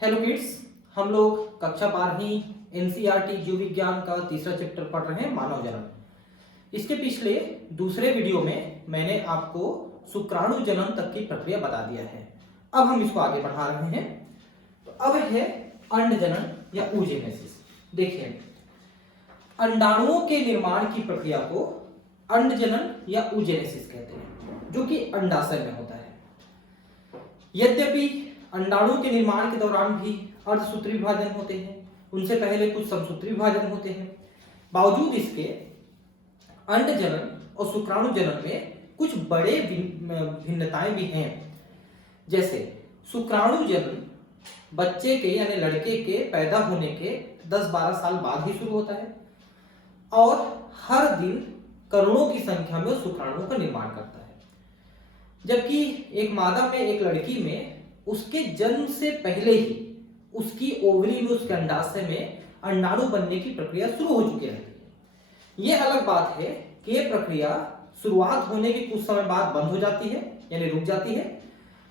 Hello kids, हम लोग कक्षा 12वीं एनसीईआरटी जीव विज्ञान का तीसरा चैप्टर पढ़ रहे हैं, मानव जनन। इसके पिछले दूसरे वीडियो में मैंने आपको शुक्राणु जनन तक की प्रक्रिया बता दिया है। अब हम इसको आगे बढ़ा रहे हैं। तो अब है अंड जनन या oogenesis। देखिए, अंडाणुओं के निर्माण की प्रक्रिया को अंड जनन या oogenesis कहते हैं, जो कि अंडाशय में होता है। यद्यपि अंडाणु के निर्माण के दौरान भी अर्धसूत्री विभाजन होते हैं, उनसे पहले कुछ समसूत्री विभाजन होते हैं। बावजूद इसके अंड जनन और शुक्राणु जनन में कुछ बड़े भिन्नताएं भी हैं। जैसे शुक्राणु जनन बच्चे के यानी लड़के के पैदा होने के 10-12 साल बाद ही शुरू होता है और हर दिन करोड़ों की संख्या में शुक्राणुओं का निर्माण करता है। जबकि एक मादा में, एक लड़की में उसके जन्म से पहले ही उसकी ओवरी में, उसके अंडाशय में अंडाणु बनने की प्रक्रिया शुरू हो चुकी रहती है। यह अलग बात है कि यह प्रक्रिया शुरुआत होने के कुछ समय बाद बंद हो जाती है यानी रुक जाती है,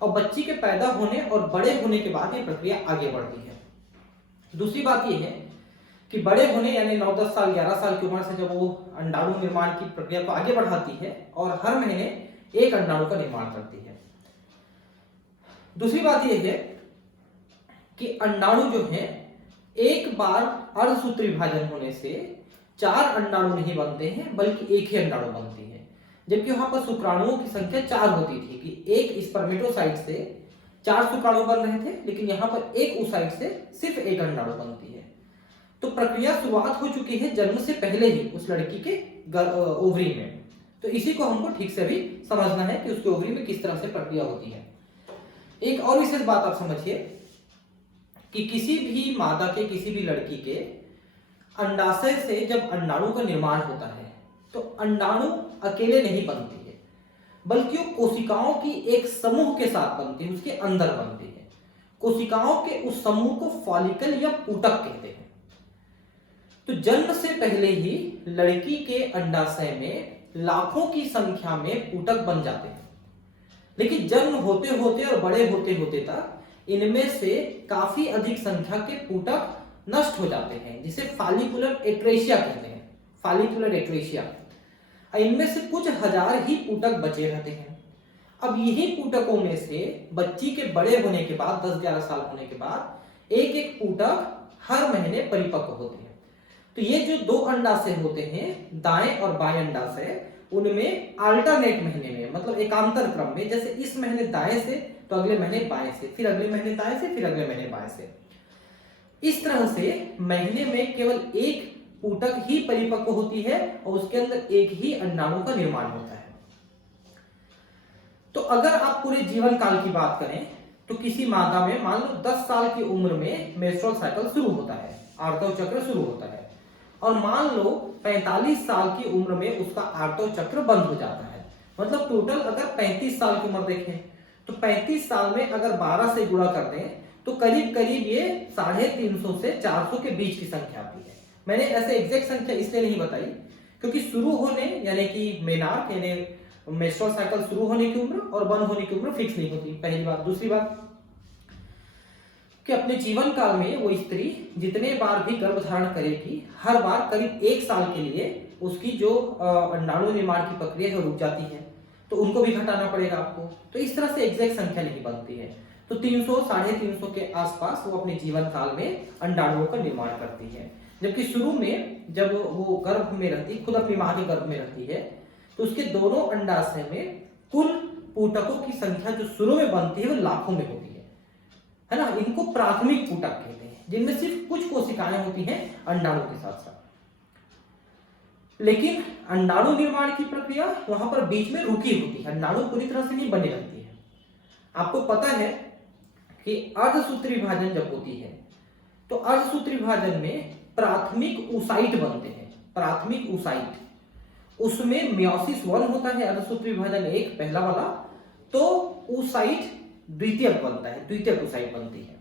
और बच्ची के पैदा होने और बड़े होने के बाद यह प्रक्रिया आगे बढ़ती है। दूसरी बात यह है कि बड़े होने यानी 9-10 साल, 11 साल की उम्र से जब वो अंडाणु निर्माण की प्रक्रिया को आगे बढ़ाती है और हर महीने एक अंडाणु का निर्माण करती है। दूसरी बात यह है कि अंडाणु जो है, एक बार अर्धसूत्री विभाजन होने से 4 अंडाणु नहीं बनते हैं बल्कि एक ही अंडाणु बनती है। जबकि वहां पर शुक्राणुओं की संख्या 4 होती थी कि एक स्पर्मेटोसाइट से 4 शुक्राणु बन रहे थे, लेकिन यहां पर एक oocyte से सिर्फ एक अंडाणु बनती है। तो प्रक्रिया शुरुआत हो चुकी है जन्म से पहले ही उस लड़की के ओवरी में। तो इसी को हमको ठीक से भी समझना है कि उसके ओवरी में किस तरह से प्रक्रिया होती है। एक और विशेष बात आप समझिए कि किसी भी मादा के, किसी भी लड़की के अंडाशय से जब अंडाणु का निर्माण होता है तो अंडाणु अकेले नहीं बनती है, बल्कि वो कोशिकाओं की एक समूह के साथ बनती है, उसके अंदर बनती है। कोशिकाओं के उस समूह को फॉलिकल या पूटक कहते हैं। तो जन्म से पहले ही लड़की के अंडाशय में लाखों की संख्या में पूटक बन जाते हैं, लेकिन जन्म होते होते और बड़े होते होते तक इनमें से काफी अधिक संख्या के पूटक नष्ट हो जाते हैं, जिसे फॉलिकुलर एट्रेशिया कहते हैं। फॉलिकुलर एट्रेशिया, इनमें से कुछ हजार ही पूटक बचे रहते हैं। अब यही पूटकों में से बच्ची के बड़े होने के बाद, 10-11 साल होने के बाद, एक एक पूटक हर महीने परिपक्व होते हैं। तो ये जो 2 अंडाशय होते हैं, दाएं और बाएं अंडाशय, उनमें अल्टरनेट महीने में, मतलब एकांतर क्रम में, जैसे इस महीने दाएं से तो अगले महीने बाएं से, फिर अगले महीने दाएं से, फिर अगले महीने बाएं से, इस तरह से महीने में केवल एक पूटक ही परिपक्व होती है और उसके अंदर एक ही अंडाणु का निर्माण होता है। तो अगर आप पूरे जीवन काल की बात करें तो किसी मादा में मान लो 10 साल की उम्र में मेंस्ट्रुअल साइकिल शुरू होता है, आर्तव चक्र शुरू होता है, और मान लो 45 साल की उम्र में उसका आर्तव चक्र बंद हो जाता है। मतलब टोटल अगर 35 साल की उम्र देखें तो 35 साल में अगर 12 से गुणा कर दें तो करीब करीब ये 350 से 400 के बीच की संख्या आती है। मैंने ऐसे एग्जैक्ट संख्या इसलिए नहीं बताई क्योंकि शुरू होने यानी कि मेनार्क यानी मेंस्ट्रुअल साइकिल शुरू होने की उम्र और बंद होने की उम्र फिक्स नहीं होती, पहली बात। दूसरी बात कि अपने जीवन काल में वो स्त्री जितने बार भी गर्भ धारण करेगी, हर बार करीब 1 साल के लिए उसकी जो अंडाणु निर्माण की प्रक्रिया है रुक जाती है, तो उनको भी घटाना पड़ेगा आपको। तो इस तरह से एग्जैक्ट संख्या नहीं बनती है। तो 300-350 के आसपास वो अपने जीवन काल में अंडाणुओं का निर्माण करती है। जबकि शुरू में जब वो गर्भ में रहती, खुद अपनी मां के गर्भ में रहती है, तो उसके दोनों अंडाशय में कुल पूटकों की संख्या जो शुरू में बनती है वो लाखों में होती है ना। इनको प्राथमिक पूटक कहते हैं, जिनमें सिर्फ कुछ कोशिकाएं होती हैं अंडाणु के साथ साथ। लेकिन अंडाणु निर्माण की प्रक्रिया वहां पर बीच में रुकी होती है, अंडाणु पूरी तरह से नहीं बनी रहती है। आपको पता है कि अर्धसूत्री विभाजन जब होती है तो अर्धसूत्री विभाजन में प्राथमिक oocyte बनते हैं। प्राथमिक oocyte, उसमें मियोसिस 1 होता है, अर्धसूत्री विभाजन 1 पहला वाला, तो oocyte द्वितीयक बनता है, द्वितीयक oocyte बनती है।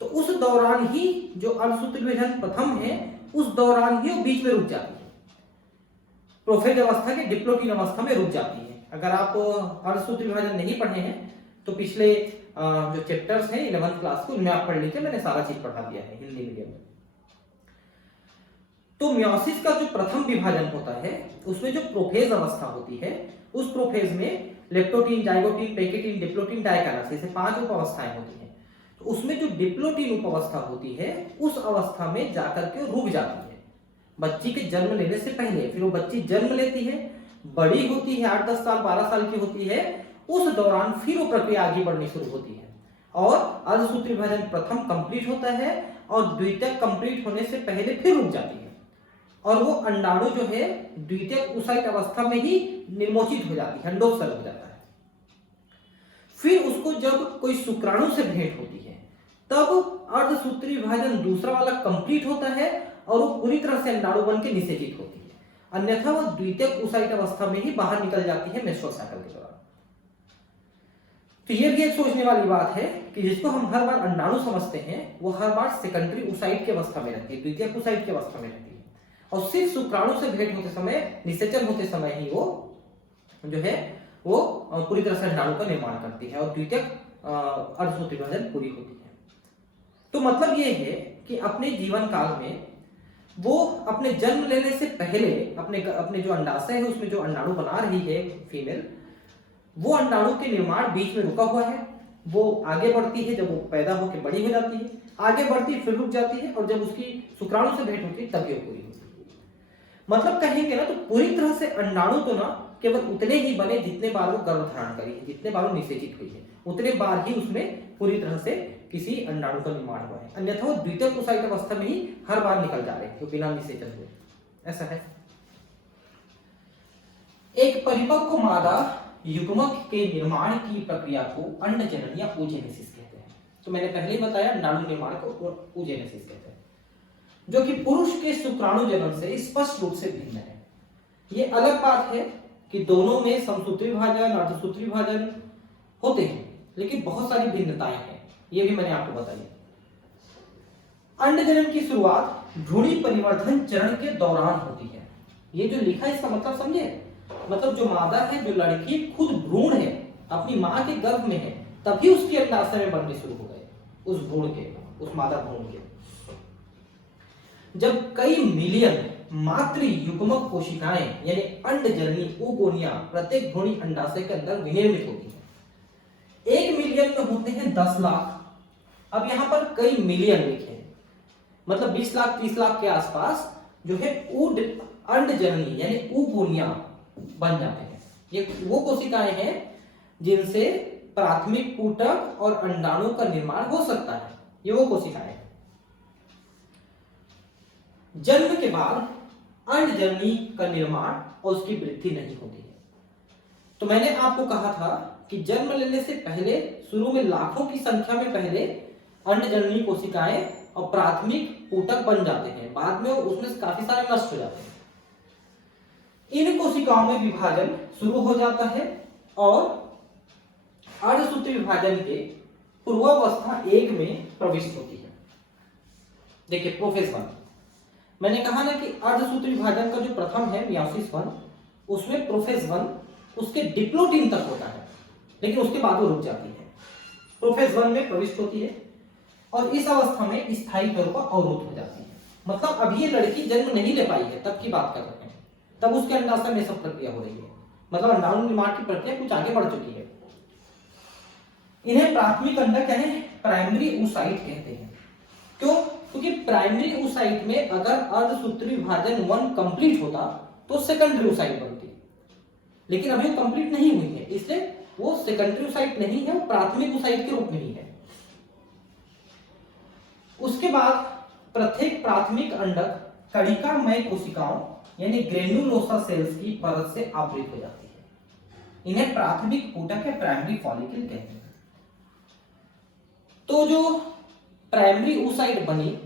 तो उस दौरान ही जो अर्धसूत्री विभाजन प्रथम है, उस दौरान ही वो बीच में रुक जाती है, प्रोफेज अवस्था के डिप्लोटीन अवस्था में रुक जाती है। अगर आप अर्धसूत्री विभाजन नहीं पढ़े हैं तो पिछले जो चैप्टर्स हैं 11th क्लास को, उनमें आप पढ़ लीजिए, मैंने सारा चीज पढ़ा दिया है हिंदी मीडियम में। तो मियोसिस का जो प्रथम विभाजन होता है उसमें जो प्रोफेज अवस्था होती है, उस प्रोफेज में leptotene, zygotene, pachytene, diplotene, diakinesis, ऐसे 5 उप अवस्थाएं होती हैं। तो उसमें जो डिप्लोटीन उप अवस्था होती है उस अवस्था में जाकर के रुक जाती है बच्ची के जन्म लेने से पहले। फिर वो बच्ची जन्म लेती है, बड़ी होती है, 8-10 साल 12 साल की होती है, उस दौरान फिर वो प्रक्रिया आगे बढ़नी शुरू होती है और अर्धसूत्री विभाजन प्रथम कंप्लीट होता है और द्वितीयक कंप्लीट होने से पहले फिर रुक जाती है और वो अंडाणु जो है द्वितीयक oocyte अवस्था में ही निर्मोचित हो जाती है, अंडोत्सर्ग हो जाता है। फिर उसको जब कोई शुक्राणु से भेंट होती है तब अर्धसूत्री विभाजन दूसरा वाला कंप्लीट होता है और वो पूरी तरह से अंडाणु बन के निषेचित होती है, अन्यथा वो द्वितीयक oocyte अवस्था में ही बाहर निकल जाती है मेंस्ट्रुअल साइकिल के दौरान। तो ये भी एक सोचने वाली बात है कि जिसको हम हर बार अंडाणु समझते हैं वो हर बार सेकेंडरी oocyte की अवस्था में रहती है, द्वितीयक oocyte की अवस्था में रहती है और सिर्फ शुक्राणु से भेंट होते समय, निषेचन होते समय ही वो जो है वो पूरी तरह से अंडाणु का निर्माण करती है और द्वितीयक अर्धसूत्री विभाजन पूरी होती है। तो मतलब ये है कि अपने जीवन काल में वो अपने जन्म लेने से पहले अपने जो अंडाशय है उसमें जो अंडाणु बना रही है फीमेल, वो अंडाणु के निर्माण बीच में रुका हुआ है, वो आगे बढ़ती है, जब वो पैदा होकर बड़ी हो जाती है, आगे बढ़ती है, फिर रुक जाती है और जब उसकी शुक्राणु से भेंट होती है तब ये पूरी होती है। मतलब कहेंगे ना तो पूरी तरह से अंडाणु तो ना केवल उतने ही बने जितने बार वो गर्भ धारण करी है, जितने बार वो निषेचित हुई है, उतने बार ही उसमें पूरी तरह से किसी अंडाणु का निर्माण हुआ है, अन्यथा वो द्वितीयक oocyte अवस्था में ही हर बार निकल जा रहे हैं तो बिना निषेचन हुए। ऐसा है। एक परिपक्व मादा युग्मक के निर्माण की प्रक्रिया को अंडजनन या oogenesis कहते हैं। तो मैंने पहले ही बताया अंडाणु निर्माण को oogenesis कहते हैं, जो कि पुरुष के शुक्राणु जनन से स्पष्ट रूप से भिन्न है। ये अलग बात है कि दोनों में समसूत्री विभाजन, अर्धसूत्री विभाजन होते हैं, लेकिन बहुत सारी भिन्नताएं हैं, ये भी मैंने आपको बताई। अंडजनन की शुरुआत भ्रूणी परिवर्धन चरण के दौरान होती है। ये जो लिखा है इसका मतलब समझे, मतलब जो मादा है, जो लड़की खुद भ्रूण है, अपनी मां के गर्भ में है, तभी उसके अंडाशय में बनने शुरू हो गए उस भ्रूण के, उस मादा भ्रूण के। जब कई मिलियन मातृ युग्मक कोशिकाएं यानी अंडजननी oogonia प्रत्येक भ्रूणी अंडाशय के अंदर विनिर्मित होती है। 1 मिलियन में होते हैं 10 लाख। अब यहां पर कई मिलियन लिखे हैं, मतलब 20 लाख 30 लाख के आसपास जो है अंडजननी यानी oogonia बन जाते हैं। ये वो कोशिकाएं हैं जिनसे प्राथमिक पूटक और अंडाणु का निर्माण हो सकता है, ये वो कोशिकाएं हैं। जन्म के बाद अंडजननी का निर्माण और उसकी वृद्धि नहीं होती है। तो मैंने आपको कहा था कि जन्म लेने से पहले शुरू में लाखों की संख्या में पहले अंडजननी कोशिकाएं और प्राथमिक पूटक बन जाते हैं, बाद में उसमें से काफी सारे नष्ट हो जाते हैं। इन कोशिकाओं में विभाजन शुरू हो जाता है और अर्धसूत्री विभाजन के पूर्वावस्था 1 में प्रविष्ट होती है। देखिए प्रोफेज 1, मैंने कहा ना कि अर्धसूत्री विभाजन का जो प्रथम है मियोसिस 1, उसमें प्रोफेज 1 उसके डिप्लोटीन तक होता है, लेकिन उसके बाद वो रुक जाती है। प्रोफेज 1 में प्रविष्ट होती है और इस अवस्था में स्थायी तौर पर अवरुद्ध हो जाती है। मतलब अभी ये लड़की जन्म नहीं ले पाई है, तब की बात कर रहे हैं, तब उसके अंडाशय में सब प्रक्रिया हो रही है, मतलब अंडाणु निर्माण की प्रक्रिया कुछ आगे बढ़ चुकी है। इन्हें प्राथमिक अंडक यानी प्राइमरी oocyte कहते हैं। क्यों? क्योंकि प्राइमरी oocyte में अगर अर्धसूत्री विभाजन 1 कंप्लीट होता तो सेकेंडरी oocyte बनती, लेकिन अभी वो कंप्लीट नहीं हुई है, इसलिए वो सेकेंडरी oocyte नहीं है, वो प्राथमिक oocyte के रूप में ही है। उसके बाद प्रत्येक प्राथमिक अंडक कणिकामय कोशिकाओं यानी ग्रेन्युलोसा सेल्स की परत से आवृत हो जाती है। इन्हें प्राथमिक पूटक या प्राइमरी फॉलिकल कहते हैं। तो जो प्राइमरी oocyte बनी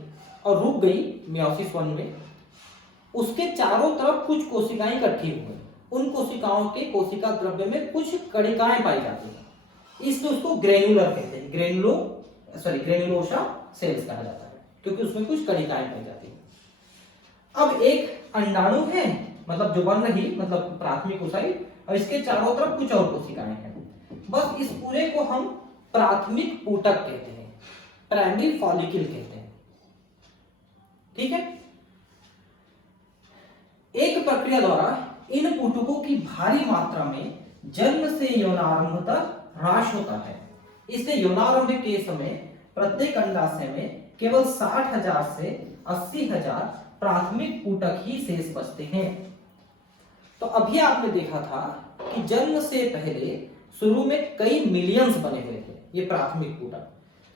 और रुक गई मियोसिस 1 में, उसके चारों तरफ कुछ कोशिकाएं इकट्ठी हो गई। उन कोशिकाओं के कोशिका द्रव्य में कुछ कणिकाएं पाई जाती हैं, इसलिए उसको ग्रेन्युलर कहते हैं। ग्रेन्युलोसा सेल्स कहा जाता है क्योंकि उसमें कुछ कणिकाएं पाई जाती हैं। अब एक अंडाणु है, मतलब जो बन रही, मतलब प्राथमिक oocyte, और इसके चारों तरफ कुछ और कोशिकाएं हैं। बस इस पूरे को हम प्राथमिक ऊतक कहते हैं, प्राइमरी फॉलिकल कहते हैं। ठीक है, एक प्रक्रिया द्वारा इन ऊतकों की भारी मात्रा में जन्म से यौनारंभ तक ह्रास होता है। इससे यौनारंभ के समय प्रत्येक अंडाशय में केवल 60,000 से 80,000 प्राथमिक ऊतक ही शेष बचते हैं। तो अभी आपने देखा था कि जन्म से पहले शुरू में कई मिलियंस बने हुए थे ये प्राथमिक ऊतक,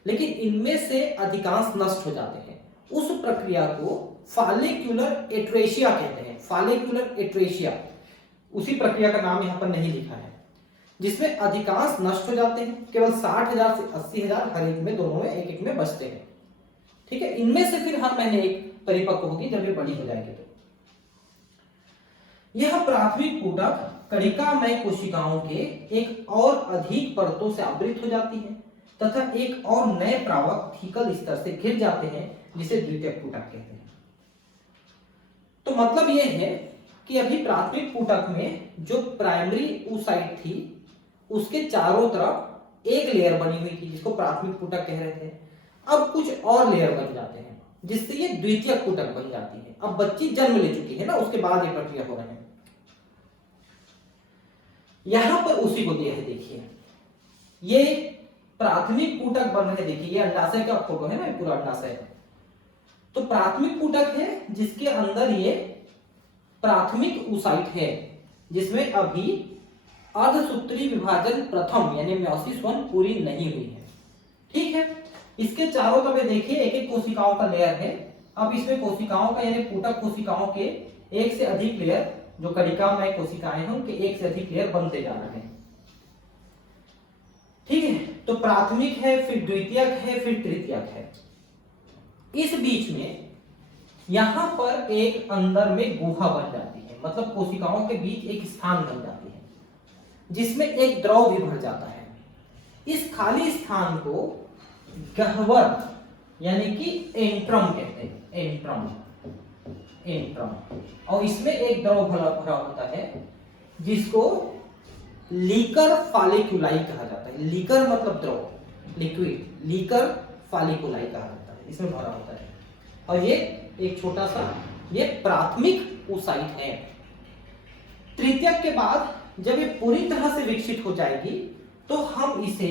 लेकिन इनमें से अधिकांश नष्ट हो जाते हैं। उस प्रक्रिया को फॉलिक्यूलर एट्रेशिया कहते हैं, फॉलिक्यूलर एट्रेशिया। उसी प्रक्रिया का नाम यहाँ पर नहीं लिखा है, जिसमें अधिकांश नष्ट हो जाते हैं, केवल 60,000 से 80,000 हर एक में, दोनों में एक एक में बचते हैं। ठीक है, इनमें से फिर हर महीने एक परिपक्व होगी जब ये बड़ी हो जाएगी। तो यह प्राथमिक ऊतक कणिकामय कोशिकाओं के एक और अधिक परतों से आवृत हो जाती है तथा एक और नए प्रावक थीकल स्तर से घिर जाते हैं, जिसे द्वितीयक ऊतक कहते हैं। तो मतलब यह है कि अभी प्राथमिक ऊतक में जो प्राइमरी oocyte थी उसके चारों तरफ एक लेयर बनी हुई थी जिसको प्राथमिक ऊतक कह रहे थे। अब कुछ और लेयर बन जाते हैं जिससे ये द्वितीयक ऊतक बन जाती है। अब बच्ची जन्म ले चुकी है ना, उसके बाद ये प्रक्रिया हो रही है। यहां पर उसी को दिया है, देखिए ये प्राथमिक ऊतक बन रहे, देखिए ये अंडाशय का फोटो है ना, पूरा अंडाशय। तो प्राथमिक ऊतक है जिसके अंदर ये प्राथमिक oocyte है, जिसमें अभी अर्धसूत्री विभाजन प्रथम यानी मेयोसिस 1 पूरी नहीं हुई है। ठीक है, इसके चारों तरफ देखिए एक एक कोशिकाओं का लेयर है। अब इसमें कोशिकाओं का यानी ऊतक कोशिकाओं के एक से अधिक लेयर, जो कणिकामय कोशिकाएं हैं उनके एक से अधिक लेयर बनते जा रहे हैं। ठीक है, तो प्राथमिक है, फिर द्वितीयक है, फिर तृतीयक है। इस बीच में यहां पर एक अंदर में गुहा बन जाती है, मतलब कोशिकाओं के बीच एक स्थान बन जाती है जिसमें एक द्रव भी भर जाता है। इस खाली स्थान को गह्वर यानी कि एंट्रम कहते हैं, एंट्रम, एंट्रम। और इसमें एक द्रव भरा होता है जिसको लीकर फॉलिकुलाई कहा जाता है। लीकर मतलब द्रव, लिक्विड, लीकर फॉलिकुलाई कहा जाता है, इसमें भरा होता है। और ये एक छोटा सा ये प्राथमिक oocyte है। तृतीयक के बाद जब ये पूरी तरह से विकसित हो जाएगी तो हम इसे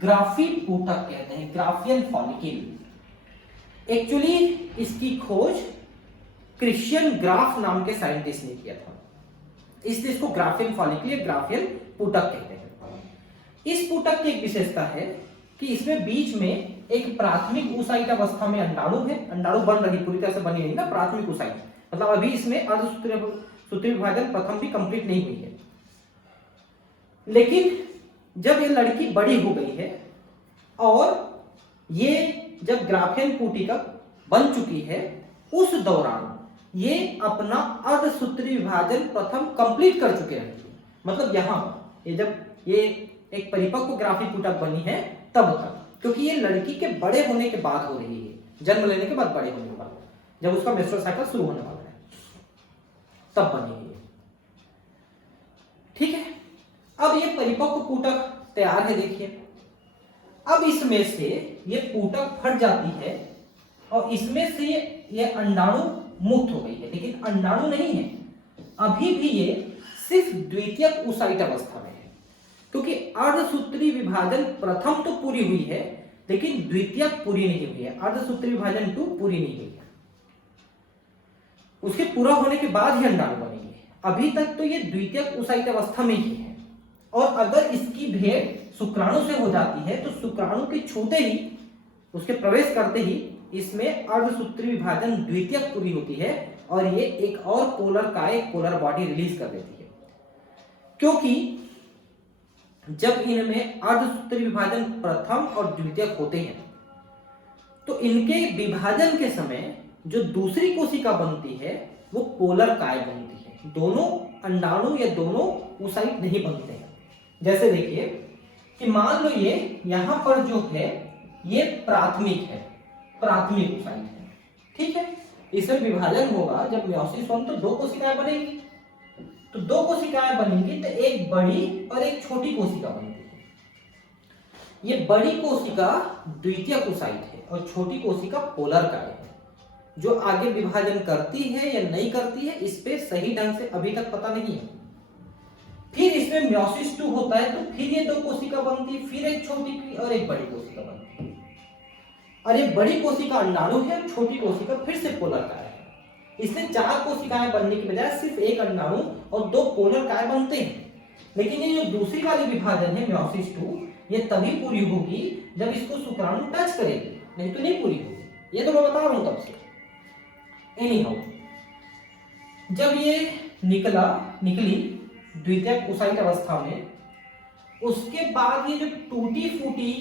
ग्राफीन ऊतक कहते हैं, ग्राफियन फॉलिकल। एक्चुअली इसकी खोज क्रिश्चियन ग्राफ नाम के साइंटिस्ट ने किया था, इसलिए इसको ग्राफियन फॉलिकल या ग्राफियन ऊतक कहते हैं। इस ऊतक की एक विशेषता है कि इसमें बीच में एक प्राथमिक oocyte अवस्था में अंडाणु है, अंडाणु बन रही, पूरी तरह से बनी नहीं ना प्राथमिक oocyte, मतलब अभी इसमें अर्धसूत्री विभाजन प्रथम भी कंप्लीट नहीं हुई है। लेकिन जब ये लड़की बड़ी हो गई है और ये जब ग्राफियन पुटिका बन चुकी है, उस दौरान ये अपना अर्धसूत्री विभाजन प्रथम कंप्लीट कर चुके हैं। मतलब यहां ये जब ये एक परिपक्व ग्राफिक ऊतक बनी है तब तक, क्योंकि ये लड़की के बड़े होने के बाद हो रही है, जन्म लेने के बाद, बड़े होने के बाद, जब उसका मेंस्ट्रुअल साइकिल शुरू होने वाला है तब बनी है। ठीक है, अब ये परिपक्व ऊतक तैयार है, देखिए। अब इसमें से ये ऊतक फट जाती है और इसमें से ये अंडाणु मुक्त हो गई है, लेकिन अंडाणु नहीं है, अभी भी ये सिर्फ द्वितीयक oocyte अवस्था में है, क्योंकि अर्धसूत्री विभाजन प्रथम तो पूरी हुई है लेकिन द्वितीयक पूरी नहीं हुई है, अर्धसूत्री विभाजन 2 पूरी नहीं हुई है। उसके पूरा होने के बाद ही अंडाणु बनेंगे, अभी तक तो ये द्वितीयक oocyte अवस्था में ही है। और अगर इसकी भेंट शुक्राणु से हो जाती है तो शुक्राणु के छूते ही, उसके प्रवेश करते ही इसमें अर्धसूत्री विभाजन द्वितीयक पूरी होती है और ये एक और पोलर काय, पोलर बॉडी रिलीज कर देती है। क्योंकि जब इनमें अर्धसूत्री विभाजन प्रथम और द्वितीयक होते हैं तो इनके विभाजन के समय जो दूसरी कोशिका बनती है वो पोलर काय बनती है, दोनों अंडाणु या दोनों oocyte नहीं बनते हैं। जैसे देखिए कि मान लो ये यहां पर जो है ये प्राथमिक है, प्राथमिक oocyte है, ठीक है। इसमें विभाजन होगा जब मेयोसिस 1 तो 2 कोशिकाएं बनेगी, तो 2 कोशिकाएं बनेंगी तो एक बड़ी और एक छोटी कोशिका बनती है। ये बड़ी कोशिका द्वितीयक ओसाइट है और छोटी कोशिका पोलर काय है। जो आगे विभाजन करती है या नहीं करती है इस पे सही ढंग से अभी तक पता नहीं है। फिर इसमें मियोसिस 2 होता है तो फिर ये दो कोशिका बनती है, फिर एक छोटी की और एक बड़ी कोशिका बनती है। और ये बड़ी कोशिका अंडाणु है, छोटी कोशिका फिर से पोलर काय है। इसलिए 4 कोशिकाएं बनने की बजाय सिर्फ एक अंडाणु और 2 पोलर काय बनते हैं। लेकिन ये जो दूसरी वाली विभाजन है मियोसिस 2, ये तभी पूरी होगी जब इसको शुक्राणु टच करेगी, नहीं तो नहीं पूरी होगी। ये तो मैं बता रहा हूं तब से। एनीहाउ, जब ये निकली द्वितीयक ओसाइट अवस्था में, उसके बाद ये जो टूटी फूटी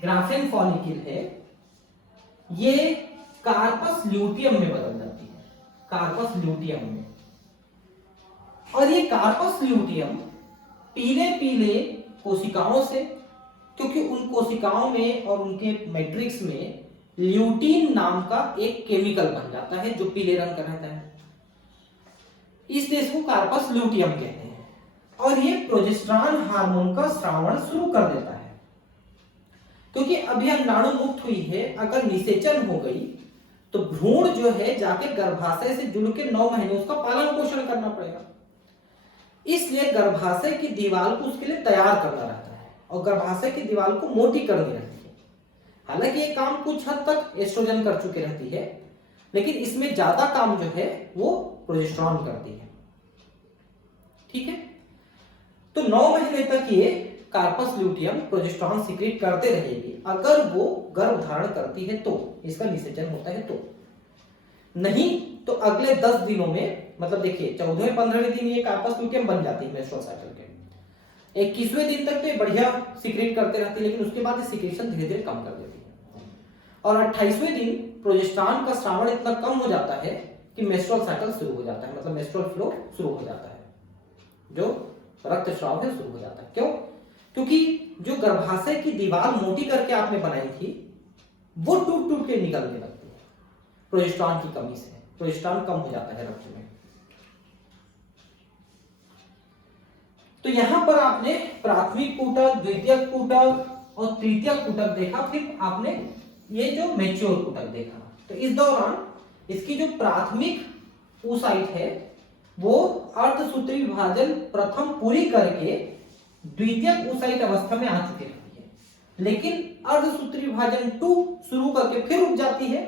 ग्राफेन फॉलिकल है ये कार्पस ल्यूटियम में बदल जाती है, कार्पस ल्यूटियम में। और ये कार्पस ल्यूटियम पीले पीले कोशिकाओं से, क्योंकि उन कोशिकाओं में और उनके मैट्रिक्स में ल्यूटीन नाम का एक केमिकल बन जाता है जो पीले रंग का रहता है, इस देश को कार्पस ल्यूटियम कहते हैं। और ये प्रोजेस्टेरॉन हार्मोन का स्रावण शुरू कर देता है, क्योंकि अभी अंडाणु मुक्त हुई है। अगर निषेचन हो गई तो भ्रूण जो है जाके गर्भाशय से जुड़ के 9 महीने उसका पालन पोषण करना पड़ेगा। इसलिए गर्भाशय की दीवार को उसके लिए तैयार करना रहता है और गर्भाशय की दीवार को मोटी करनी रहती है। हालांकि ये काम कुछ हद तक एस्ट्रोजन कर चुकी रहती है, लेकिन इसमें ज्यादा काम जो है वो प्रोजेस्टेरॉन करती है। ठीक है, तो 9 महीने तक ये कार्पस ल्यूटियम प्रोजेस्टेरॉन सीक्रेट करते रहेगी। अगर वो गर्भ धारण करती है तो, इसका निषेचन होता है तो, नहीं तो अगले 10 दिनों में, मतलब देखिए 14वें 15वें दिन ये कार्पस ल्यूटियम बन जाती है मेंस्ट्रुअल साइकिल के। 21वें दिन तक तो बढ़िया सीक्रेट करते रहती है, लेकिन उसके बाद सीक्रेशन धीरे धीरे कम कर देती है। और 28वें दिन प्रोजेस्टेरॉन का स्रावण इतना कम हो जाता है कि मेंस्ट्रुअल साइकिल शुरू हो जाता है, मतलब मेंस्ट्रुअल फ्लो शुरू हो जाता है, जो रक्तस्राव है शुरू हो जाता है। क्यों? क्योंकि जो गर्भाशय की दीवार मोटी करके आपने बनाई थी वो टूट टूट के निकलने लगती है प्रोजेस्टेरॉन की कमी से। प्रोजेस्टेरॉन कम हो जाता है रक्त में। तो यहां पर आपने प्राथमिक ऊतक, द्वितीयक ऊतक और तृतीयक ऊतक देखा, फिर आपने ये जो मैच्योर ऊतक देखा। तो इस दौरान इसकी जो प्राथमिक oocyte है वो अर्धसूत्री विभाजन प्रथम पूरी करके द्वितीयक oocyte अवस्था में आ चुकी रहती है, लेकिन अर्धसूत्री विभाजन 2 शुरू करके फिर रुक जाती है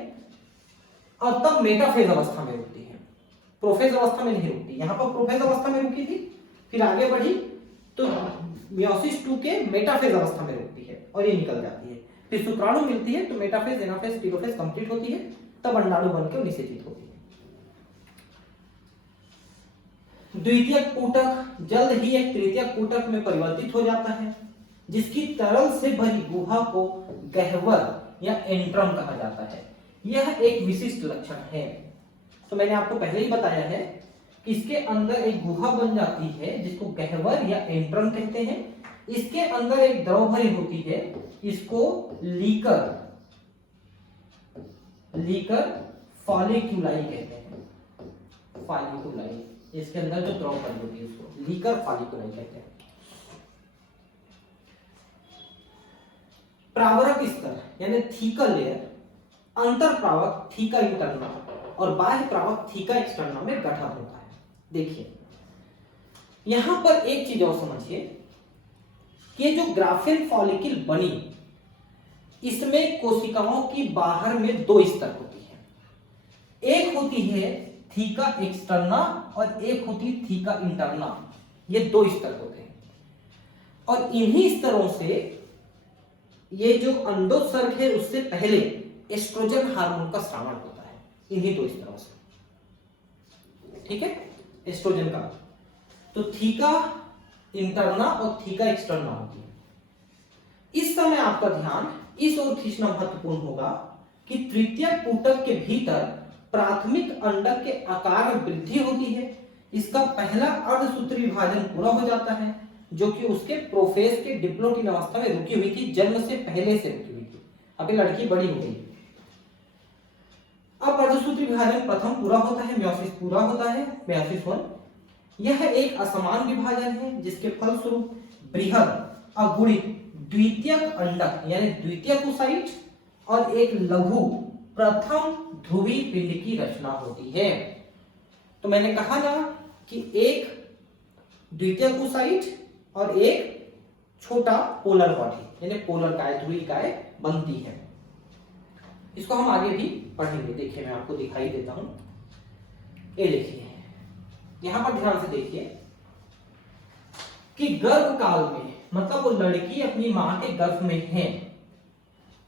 और तब मेटाफेज अवस्था में रुकती है, प्रोफेज अवस्था में नहीं रुकती। यहां पर प्रोफेज अवस्था में रुकी थी, फिर आगे बढ़ी तो मियोसिस 2 के मेटाफेज अवस्था में रुकती है और ये निकल जाती है। फिर शुक्राणु मिलती है तो मेटाफेज, एनाफेज, टेलोफेज कंप्लीट होती है, तब अंडाणु बनकर निषेचित होती है। द्वितीयक ऊतक जल्द ही एक तृतीयक ऊतक में परिवर्तित हो जाता है, जिसकी तरल से भरी गुहा को गह्वर या एंट्रम कहा जाता है। यह एक विशिष्ट लक्षण है। तो मैंने आपको पहले ही बताया है कि इसके अंदर एक गुहा बन जाती है जिसको गह्वर या एंट्रम कहते हैं। इसके अंदर एक द्रव भरी होती है, इसको लीकर फॉलिक्यूलाई कहते हैं। फॉलिक्यूलाई, इसके अंदर जो द्रव भरी होती है उसको लीकर फॉलिक्यूलाई कहते हैं। प्रावरक स्तर यानी थीका लेयर अंतर प्रावक थीका इंटरना और बाह्य प्रावक थीका एक्सटर्ना में गठन होता है। देखिए यहां पर एक चीज और समझिए कि जो ग्राफेन फॉलिकल बनी, इसमें कोशिकाओं की बाहर में 2 स्तर होती है। एक होती है थीका एक्सटर्ना और एक होती है थीका इंटरना। ये 2 स्तर होते हैं और इन्हीं स्तरों से ये जो अंडोत्सर्ग है उससे पहले एस्ट्रोजन हार्मोन का स्रावण होता है, इन्हीं 2 स्तरों से। ठीक है, एस्ट्रोजन का। तो थीका इंटरना और थीका एक्सटर्ना होती है। इस समय आपका ध्यान इस ओर खींचना महत्वपूर्ण होगा कि तृतीयक ऊतक के भीतर प्राथमिक अंडक के आकार में वृद्धि होती है। इसका पहला अर्धसूत्री विभाजन पूरा हो जाता है, जो कि उसके प्रोफेज के डिप्लोटिन अवस्था में रुकी हुई थी, जन्म से पहले से रुकी हुई थी। अभी लड़की बड़ी हो गई। अब अर्धसूत्री विभाजन प्रथम पूरा होता है, मियोसिस पूरा होता है, मियोसिस 1। यह एक असमान विभाजन है जिसके फलस्वरूप बृहद अगुणित द्वितीयक अंडक यानी द्वितीयक ओसाइट और एक लघु प्रथम ध्रुवी पिंड की रचना होती है। तो मैंने कहा ना कि एक द्वितीयक ओसाइट और एक छोटा पोलर बॉडी यानी पोलर काय, ध्रुवी काय बनती है। इसको हम आगे भी पढ़ेंगे। देखिए मैं आपको दिखाई देता हूं, ये देखिए यहां पर ध्यान से देखिए कि गर्भ काल में, मतलब वो लड़की अपनी मां के गर्भ में है,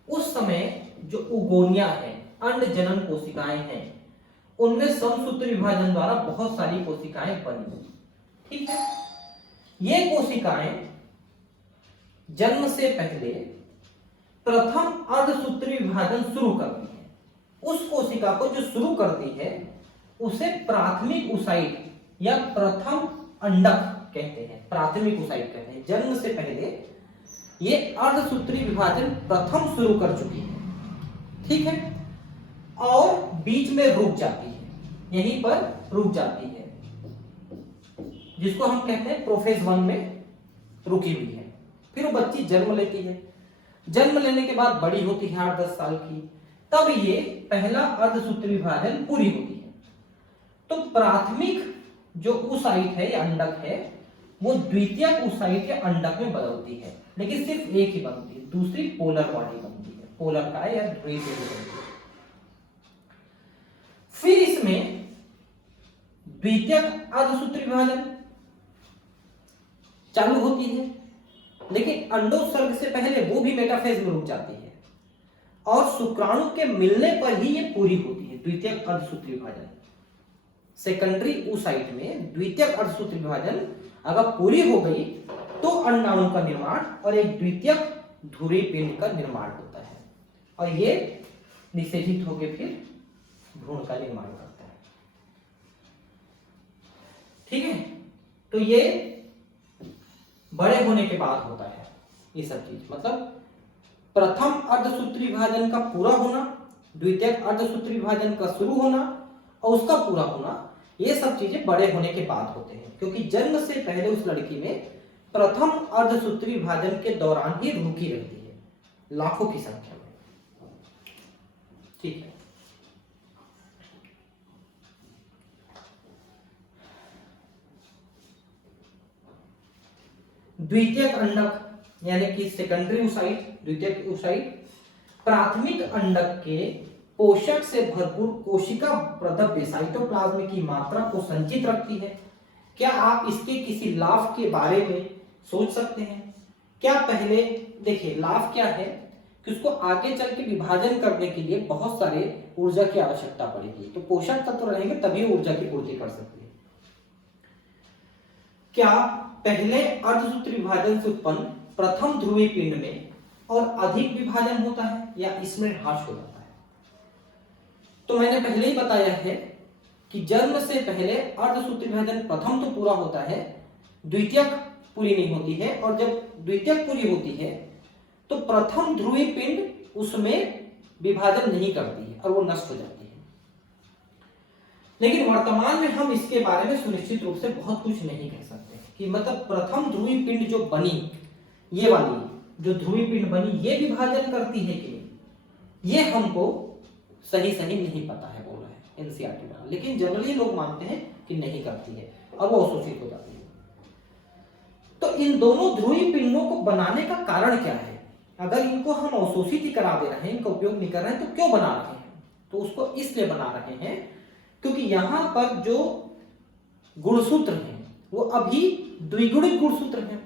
उस समय जो उगोनिया है, अंड जनन कोशिकाएं हैं, उनमें समसूत्र विभाजन द्वारा बहुत सारी कोशिकाएं बनी। ठीक है, ये कोशिकाएं जन्म से पहले प्रथम अर्धसूत्री विभाजन शुरू करती है। उस कोशिका को जो शुरू करती है उसे प्राथमिक ओसाइट या प्रथम अंडक कहते हैं। प्राथमिक ओसाइट कहते हैं। जन्म से पहले ये अर्धसूत्री विभाजन प्रथम शुरू कर चुकी है, ठीक है, और बीच में रुक जाती है, यहीं पर रुक जाती है, जिसको हम कहते हैं प्रोफेज 1 में रुकी हुई है। फिर वो बच्ची जन्म लेती है। जन्म लेने के बाद बड़ी होती है 8-10 साल की, तब ये पहला अर्धसूत्री विभाजन पूरी होती है। तो प्राथमिक जो ओसाइट है या अंडक है वो द्वितीयक ओसाइट या अंडक में बदलती है, लेकिन सिर्फ एक ही बनती है, दूसरी पोलर बॉडी बनती है, पोलर काय या ध्रुवीय पिंड बनती है। फिर इसमें द्वितीयक अर्धसूत्री विभाजन चालू होती है, लेकिन अंडोत्सर्ग से पहले वो भी मेटाफेज में रुक जाती है और शुक्राणु के मिलने पर ही ये पूरी होती है। द्वितीयक अर्धसूत्री विभाजन सेकेंडरी ओसाइट में द्वितीयक अर्धसूत्री विभाजन अगर पूरी हो गई तो अंडाणु का निर्माण और एक द्वितीयक ध्रुवीय पिंड का निर्माण होता है और ये निषेचित होकर फिर भ्रूण का निर्माण करता है। ठीक है, तो ये बड़े होने के बाद होता है ये सब चीज, मतलब प्रथम अर्धसूत्री विभाजन का पूरा होना, द्वितीयक अर्धसूत्री विभाजन का शुरू होना और उसका पूरा होना, ये सब चीजें बड़े होने के बाद होते हैं, क्योंकि जन्म से पहले उस लड़की में प्रथम अर्धसूत्री विभाजन के दौरान ही रुकी रहती है, लाखों की संख्या में। ठीक है, द्वितीयक अंडक यानी कि सेकेंडरी ओसाइट, द्वितीयक ओसाइट प्राथमिक अंडक के पोषक से भरपूर कोशिका प्रदव्य साइटोप्लाज्म की मात्रा को संचित रखती है। क्या आप इसके किसी लाभ के बारे में सोच सकते हैं? क्या पहले देखिए लाभ क्या है कि उसको आगे चल के विभाजन करने के लिए बहुत सारे ऊर्जा की आवश्यकता पड़ेगी, तो पोषक तत्व रहेंगे तभी ऊर्जा की पूर्ति कर सकते हैं। क्या पहले अर्धसूत्री विभाजन से उत्पन्न प्रथम ध्रुवीय पिंड में और अधिक विभाजन होता है या इसमें ह्रास हो जाता है? तो मैंने पहले ही बताया है कि जन्म से पहले अर्धसूत्री विभाजन प्रथम तो पूरा होता है, द्वितीयक पूरी नहीं होती है, और जब द्वितीयक पूरी होती है तो प्रथम ध्रुवीय पिंड उसमें विभाजन नहीं करती है और वो नष्ट हो जाती है। लेकिन वर्तमान में हम इसके बारे में सुनिश्चित रूप से बहुत कुछ नहीं कह सकते कि मतलब प्रथम ध्रुवीय पिंड जो बनी, ये वाली जो ध्रुवीय पिंड बनी, ये विभाजन करती है कि नहीं, ये हमको सही नहीं पता है, बोल रहा है एनसीईआरटी वाला, लेकिन जनरली लोग मानते हैं कि नहीं करती है और वो अवशोषित हो जाती है। तो इन दोनों ध्रुवीय पिंडों को बनाने का कारण क्या है? अगर इनको हम अवशोषित ही करा दे रहे हैं, इनका उपयोग नहीं कर रहे हैं, तो क्यों बना रहे हैं? तो उसको इसलिए बना रहे हैं क्योंकि यहां पर जो गुणसूत्र हैं वो अभी द्विगुणित गुणसूत्र हैं,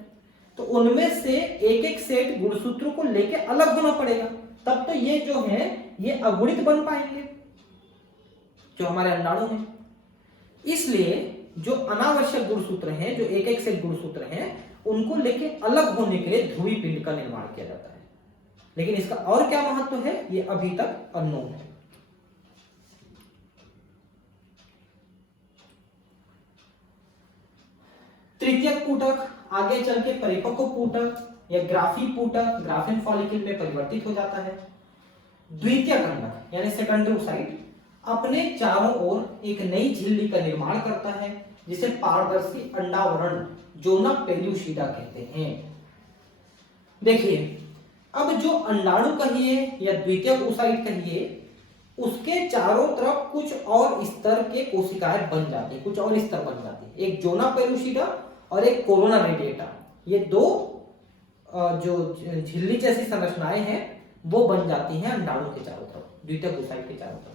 तो उनमें से एक एक सेट गुणसूत्रों को लेके अलग होना पड़ेगा, तब तो ये जो है ये अगुणित बन पाएंगे जो हमारे अंडाणु हैं। इसलिए जो अनावश्यक गुणसूत्र हैं, जो एक एक सेट गुणसूत्र हैं, उनको लेके अलग होने के लिए ध्रुवीय पिंड का निर्माण किया जाता है। लेकिन इसका और क्या महत्व है ये अभी तक अननोन है। तृतीयक पूटक आगे चल के परिपक्व पूटक या ग्राफी पूटक, ग्राफिन फॉलिकल में परिवर्तित हो जाता है। द्वितीयक अंडक यानी सेकेंडरी ओसाइट अपने चारों ओर एक नई झिल्ली का निर्माण करता है जिसे पारदर्शी अंडावरण जोना पेल्यूसिडा कहते हैं। देखिए, अब जो अंडाणु कहिए या द्वितीयक oocyte कहिए, उसके चारों तरफ कुछ और स्तर के कोशिकाएं बन जाती है, कुछ और स्तर बन जाती है। एक जोना पेलुसिडा और एक कोरोना रेडिएटा, ये दो जो झिल्ली जैसी संरचनाएं हैं वो बन जाती हैं अंडाणु के चारों तरफ, द्वितीयक oocyte के चारों तरफ।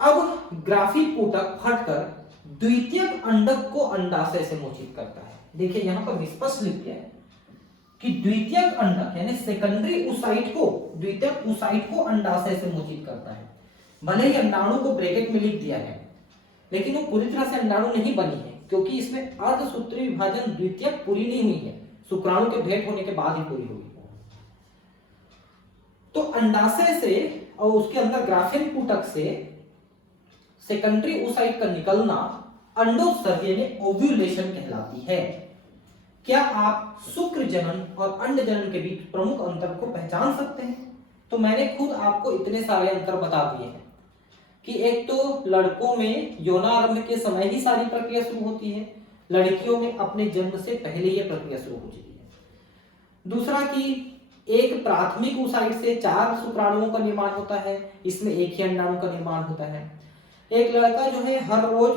अब ग्राफिक ऊतक फटकर द्वितीयक अंडक को अंडाशय से मोचित करता है। देखिए यहां पर स्पष्ट लिख दिया है कि द्वितीयक अंडक यानी सेकेंडरी oocyte को, द्वितीयक oocyte को अंडाशय से मोचित करता है। भले ही अंडाणु को ब्रैकेट में लिख दिया है, लेकिन वो पूरी तरह से अंडाणु नहीं बनी है, क्योंकि इसमें अर्धसूत्री विभाजन द्वितीयक पूरी नहीं हुई है, शुक्राणु के भेंट होने के बाद ही पूरी हुई। तो अंडाशय से और उसके अंदर ग्राफिक ऊतक से सेकेंडरी oocyte का निकलना अंडोत्सर्ग यानी ओव्यूलेशन कहलाती है। क्या आप शुक्र जनन और अंड जनन के बीच प्रमुख अंतर को पहचान सकते हैं? तो मैंने खुद आपको इतने सारे अंतर बता दिए हैं कि एक तो लड़कों में यौनारंभ के समय ही सारी प्रक्रिया शुरू होती है, लड़कियों में अपने जन्म से पहले ही प्रक्रिया शुरू हो जाती है। दूसरा कि एक प्राथमिक oocyte से 4 शुक्राणुओं का निर्माण होता है, इसमें एक ही अंडाणु का निर्माण होता है। एक लड़का जो है हर रोज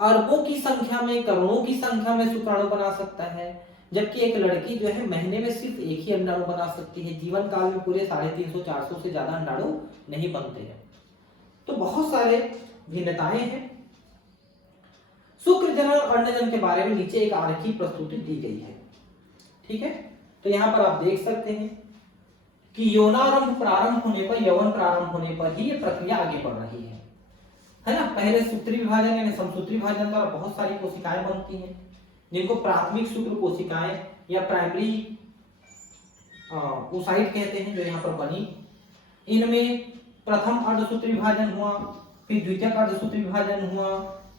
अरबों की संख्या में, करोड़ों की संख्या में शुक्राणु बना सकता है, जबकि एक लड़की जो है महीने में सिर्फ एक ही अंडाणु बना सकती है। जीवन काल में पूरे 350-400 से ज्यादा अंडाणु नहीं बनते हैं। तो बहुत सारे भिन्नताएं हैं। शुक्र जनन और अंड जनन के बारे में नीचे एक आरेखीय प्रस्तुति दी गई है, ठीक है। तो यहाँ पर आप देख सकते हैं कि यौनारंभ प्रारंभ होने पर, यौवन प्रारंभ होने पर ही ये प्रक्रिया आगे बढ़ रही है ना। पहले सूत्री विभाजन यानी समसूत्री विभाजन द्वारा बहुत सारी कोशिकाएं बनती हैं, जिनको प्राथमिक शुक्र कोशिकाएं या प्राइमरी oocyte कहते हैं, जो यहाँ पर बनी। इनमें प्रथम अर्धसूत्री विभाजन हुआ, फिर द्वितीयक अर्धसूत्री विभाजन हुआ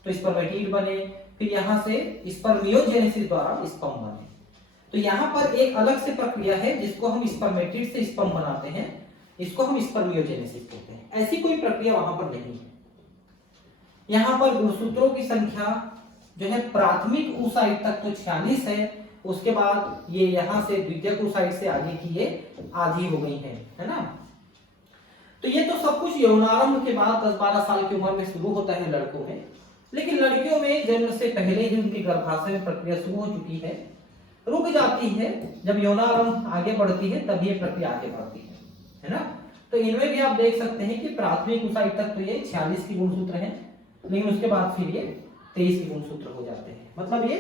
तो स्पर्मेटिड बने, फिर यहाँ से स्पर्मियोजेनेसिस द्वारा स्पर्म बने। तो यहाँ पर एक अलग से प्रक्रिया है जिसको हम स्पर्मेटिड से स्पर्म बनाते हैं, इसको हम स्पर्मियोजेनेसिस कहते हैं। ऐसी कोई प्रक्रिया वहां पर नहीं है। यहाँ पर गुणसूत्रों की संख्या जो है प्राथमिक oocyte तक तो 46 है, उसके बाद ये यहाँ से द्वितीयक oocyte से आगे की ये आधी हो गई है ना। तो ये तो सब कुछ यौनारंभ के बाद 10-12 साल की उम्र में शुरू होता है लड़कों में, लेकिन लड़कियों में जन्म से पहले ही उनकी गर्भाशय में प्रक्रिया शुरू हो चुकी है, रुक जाती है। जब यौनारंभ आगे बढ़ती है तब ये प्रक्रिया आगे बढ़ती है ना। तो इनमें भी आप देख सकते हैं कि प्राथमिक oocyte तक तो ये 46 की गुणसूत्र है, लेकिन उसके बाद फिर ये 23 के गुणसूत्र हो जाते हैं, मतलब ये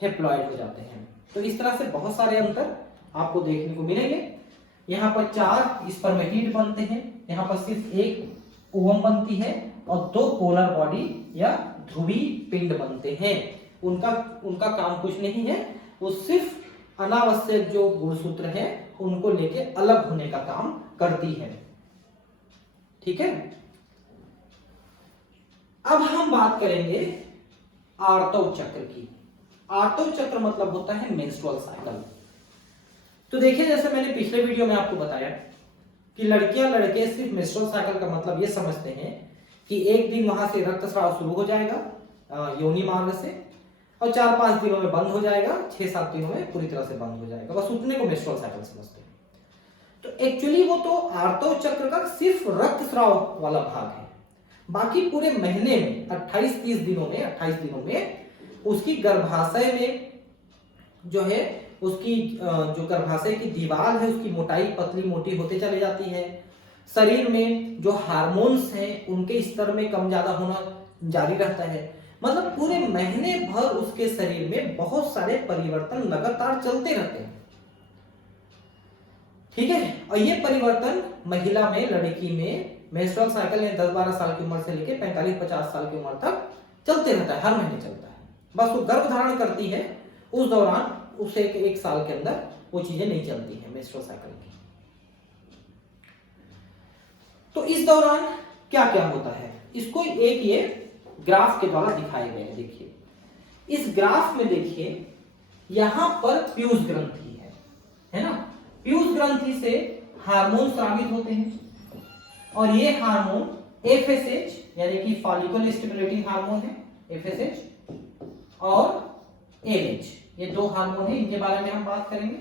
हेप्लॉइड हो जाते हैं। तो इस तरह से बहुत सारे अंतर आपको देखने को मिलेंगे। यहाँ पर 4 स्पर्मेटिड बनते हैं, यहाँ पर सिर्फ एक ओवम बनती है और 2 पोलर बॉडी या ध्रुवी पिंड बनते हैं। उनका काम कुछ नहीं है, वो सिर्फ अनावश्यक जो गुणसूत्र है उनको लेके अलग होने का काम करती है, ठीक है। अब हम बात करेंगे आर्तव चक्र की। आर्तव चक्र मतलब होता है मेंस्ट्रुअल साइकिल। तो देखिए, जैसे मैंने पिछले वीडियो में आपको बताया कि लड़कियां लड़के सिर्फ मेंस्ट्रुअल साइकिल का मतलब ये समझते हैं कि एक दिन वहां से रक्तस्राव शुरू हो जाएगा योनि मार्ग से, और 4-5 दिनों में बंद हो जाएगा, 6-7 दिनों में पूरी तरह से बंद हो जाएगा, बस उतने को मेंस्ट्रुअल साइकिल समझते हैं। तो एक्चुअली वो तो आर्तव चक्र का सिर्फ रक्तस्राव वाला भाग है। बाकी पूरे महीने में 28 दिनों में उसकी गर्भाशय में जो है, उसकी जो गर्भाशय की दीवार है उसकी मोटाई पतली मोटी होते चली जाती है। शरीर में जो हार्मोन्स हैं उनके स्तर में कम ज्यादा होना जारी रहता है। मतलब पूरे महीने भर उसके शरीर में बहुत सारे परिवर्तन लगातार चलते रहते हैं, ठीक है। और ये परिवर्तन महिला में, लड़की में मेंस्ट्रुअल साइकिल में 10-12 साल की उम्र से लेकर 45-50 साल की उम्र तक चलते रहता है, हर महीने चलता है। बस वो गर्भ धारण करती है, उस दौरान उसे एक साल के अंदर वो चीजें नहीं चलती है मेंस्ट्रुअल साइकिल की। तो इस दौरान क्या क्या होता है, इसको एक ये ग्राफ के द्वारा दिखाए गए हैं। देखिए, इस ग्राफ में देखिए, यहां पर पीयूष ग्रंथि है ना। पीयूष ग्रंथि से हार्मोन स्रावित होते हैं, और ये हार्मोन एफएसएच यानी कि फॉलिकल स्टिमुलेटिंग हार्मोन है, एफएसएच, और एलएच ये दो हार्मोन है, इनके बारे में हम बात करेंगे।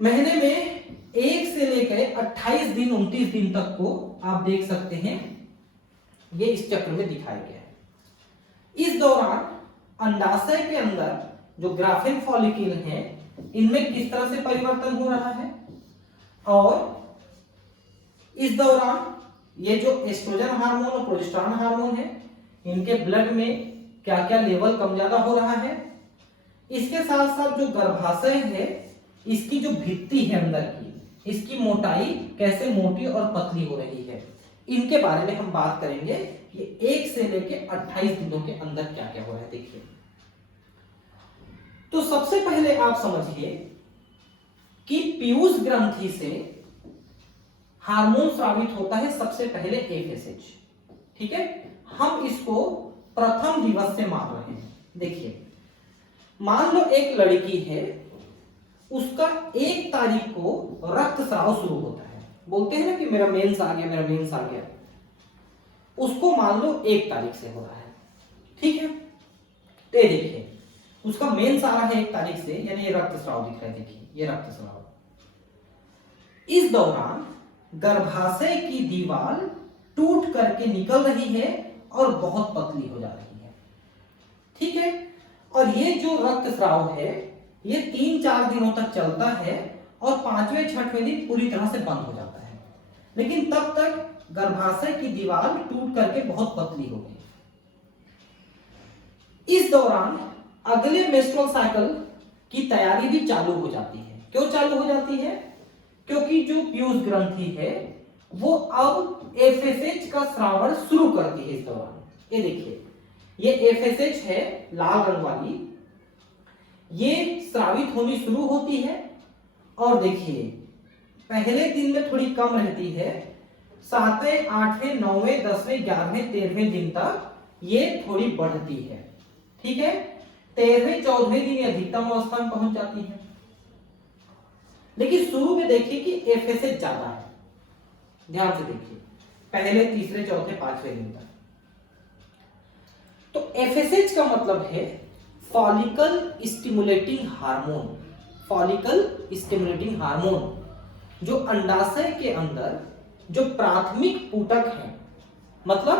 महीने में 1 से लेकर 28 दिन 29 दिन तक को आप देख सकते हैं, ये इस चक्र में दिखाया गया है। इस दौरान अंडाशय के अंदर जो ग्राफिन फॉलिकल है, इनमें किस तरह से परिवर्तन हो रहा है, और इस दौरान ये जो एस्ट्रोजन हार्मोन और प्रोजेस्टेरोन हार्मोन है, इनके ब्लड में क्या क्या लेवल कम ज्यादा हो रहा है। इसके साथ साथ जो गर्भाशय है, इसकी जो भित्ति है अंदर की, इसकी मोटाई कैसे मोटी और पतली हो रही है, इनके बारे में हम बात करेंगे। ये 1 से लेकर 28 दिनों के अंदर क्या क्या हो रहा है देखिए। तो सबसे पहले आप समझिए कि पीयूष ग्रंथि से हार्मोन स्रावित होता है सबसे पहले एफएसएच। ठीक है, हम इसको प्रथम दिवस से मान रहे हैं। देखिए, मान लो एक लड़की है, उसका 1 तारीख को रक्तस्राव शुरू होता है। बोलते हैं ना कि मेरा मेंस आ गया, मेरा मेंस आ गया। उसको मान लो 1 तारीख से हो रहा है। ठीक है, तो ये देखिए उसका मेंस आ रहा है 1 तारीख से, यानी ये रक्तस्राव दिख रहा है। देखिए ये रक्तस्राव। इस दौरान गर्भाशय की दीवार टूट करके निकल रही है और बहुत पतली हो जा रही है। ठीक है, और ये जो रक्तस्राव है, ये 3-4 दिनों तक चलता है और 5वें 6वें दिन पूरी तरह से बंद हो जाता है। लेकिन तब तक गर्भाशय की दीवार टूट करके बहुत पतली हो गई। इस दौरान अगले मेंस्ट्रुअल साइकिल की तैयारी भी चालू हो जाती है। क्यों चालू हो जाती है? क्योंकि जो पीयूष ग्रंथि है वो अब एफएसएच का स्रावन शुरू करती है इस दौरान। ये देखिए, ये एफएसएच है लाल रंग वाली, ये स्रावित होनी शुरू होती है। और देखिए पहले दिन में थोड़ी कम रहती है, 7वें 8वें 9वें 10वें 11वें 13वें दिन तक ये थोड़ी बढ़ती है। ठीक है, 13वें 14वें दिन अधिकतम अवस्था में पहुंच जाती है। लेकिन शुरू में देखिए कि एफएसएच ज्यादा है, ध्यान से देखिए, पहले 3रे 4थे 5वें दिन तक। तो एफएसएच का मतलब है follicle stimulating hormone. Follicle stimulating hormone जो अंडाशय के अंदर जो प्राथमिक पूटक है, मतलब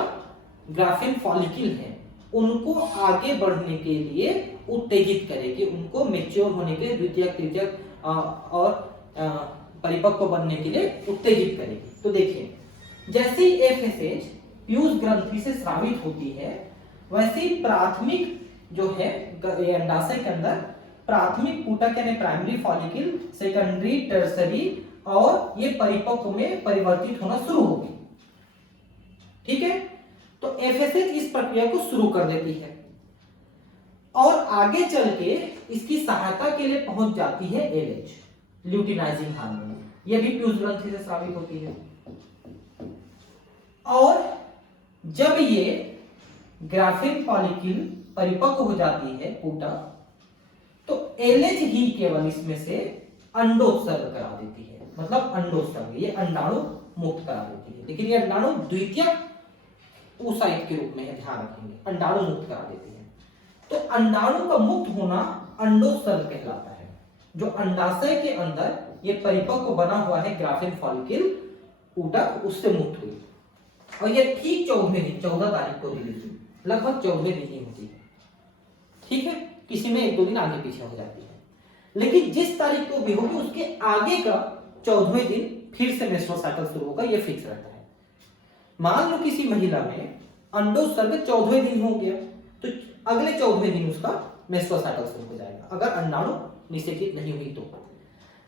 ग्राफिन फॉलिकल है, उनको आगे बढ़ने के लिए उत्तेजित करेगी, उनको मैच्योर होने के लिए, द्वितीयक तृतीयक और परिपक्व बनने के लिए उत्तेजित करेगी। तो देखिए, जैसे ही एफएसएच पीयूष ग्रंथि से स्रावित होती है, वैसे ही प्राथमिक जो है अंडाशय के अंदर प्राथमिक पूटक यानी प्राइमरी फॉलिकल, सेकेंडरी, टर्सरी और ये परिपक्व में परिवर्तित होना शुरू होगी। ठीक है, तो एफएसएच इस प्रक्रिया को शुरू कर देती है और आगे चल के इसकी सहायता के लिए पहुंच जाती है एलएच, ल्यूटिनाइजिंग हार्मोन। यह भी पीयूष ग्रंथि से स्रावित होती है। और जब ये ग्राफिन फॉलिकल परिपक्व हो जाती है पूटक, तो एलएच ही केवल इसमें से अंडोत्सर्ग करा देती है, मतलब अंडोत्सर्ग, ये अंडाणु मुक्त करा देती है। लेकिन ये अंडाणु द्वितीयक oocyte के रूप में है, ध्यान रखेंगे, अंडाणु मुक्त करा देती है। तो अंडाणु का मुक्त होना अंडोत्सर्ग कहलाता है। जो अंडाशय के अंदर ये परिपक्व बना हुआ है ग्राफिन फॉलिकल ऊतक, उससे मुक्त हुई। और ये ठीक 14वें दिन, 14 तारीख को रिलीज हुई, लगभग 14वें दिन ही होती है। ठीक है, किसी में 1-2 दिन आगे पीछे हो जाती है, लेकिन जिस तारीख को भी होगी उसके आगे का 14वें दिन फिर से मेंस्ट्रुअल साइकिल शुरू होगा, ये फिक्स रहता है। मान लो किसी महिला में अंडोत्सर्ग 14वें दिन हो गया, तो अगले 14वें दिन उसका मेंस्ट्रुअल साइकिल शुरू हो जाएगा, अगर अंडाणु निषेचित नहीं हुई तो।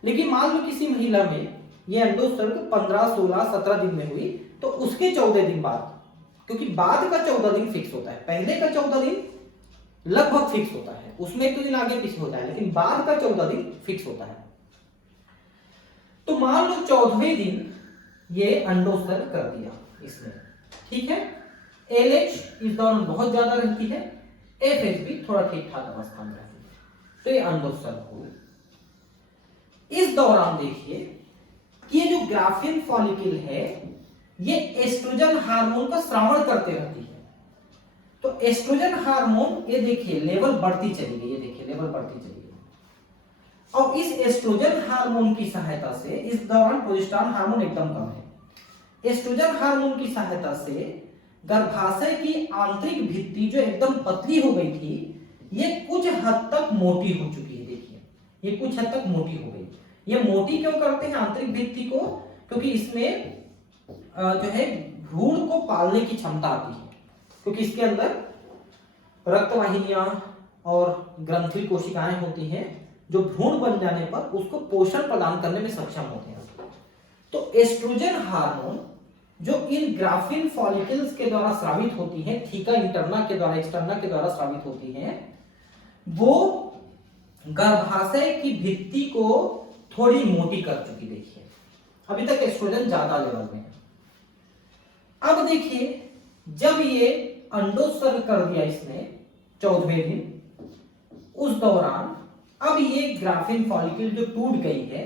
लेकिन मान लो किसी महिला में ये अंडोत्सर्ग 15, 16, 17 दिन में हुई, तो उसके 14 दिन बाद, क्योंकि बाद का 14 दिन फिक्स होता है, पहले का 14 दिन लगभग फिक्स होता है, उसमें 1-2 दिन आगे पीछे होता है, लेकिन बाद का 14 दिन फिक्स होता है। तो मान लो 14वें दिन ये अंडोत्सर्ग कर दिया इसने। ठीक है, एलएच इस दौरान बहुत ज्यादा रहती है, एफएच भी थोड़ा ठीक ठाक अवस्था में रहती है, तो ये अंडोत्सर्ग हुआ। इस दौरान देखिए कि ये जो ग्राफिन फॉलिकल है, ये एस्ट्रोजन हार्मोन का स्रावण करते रहती है। तो एस्ट्रोजन हार्मोन ये देखिए लेवल बढ़ती चली गई, ये देखिए लेवल बढ़ती चली गई। और इस एस्ट्रोजन हार्मोन की सहायता से इस दौरान प्रोजेस्टेरॉन हार्मोन एकदम कम है। एस्ट्रोजन हार्मोन की सहायता से गर्भाशय की आंतरिक भित्ति जो एकदम पतली हो गई थी, ये कुछ हद तक मोटी हो चुकी है। देखिए ये कुछ हद तक मोटी हो गई। ये मोटी क्यों करते हैं आंतरिक भित्ति को? क्योंकि इसमें जो है भ्रूण को पालने की क्षमता आती है, क्योंकि इसके अंदर रक्त वाहिनियां और ग्रंथि कोशिकाएं होती हैं जो भ्रूण बन जाने पर उसको पोषण प्रदान करने में सक्षम होते हैं। तो एस्ट्रोजन हार्मोन जो इन ग्राफिन फॉलिकल्स के द्वारा स्रावित होती हैं, थीका इंटरना के द्वारा एक्सटर्ना के द्वारा स्रावित होती हैं, वो गर्भाशय की भित्ति को थोड़ी मोटी कर चुकी। देखिए अभी तक एस्ट्रोजन ज्यादा लेवल में है। अब देखिए जब ये अंडोत्सर्ग कर दिया इसने 14वें दिन, उस दौरान अब ये ग्राफिन फॉलिकल जो टूट गई है,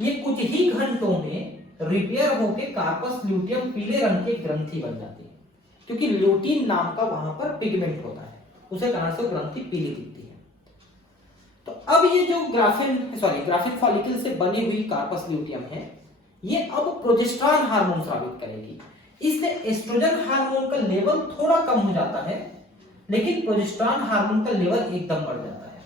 ये कुछ ही घंटों में रिपेयर होकर कार्पस ल्यूटियम पीले रंग की ग्रंथि बन जाती है, क्योंकि ल्यूटीन नाम का वहां पर पिगमेंट होता है, उसे कारण से ग्रंथि पीली दिखती है। तो अब ये जो ग्राफिन फॉलिकल से बनी हुई कार्पस ल्यूटियम है, ये अब प्रोजेस्टेरॉन हार्मोन स्रावित करेगी। इसलिए एस्ट्रोजन हार्मोन का लेवल थोड़ा कम हो जाता है, लेकिन प्रोजेस्टेरॉन हार्मोन का लेवल एकदम बढ़ जाता है।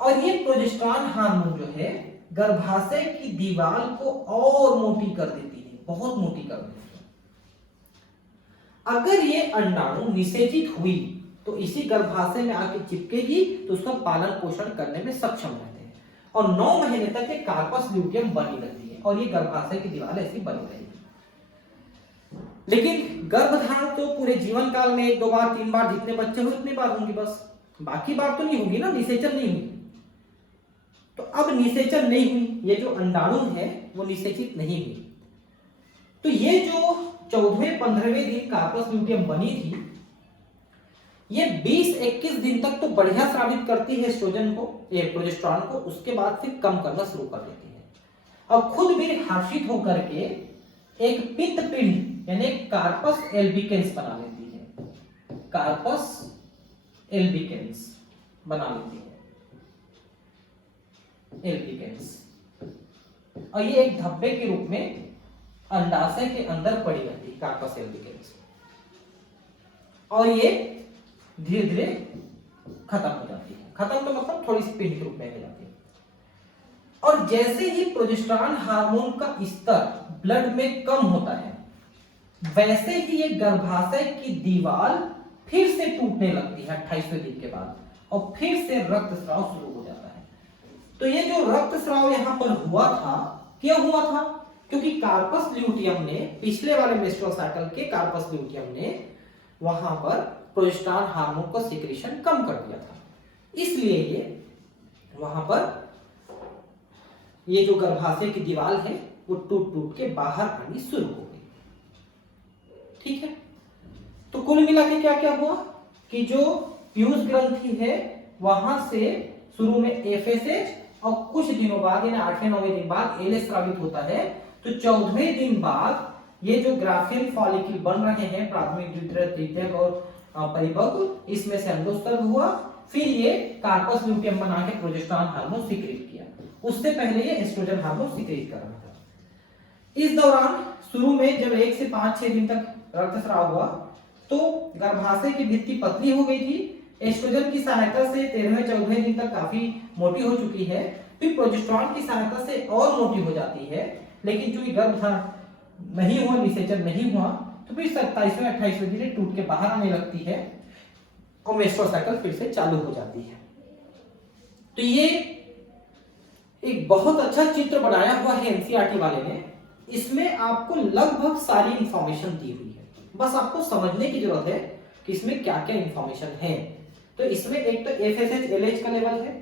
और ये प्रोजेस्टेरॉन हार्मोन जो है गर्भाशय की दीवार को और मोटी कर देती है, बहुत मोटी कर देती है। अगर ये अंडाणु निषेचित हुई तो इसी गर्भाशय में आके चिपकेगी, तो उसका पालन पोषण करने में सक्षम रहते हैं और 9 महीने तक ये कार्पस ल्यूटियम बनी रहती है और ये गर्भाशय की दीवार ऐसी बनी रहेगी। लेकिन गर्भधारण तो पूरे जीवन काल में 1, 2 बार 3 बार जितने बच्चे हो उतनी बार होंगी, बस बाकी बार तो नहीं होगी ना, निषेचन नहीं होगी। तो अब निषेचन नहीं हुई, ये जो अंडाणु है वो निषेचित नहीं हुई, तो ये जो 14वें 15वें दिन कार्पस ल्यूटियम बनी थी, ये 20-21 दिन तक तो बढ़िया स्रावित करती है एस्ट्रोजन को, ये प्रोजेस्टेरॉन को, उसके बाद फिर कम करना शुरू कर देती है और खुद भी हर्षित होकर के एक पित्त पिंड यानी कार्पस एल्बिकेंस बना लेती है, कार्पस एल्बिकेंस बना लेती है, एल्बिकेंस। और ये एक धब्बे के रूप में अंडाशय के अंदर पड़ी रहती है कार्पस एल्बिकेंस, और ये धीरे धीरे खत्म हो जाती है। खत्म तो मतलब थोड़ी सी पिंड के रूप में हो जाती है। और जैसे ही प्रोजेस्टेरॉन हार्मोन का स्तर ब्लड में कम होता है, वैसे ही ये गर्भाशय की दीवार फिर से टूटने लगती है 28वें दिन के बाद, और फिर से रक्तस्राव शुरू हो जाता है। तो ये जो रक्तस्राव यहाँ पर हुआ था, क्यों हुआ था? क्योंकि कार्पस ल्यूटियम ने, पिछले वाले मेंस्ट्रुअल साइकिल के कार्पस ल्यूटियम ने वहां पर प्रोजेस्टेरॉन हार्मोन का सिक्रीशन कम कर दिया था, इसलिए ये वहां पर ये जो गर्भाशय की दीवार है वो टूट टूट के बाहर आनी शुरू हो गई। ठीक है, तो कुल मिला के क्या क्या हुआ कि जो पीयूष ग्रंथि है वहां से शुरू में एफएसएच और कुछ दिनों बाद यानी 8वें-9वें दिन बाद एलएच स्रावित होता है। तो 14वें दिन बाद ये जो ग्राफिन फॉलिकल बन रहे हैं, प्राथमिक, द्वितीयक, तृतीयक और परिपक्व, इसमें से अंडोत्सर्ग हुआ, फिर ये कार्पस ल्यूटियम बना के प्रोजेस्टेरॉन हार्मोन सीक्रेट किया। उससे पहले ये एस्ट्रोजन हार्मोन सीक्रेट कर रहा था। इस दौरान शुरू में जब 1 से 5-6 दिन तक रक्तस्राव हुआ तो गर्भाशय की भित्ति पतली हो गई थी, एस्ट्रोजन की सहायता से 13वें-14वें दिन तक काफी मोटी हो चुकी है, फिर प्रोजेस्टेरॉन की सहायता से और मोटी हो जाती है, लेकिन चूंकि गर्भधारण नहीं हुआ, निषेचन नहीं हुआ, तो फिर 27वें-28वें दिन टूट के बाहर आने लगती है और मेंस्ट्रुअल साइकिल फिर से चालू हो जाती है। तो ये एक बहुत अच्छा चित्र बनाया हुआ है एनसीईआरटी वाले ने। इसमें आपको लगभग सारी इंफॉर्मेशन दी हुई है, बस आपको समझने की जरूरत है कि इसमें क्या क्या इंफॉर्मेशन है। तो इसमें एक तो एफएसएच एलएच का लेवल है,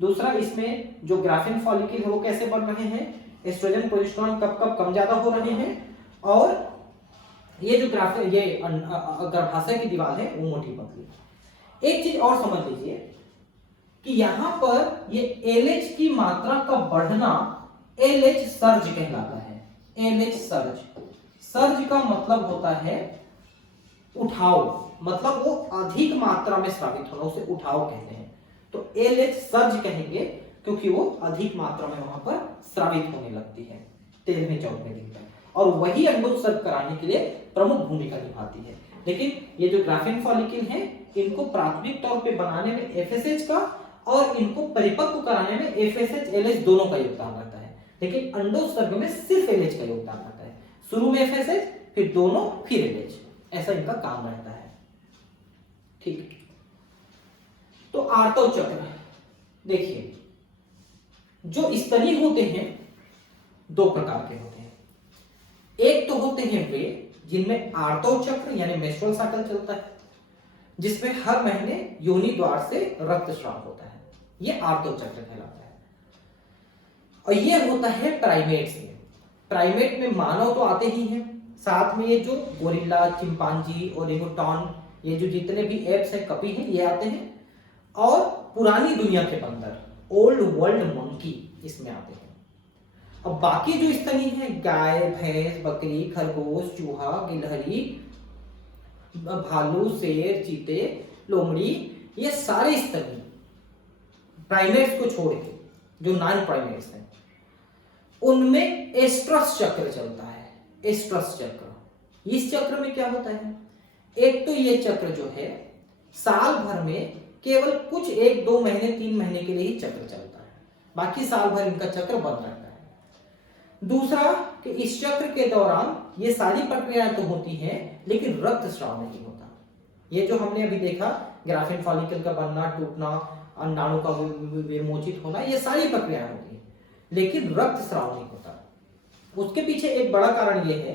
दूसरा इसमें जो ग्राफिन फॉलिकल है वो कैसे बन रहे हैं, एस्ट्रोजन प्रोजेस्टेरॉन कब कब कम ज्यादा हो रहे हैं, और ये जो ग्राफिन ये गर्भाशय की दीवार है वो मोटी पतली। एक चीज और समझ लीजिए कि यहां पर ये एलएच की मात्रा का बढ़ना एलएच सर्ज कहलाता है। एलएच सर्ज, सर्ज का मतलब होता है उठाव, मतलब वो अधिक मात्रा में स्रावित होना, उसे उठाव कहते हैं। तो LH सर्ज कहेंगे क्योंकि वो अधिक मात्रा में वहां पर स्रावित होने लगती है 13वें-14वें दिन तक, और वही अंडोत्सर्ग कराने के लिए प्रमुख भूमिका निभाती है। लेकिन ये जो ग्राफिन फॉलिकल है, इनको प्राथमिक तौर पे बनाने में FSH का और इनको परिपक्व कराने में FSH LH दोनों का योगदान रहता है, लेकिन अंडोत्सर्ग में सिर्फ LH का योगदान रहता है। शुरू में FSH, फिर दोनों, फिर LH, ऐसा इनका काम रहता है। ठीक, तो आर्तव चक्र देखिए, जो स्तनी होते हैं दो प्रकार के होते हैं। एक तो होते हैं वे जिनमें आर्तव चक्र यानी मेंस्ट्रुअल साइकिल चलता है, जिसमें हर महीने योनि द्वार से रक्तस्राव होता है, ये आर्तव चक्र कहलाता है। और ये होता है प्राइमेट्स में। प्राइमेट में मानव तो आते ही हैं, साथ में ये जो गोरिल्ला, चिंपांजी, ओरेंगुटान, ये जो जितने भी एप्स हैं, कपी हैं, ये आते हैं। और पुरानी दुनिया के बंदर, ओल्ड वर्ल्ड मंकी, इसमें आते हैं। अब बाकी जो स्तनी है, गाय, भैंस, बकरी, खरगोश, चूहा, गिलहरी, भालू, शेर, चीते, लोमड़ी, ये सारे स्तनी प्राइमेट्स को छोड़ के जो नॉन प्राइमेट्स हैं, उनमें एस्ट्रस चक्र चलता है। एस्ट्रस चक्र, इस चक्र में क्या होता है, एक तो ये चक्र जो है साल भर में केवल कुछ 1-2 महीने 3 महीने के लिए ही चक्र चलता है, बाकी साल भर इनका चक्र बंद रहता है। दूसरा कि इस चक्र के दौरान ये सारी प्रक्रियाएं तो होती हैं, लेकिन रक्तस्राव नहीं होता। ये जो हमने अभी देखा, ग्राफिन फॉलिकल का बनना, टूटना, अंडाणु का विमोचित होना, ये सारी प्रक्रियाएं होती हैं, लेकिन रक्तस्राव नहीं होता। उसके पीछे एक बड़ा कारण ये है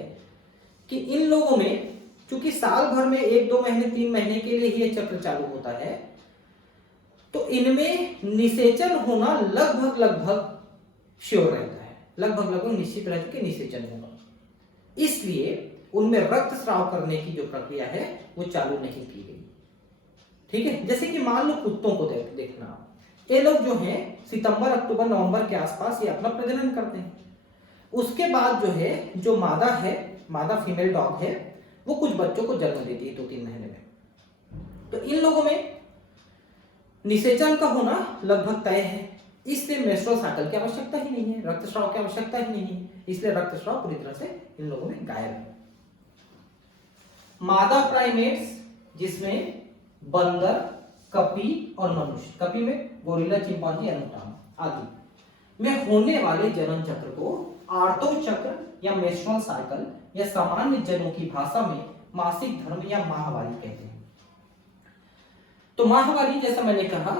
कि इन लोगों में चूंकि साल भर में 1-2 महीने 3 महीने के लिए ही ये चक्र चालू होता है, तो इनमें निषेचन होना लगभग श्योर रहता है, लगभग निश्चित रहता है कि निषेचन होगा। इसलिए उनमें रक्तस्राव करने की जो प्रक्रिया है वो चालू नहीं की गई। ठीक है, जैसे कि मान लो कुत्तों को देखना, ये लोग जो हैं सितंबर, अक्टूबर, नवंबर के आसपास ये अपना प्रजनन करते हैं। उसके बाद जो है, जो मादा है, मादा फीमेल डॉग है, वो कुछ बच्चों को जन्म देती है 2-3 महीने में। तो इन लोगों में निषेचन का होना लगभग तय है, इसलिए मेंस्ट्रुअल साइकिल की आवश्यकता ही नहीं है, रक्तस्राव की आवश्यकता ही नहीं है, इसलिए रक्तस्राव पूरी तरह से इन लोगों में गायब है। मादा प्राइमेट्स जिसमें बंदर, कपी और मनुष्य, कपी में गोरिल्ला, चिंपांजी, ओरेंगुटान आदि में होने वाले जनन चक्र को आर्तव चक्र या मेंस्ट्रुअल साइकिल या सामान्य जनों की भाषा में मासिक धर्म या माहवारी कहते हैं। तो माहवारी, जैसा मैंने कहा,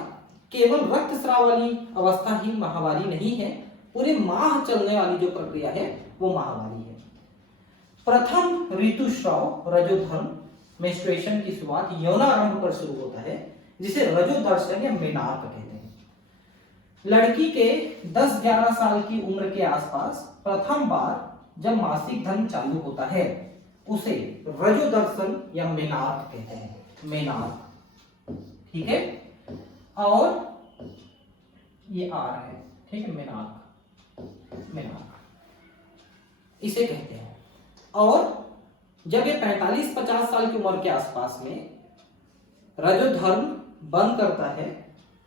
केवल रक्तस्राव वाली अवस्था ही माहवारी नहीं है, पूरे माह चलने वाली जो प्रक्रिया है वो माहवारी है। प्रथम ऋतुस्राव रजोधर्म मेंस्ट्रुएशन की शुरुआत यौनारंभ पर शुरू होता है, जिसे रजोदर्शन या मेनार्क कहते हैं। लड़की के 10-11 साल की उम्र के आसपास प्रथम बार जब मासिक धर्म चालू होता है, उसे रजोदर्शन या मेनार्क कहते हैं, मेनार्क। ठीक है, और ये आर है, ठीक है, मेनार्क, मेनार्क इसे कहते हैं। और जब ये 45-50 साल की उम्र के आसपास में रजोधर्म बंद करता है,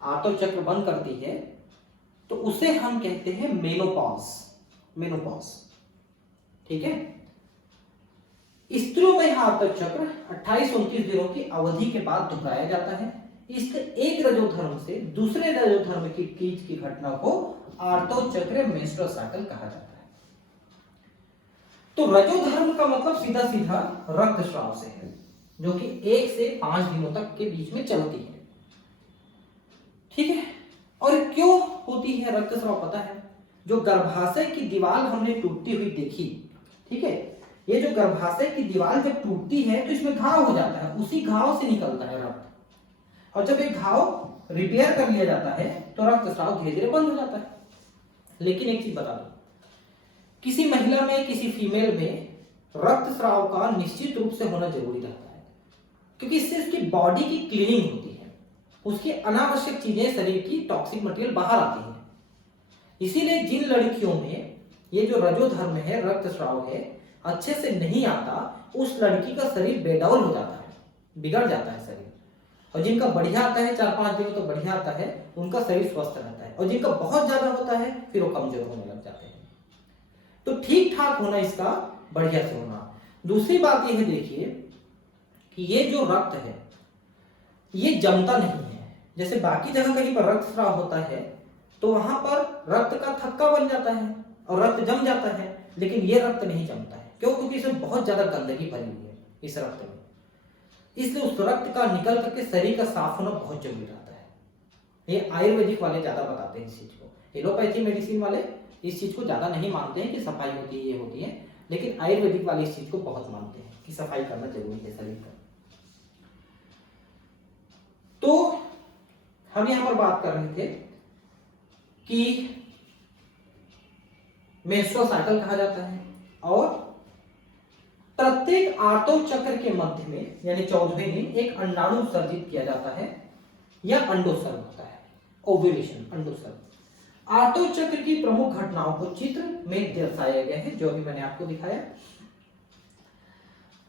आर्तव चक्र बंद करती है, तो उसे हम कहते हैं मेनोपॉज, मेनोपॉज। ठीक है, स्त्रियों में आर्तव चक्र 28-29 दिनों की अवधि के बाद दोहराया जाता है। इस एक रजोधर्म से दूसरे रजोधर्म की कीच की घटना को आर्तव चक्र मेंस्ट्रुअल साइकिल कहा जाता है। तो रजोधर्म का मतलब सीधा सीधा रक्तस्राव से है, जो कि 1 से 5 दिनों तक के बीच में चलती है। ठीक है, और क्यों होती है रक्तस्राव पता है? जो गर्भाशय की दीवार हमने टूटती हुई देखी, ठीक है, ये जो गर्भाशय की दीवार जब टूटती है तो इसमें घाव हो जाता है, उसी घाव से निकलता है रक्त, और जब एक घाव रिपेयर कर लिया जाता है तो रक्तस्राव धीरे धीरे बंद हो जाता है। लेकिन एक चीज बता दो, किसी महिला में, किसी फीमेल में रक्तस्राव का निश्चित रूप से होना जरूरी रहता है, क्योंकि इससे उसकी बॉडी की क्लीनिंग होती है, उसकी अनावश्यक चीजें, शरीर की टॉक्सिक मटेरियल बाहर आती है। इसीलिए जिन लड़कियों में ये जो रजोधर्म है, रक्तस्राव है, अच्छे से नहीं आता, उस लड़की का शरीर बेडौल हो जाता है, बिगड़ जाता है शरीर। और जिनका बढ़िया आता है 4-5 दिनों तक बढ़िया आता है, उनका शरीर स्वस्थ रहता है, और जिनका बहुत ज्यादा होता है फिर वो कमजोर होने लग जाते हैं। तो ठीक ठाक होना इसका बढ़िया से होना। दूसरी बात यह है, देखिए कि ये जो रक्त है ये जमता नहीं है। जैसे बाकी जगह कहीं पर रक्त स्राव होता है तो वहां पर रक्त का थक्का बन जाता है और रक्त जम जाता है, लेकिन ये रक्त नहीं जमता है। क्यों? क्योंकि इसमें बहुत ज्यादा गंदगी भरी हुई है इस रक्त में, इसलिए उस रक्त का निकल करके शरीर का साफ होना बहुत जरूरी रहता है। ये आयुर्वेदिक वाले ज्यादा बताते हैं इस चीज को, एलोपैथी मेडिसिन वाले इस चीज को ज्यादा नहीं मानते हैं कि सफाई होती है, ये होती है, लेकिन आयुर्वेदिक वाले इस चीज को बहुत मानते हैं कि सफाई करना जरूरी है शरीर का। तो हम यहां पर बात कर रहे थे कि मेंस्ट्रुअल साइकिल कहा जाता है, और प्रत्येक आर्तव चक्र के मध्य में यानी 14वें दिन एक अंडाणु उत्सर्जित किया जाता है या अंडोत्सर्ग होता है, ओव्यूलेशन, अंडोत्सर्ग। आर्तव चक्र की प्रमुख घटनाओं को चित्र में दर्शाया गया है, जो भी मैंने आपको दिखाया।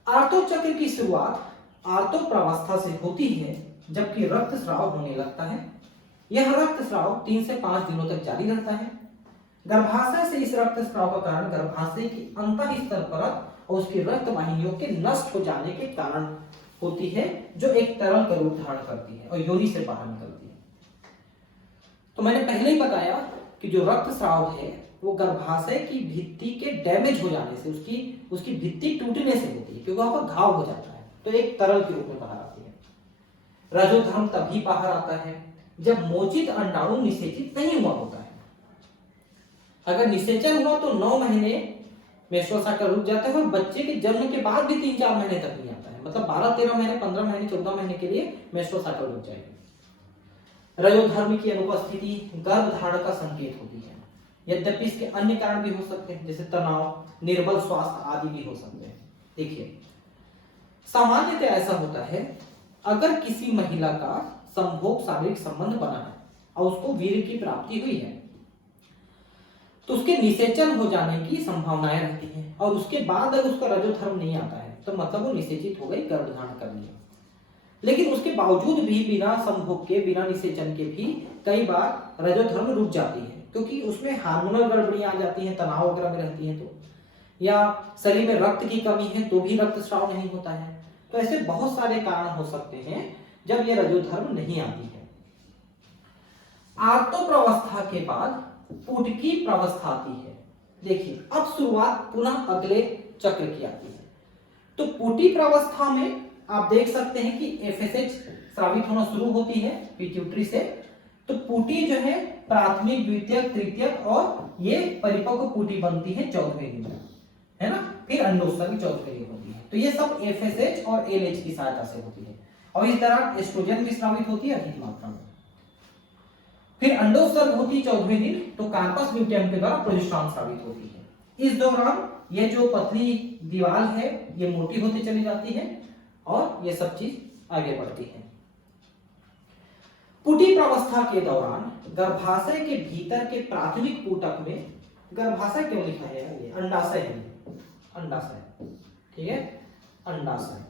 आर्तव चक्र की शुरुआत आर्तव प्रावस्था से होती है, जबकि रक्त स्राव होने लगता है। यह रक्त स्राव 3 से 5 दिनों तक जारी रहता है। गर्भाशय से इस रक्त स्राव का कारण गर्भाशय की अंतःस्तर परत और उसकी रक्त वाहिनियों के नष्ट हो जाने के कारण होती है, जो एक तरल का रूप धारण करती है और योनि से बाहर निकलती है। तो मैंने पहले ही बताया कि जो रक्त स्राव है वो गर्भाशय की भित्ति के डैमेज हो जाने से, उसकी भित्ति टूटने से होती है, क्योंकि वहां पर घाव हो जाता है, तो एक तरल के रूप में बाहर आती है। रजोधर्म तभी बाहर आता है जब मोचित अंडाणु निषेचित नहीं हुआ होता है। अगर निषेचन हुआ तो 9 महीने मेंस्ट्रुअल साइकिल रुक जाता है, और बच्चे के जन्म के बाद भी 3-4 महीने तक नहीं आता है, मतलब 12-13 महीने, 15 महीने, 14 महीने के लिए मेंस्ट्रुअल साइकिल रुक जाएगी। रजोधर्म की अनुपस्थिति गर्भधारण का संकेत होती है, यद्यपि इसके अन्य कारण भी हो सकते हैं, जैसे तनाव, निर्बल स्वास्थ्य आदि भी हो सकते हैं। देखिए, सामान्यतः ऐसा होता है, अगर किसी महिला का संभोग शारीरिक संबंध बना है और उसको वीर्य की प्राप्ति हुई है, तो उसके निषेचन हो जाने की संभावनाएं रहती हैं, और उसके बाद अगर उसका रजोधर्म नहीं आता है तो मतलब वो निषेचित हो गई, गर्भधारण कर लिया। लेकिन उसके बावजूद भी बिना संभोग के, बिना निषेचन के भी कई बार रजोधर्म रुक जाती है, क्योंकि उसमें हार्मोनल गड़बड़ियां आ जाती हैं, तनाव वगैरह में रहती हैं, तो या शरीर में रक्त की कमी है तो भी रक्त स्राव नहीं होता है। तो ऐसे बहुत सारे कारण हो सकते हैं जब ये रजोधर्म नहीं आती है। आर्तव प्रावस्था के बाद पुटकी प्रावस्था आती है। देखिए, अब शुरुआत पुनः अगले चक्र की आती है। तो पुटी प्रावस्था में आप देख सकते हैं कि एफएसएच स्रावित होना शुरू होती है पिट्यूटरी से। तो पुटी जो है प्राथमिक, द्वितीयक, तृतीयक और ये परिपक्व पुटी बनती है 14वें दिन में, है ना। फिर अंडोत्सर्ग 14वें दिन होती है। तो ये सब एफएसएच और एलएच की सहायता से होती है, और इस दौरान एस्ट्रोजन भी स्रावित होती है अधिक मात्रा में। फिर अंडोत्सर्ग होती है 14वें दिन, तो कार्पस ल्यूटेम के द्वारा प्रोजेस्टेरॉन स्रावित होती है। इस दौरान ये जो पतली दीवार है ये मोटी होती चली जाती है और ये सब चीज आगे बढ़ती है। पुटी प्रावस्था के दौरान गर्भाशय के भीतर के प्राथमिक पुटक में, गर्भाशय क्यों लिखा है, ये अंडाशय है, अंडाशय, ठीक है, अंडाशय।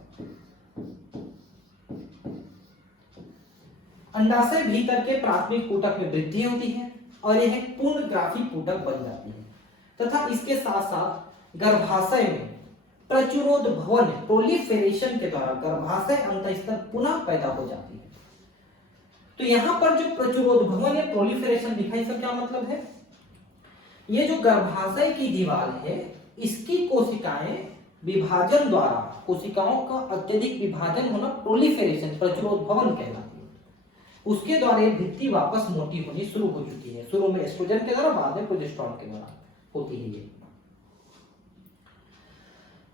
अंडाशय भीतर के प्राथमिक पुटक में वृद्धि होती है और यह पूर्ण ग्राफिक पुटक बन जाती है, तथा इसके साथ साथ गर्भाशय में प्रचुरोद भवन, प्रोलिफेरेशन के द्वारा गर्भाशय अंतःस्तर पुनः पैदा हो जाती है। तो यहां पर जो प्रचुरोद भवन या प्रोलिफेरेशन लिखा है, इसका क्या मतलब है? ये जो गर्भाशय की दीवार है, इसकी कोशिकाएं विभाजन द्वारा, कोशिकाओं का अत्यधिक विभाजन होना प्रोलिफेरेशन, प्रचुरोद भवन कहलाती है। उसके द्वारा ये भित्ति वापस मोटी होनी शुरू हो चुकी है। शुरू में एस्ट्रोजन के द्वारा, बाद में प्रोजेस्टेरॉन के द्वारा होती है ये।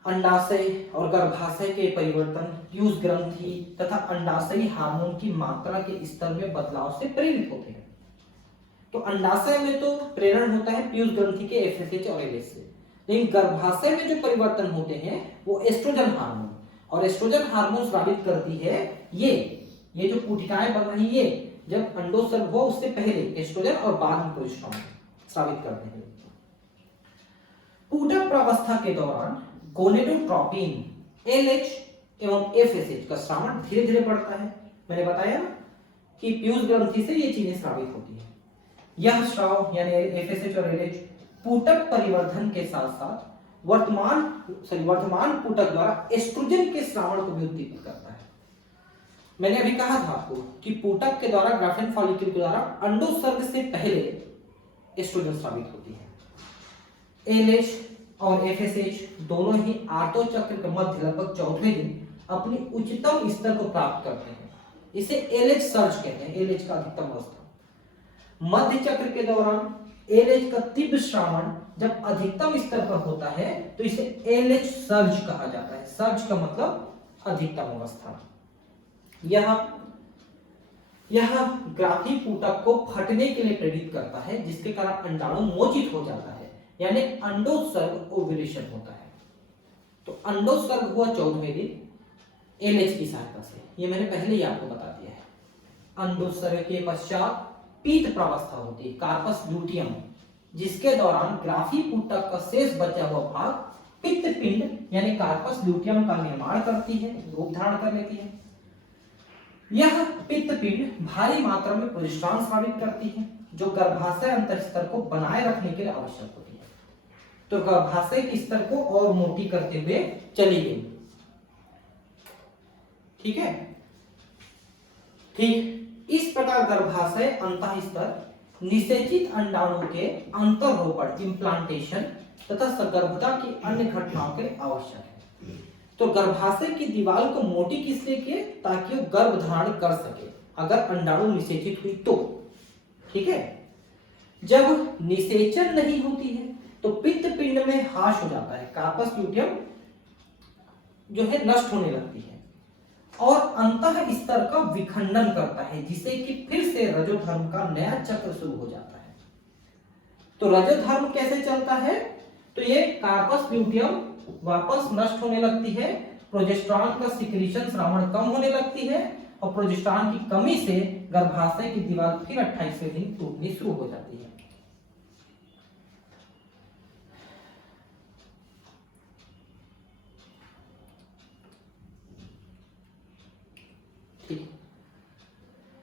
अंडाशय और गर्भाशय के परिवर्तन प्यूष ग्रंथि तथा अंडाशयी हार्मोन की मात्रा के स्तर में बदलाव से प्रेरित होते हैं। तो अंडाशय में तो प्रेरण होता है पीयूष ग्रंथि के एफएसएच और एलएच से, लेकिन गर्भाशय में जो परिवर्तन होते हैं वो एस्ट्रोजन हार्मोन, और एस्ट्रोजन हार्मोन स्रावित करती है ये जो पुटिकाएं बन रही है, जब अंडोत्सर्ग हो उससे पहले एस्ट्रोजन और बाद में प्रोजेस्टेरॉन स्रावित करते हैं। पुटक प्रावस्था के दौरान गोनेडोट्रोपिन, एलएच, एवं एफएसएच का श्रावण धीरे धीरे बढ़ता है। मैंने बताया ना कि पीयूष ग्रंथि से ये चीजें स्रावित होती है। यह स्राव यानी एफएसएच और एलएच पुटक परिवर्धन के साथ साथ वर्तमान पुटक द्वारा एस्ट्रोजन के श्रावण को भी उत्तेजित करता है। मैंने अभी कहा था आपको कि पुटक के द्वारा ग्राफेन फॉलिकल के द्वारा अंडोत्सर्ग से पहले एस्ट्रोजन स्रावित होती है। एलएच और एफएसएच दोनों ही आर्तो चक्र के मध्य लगभग 4वें दिन अपनी उच्चतम स्तर को प्राप्त करते हैं। इसे एलएच सर्ज कहते हैं, एलएच का अधिकतम अवस्था। मध्य चक्र के दौरान एलएच का तीव्र श्रावण जब अधिकतम स्तर पर होता है तो इसे एलएच सर्ज कहा जाता है। सर्ज का मतलब अधिकतम अवस्था। यह ग्राफी पुटक को फटने के लिए प्रेरित करता है, जिसके कारण अंडाणु मोचित हो जाता है, यानी अंडोत्सर्ग ओव्यूलेशन होता है। तो अंडोत्सर्ग हुआ 14वें दिन एलएच की सहायता से, ये मैंने पहले ही आपको बता दिया है। अंडोत्सर्ग के पश्चात पीत प्रावस्था होती है, कार्पस ल्यूटियम, जिसके दौरान ग्राफी पुटक का शेष बचा हुआ भाग पित्त पिंड यानी कार्पस ल्यूटियम का निर्माण करती है, रूप धारण कर लेती है। यह पित्त पिंड भारी मात्रा में प्रोजेस्टेरॉन स्रावित करती है, जो गर्भाशय अंतःस्तर को बनाए रखने के लिए आवश्यक होती है। तो गर्भाशय के स्तर को और मोटी करते हुए चली गई। ठीक है, ठीक इस प्रकार गर्भाशय अंतःस्तर निषेचित अंडाणु के अंतर्रोपण इम्प्लांटेशन तथा सगर्भता की अन्य घटनाओं के लिए आवश्यक है। तो गर्भाशय की दीवार को मोटी किस लिए किए, ताकि वो गर्भ धारण कर सके अगर अंडाणु निषेचित हुई तो। ठीक है, जब निषेचन नहीं होती है तो पित्त पिंड में हाश हो जाता है, कार्पस ल्यूटियम जो है नष्ट होने लगती है और अंतः स्तर का विखंडन करता है, जिसे कि फिर से रजोधर्म का नया चक्र शुरू हो जाता है। तो रजोधर्म कैसे चलता है, तो ये कार्पस ल्यूटियम वापस नष्ट होने लगती है, प्रोजेस्टेरॉन का सिक्रीशन श्रावण कम होने लगती है और प्रोजेस्टेरॉन की कमी से गर्भाशय की दीवार फिर 28वें दिन टूटनी शुरू हो जाती है।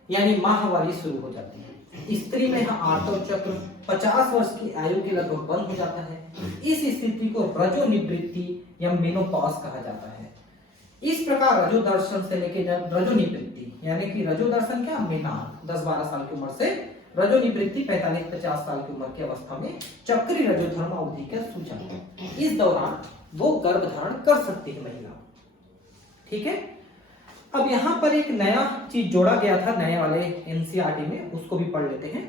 यानी माहवारी शुरू हो जाती है। स्त्री में आर्तव चक्र 50 वर्ष की आयु के लगभग बंद हो जाता है। इस स्थिति को रजोनिवृत्ति या मेनोपॉज कहा जाता है। इस प्रकार रजो दर्शन से लेकर रजोनिवृत्ति यानी कि रजो दर्शन क्या, मेनान 10-12 साल की उम्र से, रजोनिवृत्ति 45-50 साल की उम्र की अवस्था में चक्री रजोधर्म अवधि का सूचन है। इस दौरान वो गर्भ धारण कर सकती है महिला। ठीक है, अब यहां पर एक नया चीज जोड़ा गया था नए वाले एनसीईआरटी में, उसको भी पढ़ लेते हैं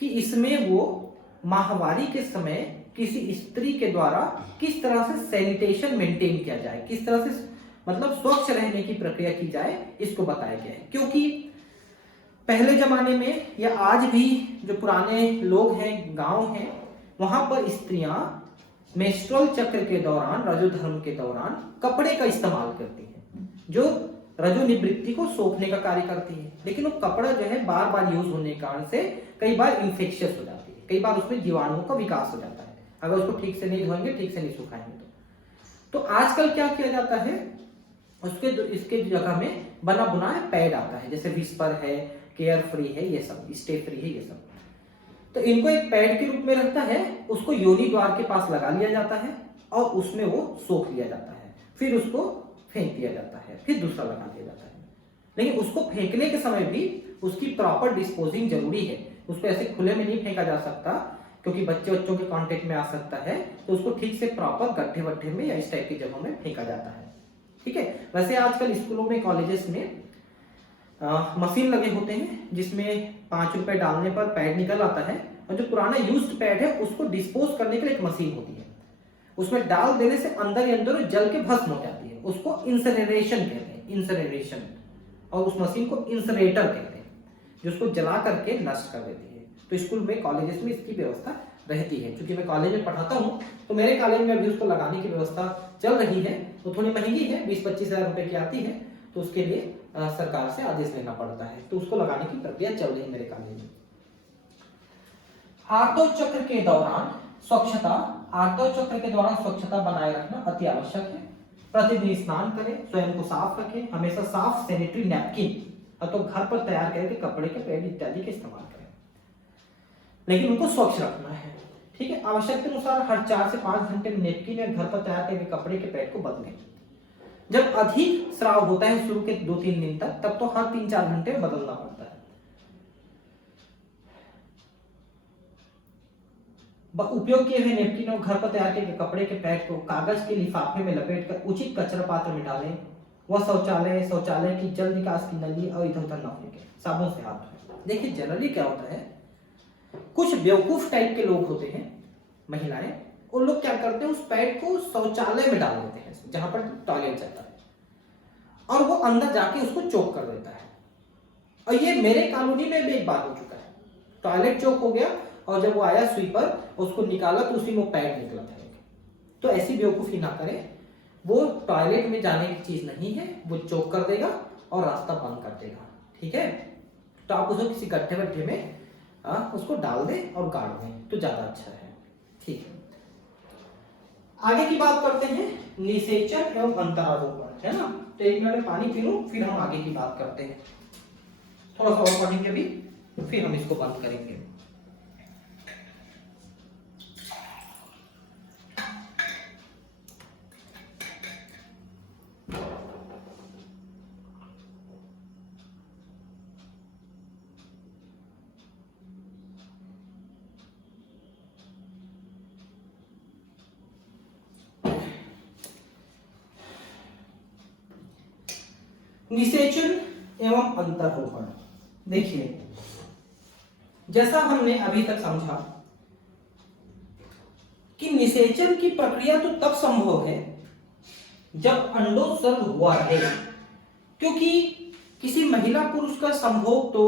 कि इसमें वो माहवारी के समय किसी स्त्री के द्वारा किस तरह से सैनिटेशन मेंटेन किया जाए, किस तरह से मतलब स्वच्छ रहने की प्रक्रिया की जाए, इसको बताया गया है। क्योंकि पहले जमाने में या आज भी जो पुराने लोग हैं, गांव हैं, वहां पर स्त्रियां मेंस्ट्रुअल चक्र के दौरान, रजोधर्म के दौरान कपड़े का इस्तेमाल करती हैं, जो रजोनिवृत्ति को सोखने का कार्य करती है। लेकिन वो कपड़ा जो है बार बार यूज होने के कारण से कई बार इंफेक्शियस हो जाती है, कई बार उसमें जीवाणुओं का विकास हो जाता है अगर उसको ठीक से नहीं धोएंगे, ठीक से नहीं सुखाएंगे तो आजकल क्या किया जाता है, इसके जगह में बना बुनाया पैड आता है, जैसे विस्पर है, केयर फ्री है, ये सब स्टे फ्री है, ये सब। तो इनको एक पैड के रूप में रहता है, उसको योनि द्वार के पास लगा लिया जाता है और उसमें वो सोख लिया जाता है, फिर उसको फेंक दिया जाता है, फिर दूसरा लगा दिया जाता है। लेकिन उसको फेंकने के समय भी उसकी प्रॉपर डिस्पोजिंग जरूरी है, उसको ऐसे खुले में नहीं फेंका जा सकता क्योंकि बच्चों के कांटेक्ट में आ सकता है। तो उसको ठीक से प्रॉपर गड्ढे वड्ढे में या इस टाइप की जगहों में फेंका जाता है। ठीक है, वैसे आजकल स्कूलों में, कॉलेजेस में मशीन लगे होते हैं जिसमें 5 रुपए डालने पर पैड निकल आता है और जो पुराना यूज्ड पैड है उसको डिस्पोज करने के लिए एक मशीन होती है, उसमें डाल देने से अंदर ही अंदर जल के भस्म हो जाती है, उसको इंसनरेशन कहते हैं, इंसनरेशन। और उस मशीन को इंसनरेटर कहते हैं, जो उसको जला करके नष्ट कर देती है। तो स्कूल में, कॉलेजेस में इसकी व्यवस्था रहती है। क्योंकि मैं कॉलेज में पढ़ाता हूँ तो मेरे कॉलेज में अभी उसको लगाने की व्यवस्था चल रही है। तो थोड़ी महंगी है, 20-25 हजार रुपए की आती है, तो उसके लिए सरकार से आदेश लेना पड़ता है। तो उसको लगाने की प्रक्रिया चल रही है मेरे कॉलेज में। आर्तव चक्र के दौरान स्वच्छता, आर्तव चक्र के दौरान स्वच्छता बनाए रखना अति आवश्यक है। प्रतिदिन स्नान करें, स्वयं को साफ रखें, हमेशा साफ सैनिटरी नैपकिन तो घर पर तैयार करके कपड़े के पैड इत्यादि के इस्तेमाल करें, लेकिन उनको स्वच्छ रखना है। ठीक है, आवश्यकता अनुसार हर 4 से 5 घंटे में नैपकिन या घर पर तैयार करके कपड़े के पैड को बदलें। जब अधिक स्राव होता है शुरू के 2-3 दिन तक, तब तो हर 3-4 घंटे में बदलना पड़ता है। उपयोग किए हुए नैपकिन और घर पर तैयार किए कपड़े के पैड को कागज के लिफाफे में लपेटकर उचित कचरा पात्र में डालें। वह शौचालय की जल निकास की नली और इधर उधर न फेंकें, साबुन से हाथ धोएं। देखिए जनरली क्या होता है, कुछ बेवकूफ टाइप के लोग होते हैं, महिलाएं, उन लोग क्या करते हैं, उस पैड को शौचालय में डाल देते हैं जहां पर टॉयलेट जाता है, और वो अंदर जाके उसको चोक कर देता है। और ये मेरे कॉलोनी में भी एक बार हो चुका है, टॉयलेट चोक हो गया और जब वो आया स्वीपर उसको निकाला तो उसी में पैड निकला था। तो ऐसी बेवकूफी ना करें, वो टॉयलेट में जाने की चीज नहीं है, वो चोक कर देगा और रास्ता बंद कर देगा। ठीक है, तो आप उसको किसी गड्ढे वड्ढे में उसको डाल दें और गाड़ दें तो ज्यादा अच्छा है। ठीक है, आगे की बात करते हैं निषेचन एवं अंतरारोपण, है ना। तो एक मिनट में पानी पी लूं, फिर हम आगे की बात करते हैं। थोड़ा सा और पढ़ेंगे अभी, फिर हम इसको बंद करेंगे। निषेचन एवं अंतरोपण, देखिए जैसा हमने अभी तक समझा कि निषेचन की प्रक्रिया तो तब संभव है जब अंडोत्सर्ग हुआ है, क्योंकि किसी महिला पुरुष का संभोग तो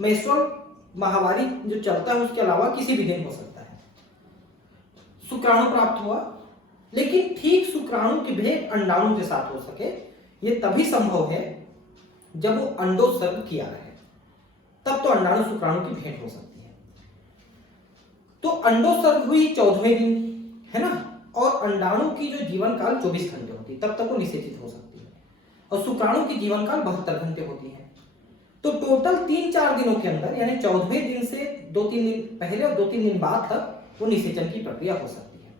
मेंस्ट्रुअल माहवारी जो चलता है उसके अलावा किसी भी दिन हो सकता है। शुक्राणु प्राप्त हुआ, लेकिन ठीक शुक्राणु की भेंट अंडाणु के साथ हो सके, यह तभी संभव है जब वो अंडोत्सर्ग किया रहे, तब तो अंडाणु शुक्राणु की भेंट हो सकती है। तो अंडोत्सर्ग हुई 14वें दिन, है ना, और अंडाणु की जो जीवन काल 24 घंटे होती है, तब तक वो निषेचित हो सकती है, और शुक्राणु की जीवन काल 72 घंटे होती है। तो टोटल 3-4 दिनों के अंदर, यानी 14वें दिन से 2-3 दिन पहले और 2-3 दिन बाद तक वो निषेचन की प्रक्रिया हो सकती है।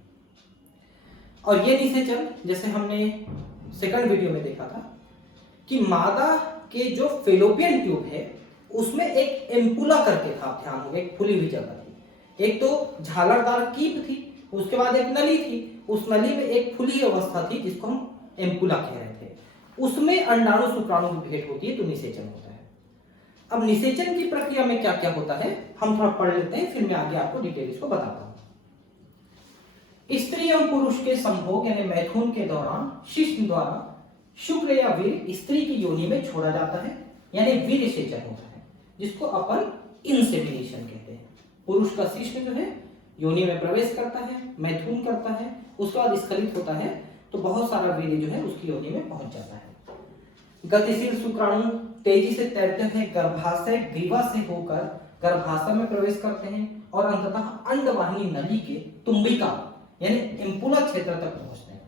और ये निषेचन, जैसे हमने सेकंड वीडियो में देखा था कि मादा के जो फेलोपियन ट्यूब है उसमें एक एम्पुला करके था, ध्यान हो, एक खुली हुई जगह थी, एक तो झालरदार कीप थी, उसके बाद एक नली थी, उस नली में एक खुली अवस्था थी जिसको हम एम्पुला कह रहे थे, उसमें अंडाणु शुक्राणु की भेंट होती है तो निषेचन होता है। अब निषेचन की प्रक्रिया में क्या क्या होता है हम थोड़ा पढ़ लेते हैं, फिर मैं आगे आपको डिटेल इसको बताता हूं। स्त्री एवं पुरुष के संभोग यानी मैथुन के दौरान शिश्न द्वारा शुक्र या वीर स्त्री की योनि में छोड़ा जाता है, यानी वीर सेचन होता है, जिसको अपन इंसेमिनेशन कहते हैं। पुरुष का शिश्न जो है योनि में प्रवेश करता है, मैथुन करता है, उसके बाद स्खलित होता है, तो बहुत सारा वीर्य जो है उसकी योनि में पहुंच जाता है। गतिशील शुक्राणु तेजी से तैरते हुए गर्भाशय ग्रीवा से होकर गर्भाशय में प्रवेश करते हैं और अंततः अंडवाहिनी नली के तुम्बिका यानी एम्पुला क्षेत्र तक पहुंचते हैं।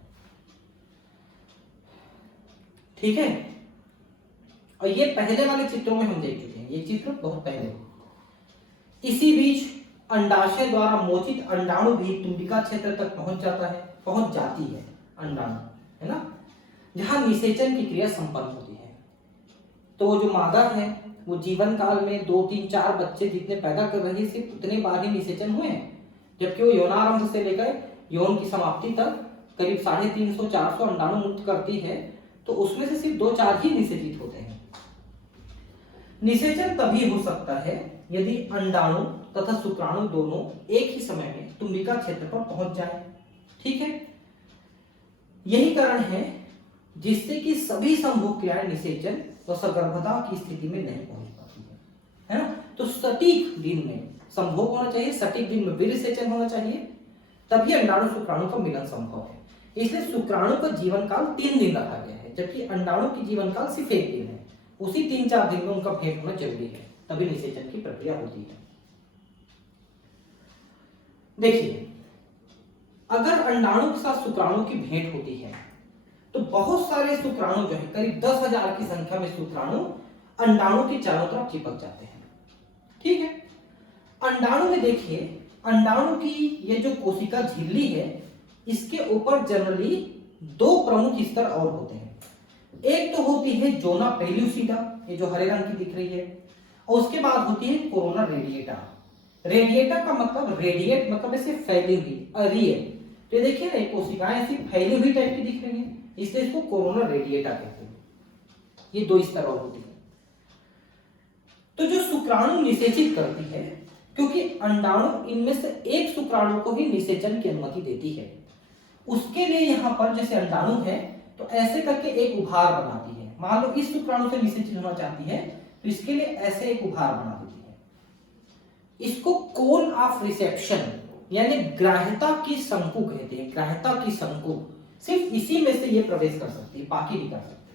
ठीक है, और ये पहले वाले चित्रों में हम देख चुके हैं, ये चित्र बहुत पहले। इसी बीच अंडाशय द्वारा मोचित अंडाणु भी तुम्बिका क्षेत्र तक पहुंच जाती है अंडाणु, है ना, जहां निषेचन की क्रिया संपन्न होती है। तो वो जो मादा है वो जीवन काल में 2-3-4 बच्चे जितने पैदा कर रही है सिर्फ उतने बार ही निषेचन हुए हैं, जबकि वो यौनारंभ से लेकर यौन की समाप्ति तक करीब 350-400 अंडाणु मुक्त करती है, तो उसमें से सिर्फ 2-4 ही निषेचित होते हैं। निषेचन तभी हो सकता है यदि अंडाणु तथा शुक्राणु दोनों एक ही समय में तुम्बिका क्षेत्र पर पहुंच जाए। ठीक है, यही कारण है जिससे कि सभी संभोग क्रियाएं निषेचन व सगर्भता की स्थिति में नहीं पहुंच पाती है ना। तो सटीक दिन में संभोग होना चाहिए, सटीक दिन में वीर्य सेचन होना चाहिए, तभी अंडाणु शुक्राणु का मिलन संभव है। इसलिए शुक्राणु का जीवन काल 3 दिन रखा गया है, जबकि अंडाणु की जीवन काल सिर्फ 1 दिन है। उसी 3-4 दिन में उनका भेंट होना जरूरी है, तभी निषेचन की प्रक्रिया होती है। देखिए, अगर अंडाणु के साथ शुक्राणु की भेंट होती है तो बहुत सारे शुक्राणु जो है, करीब 10,000 की संख्या में शुक्राणु अंडाणु के चारों तरफ चिपक जाते हैं। ठीक है, अंडाणु में देखिए, अंडाणु की ये जो कोशिका झिल्ली है, इसके ऊपर जनरली दो प्रमुख स्तर और होते हैं। एक तो होती है जोना पेल्यूसिडा, ये जो हरे रंग की दिख रही है, और उसके बाद होती है कोरोना रेडिएटा। रेडिएटा का मतलब, रेडिएट मतलब ऐसे फैली हुई, अरियल। तो देखिए ना, कोशिकाएं ऐसी फैली हुई टाइप की दिख रही है, इसलिए इसको कोरोना रेडिएटा कहते हैं। ये दो स्तर और होती है। तो जो शुक्राणु निषेचित करती है, क्योंकि अंडाणु इनमें से एक शुक्राणु को ही निषेचन की अनुमति देती है, उसके लिए यहाँ पर जैसे अंडाणु है तो ऐसे करके एक उभार बनाती है। मान लो इस शुक्राणु से निषेचित होना चाहती है तो इसके लिए ऐसे एक उभार बना देती है। इसको कोन ऑफ रिसेप्शन यानी ग्राह्यता की शंकु कहते हैं। ग्राह्यता की शंकु, सिर्फ इसी में से ये प्रवेश कर सकती है, बाकी नहीं कर सकती।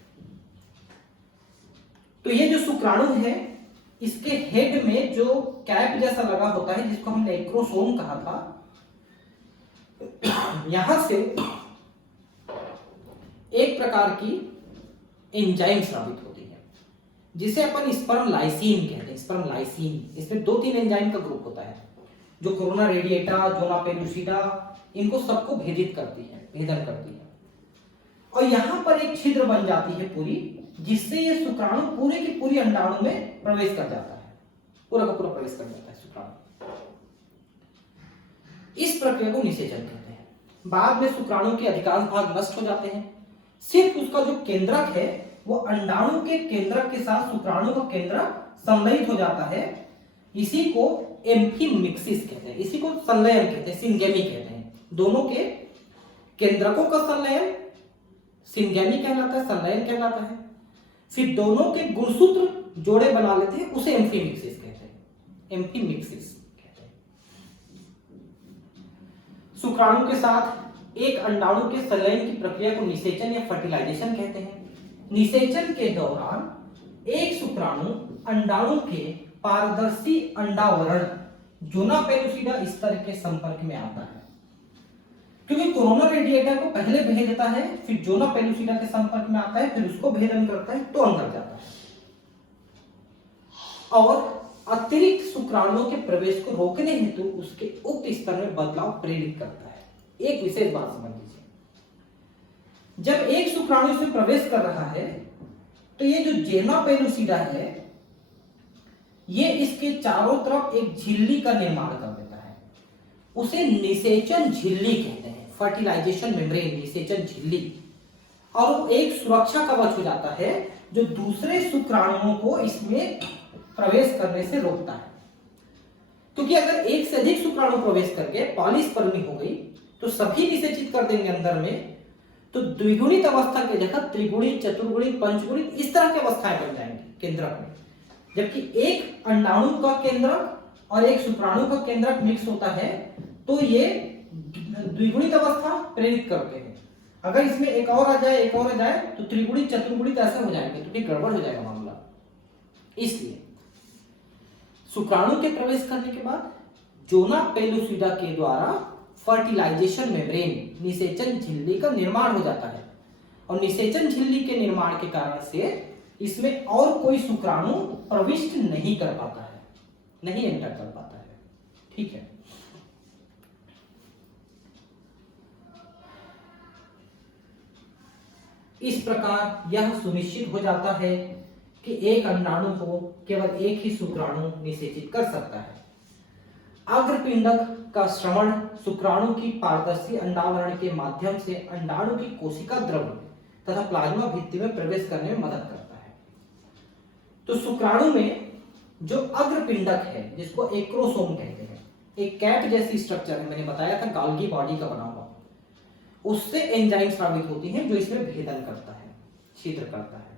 तो ये जो शुक्राणु है, इसके हेड में जो कैप जैसा लगा होता है, जिसको हमने एक्रोसोम कहा था, यहां से एक प्रकार की एंजाइम स्रावित होती है, जिसे अपन स्पर्म लाइसिन कहते हैं। स्पर्म लाइसिन, इसमें 2-3 एंजाइम का ग्रुप होता है, जो कोरोना रेडिएटा, जोना पेल्यूसिडा, इनको सबको भेदित करती है, भेदन करती है। और यहां पर एक छिद्र बन जाती है पूरी, जिससे ये शुक्राणु पूरे की पूरी अंडाणु में प्रवेश कर जाता है, पूरा का पूरा प्रवेश कर जाता है शुक्राणु। इस प्रक्रिया को निषेचन कहते हैं। बाद में शुक्राणु के अधिकांश भाग नष्ट हो जाते हैं, सिर्फ उसका जो केंद्रक है वो अंडाणु के केंद्रक के साथ शुक्राणु का केंद्रक संलयित हो जाता है। इसी को एम्फीमिक्सिस कहते हैं, इसी को संलयन कहते हैं, सिंगेमी कहते हैं। दोनों के केंद्रकों का संलयन सिंगेमी कहलाता है, संलयन कहलाता है। फिर दोनों के गुणसूत्र जोड़े बना लेते हैं, उसे एम्फीमिक्सिस कहते हैं। एम्फीमिक्सिस कहते हैं। शुक्राणु के साथ एक अंडाणु के संलयन की प्रक्रिया को निषेचन या फर्टिलाइजेशन कहते हैं। निषेचन के दौरान एक शुक्राणु अंडाणु के पारदर्शी अंडावरण जोना पेल्यूसिडा स्तर के संपर्क में आता है। क्योंकि कोरोना रेडिएटा को पहले भेदता है, फिर जोना पेल्यूसिडा के संपर्क में आता है, फिर उसको भेदन करता है तो अंदर जाता है, और अतिरिक्त शुक्राणुओं के प्रवेश को रोकने हेतु उसके उक्त स्तर में बदलाव प्रेरित करता है। एक विशेष बात समझ लीजिए, जब एक शुक्राणु इसमें प्रवेश कर रहा है तो ये जो जोना पेल्यूसिडा है, ये इसके चारों तरफ एक झिल्ली का निर्माण कर देता है, उसे निषेचन झिल्ली कहते हैं। फर्टिलाइजेशन मेम्ब्रेन, निषेचन झिल्ली। और एक सुरक्षा कवच हो जाता है जो दूसरे शुक्राणुओं को इसमें प्रवेश करने से रोकता है। क्योंकि अगर एक से अधिक शुक्राणु प्रवेश करके पॉलीस्पर्मी हो गई तो सभी निषेचित कर देंगे अंदर में, तो द्विगुणित अवस्था के जगह त्रिगुणित, चतुर्गुणित, पंचगुणित इस तरह की अवस्थाएं बन जाएंगी केंद्रक में। जबकि एक अंडाणु का केंद्रक और एक शुक्राणु का केंद्रक मिक्स होता है तो ये द्विगुणित अवस्था प्रेरित करते हैं। अगर इसमें एक और आ जाए, एक और आ जाए तो त्रिगुणित, चतुर्गुणित ऐसे हो जाएंगे, तो फिर गड़बड़ हो जाएगा मामला। इसलिए शुक्राणु के प्रवेश करने के बाद जोना पेल्यूसिडा के द्वारा फर्टिलाइजेशन मेम्ब्रेन, निषेचन झिल्ली का निर्माण हो जाता है, और निषेचन झिल्ली के निर्माण के कारण से इसमें और कोई शुक्राणु प्रविष्ट नहीं कर पाता है, नहीं एंटर कर पाता है। ठीक है, इस प्रकार यह सुनिश्चित हो जाता है कि एक अंडाणु को केवल एक ही शुक्राणु निषेचित कर सकता है। अग्रपिंडक का श्रवण शुक्राणु की पारदर्शी अंडावरण के माध्यम से अंडाणु की कोशिका द्रव्य तथा प्लाज्मा भित्ति में प्रवेश करने में मदद करता है। तो शुक्राणु में जो अग्रपिंडक है, जिसको एक्रोसोम कहते हैं, एक कैप जैसी स्ट्रक्चर है, मैंने बताया था गाल्गी बॉडी का बना हुआ, उससे एंजाइम स्रावित होती हैं जो इसमें भेदन करता है, छिद्र करता है।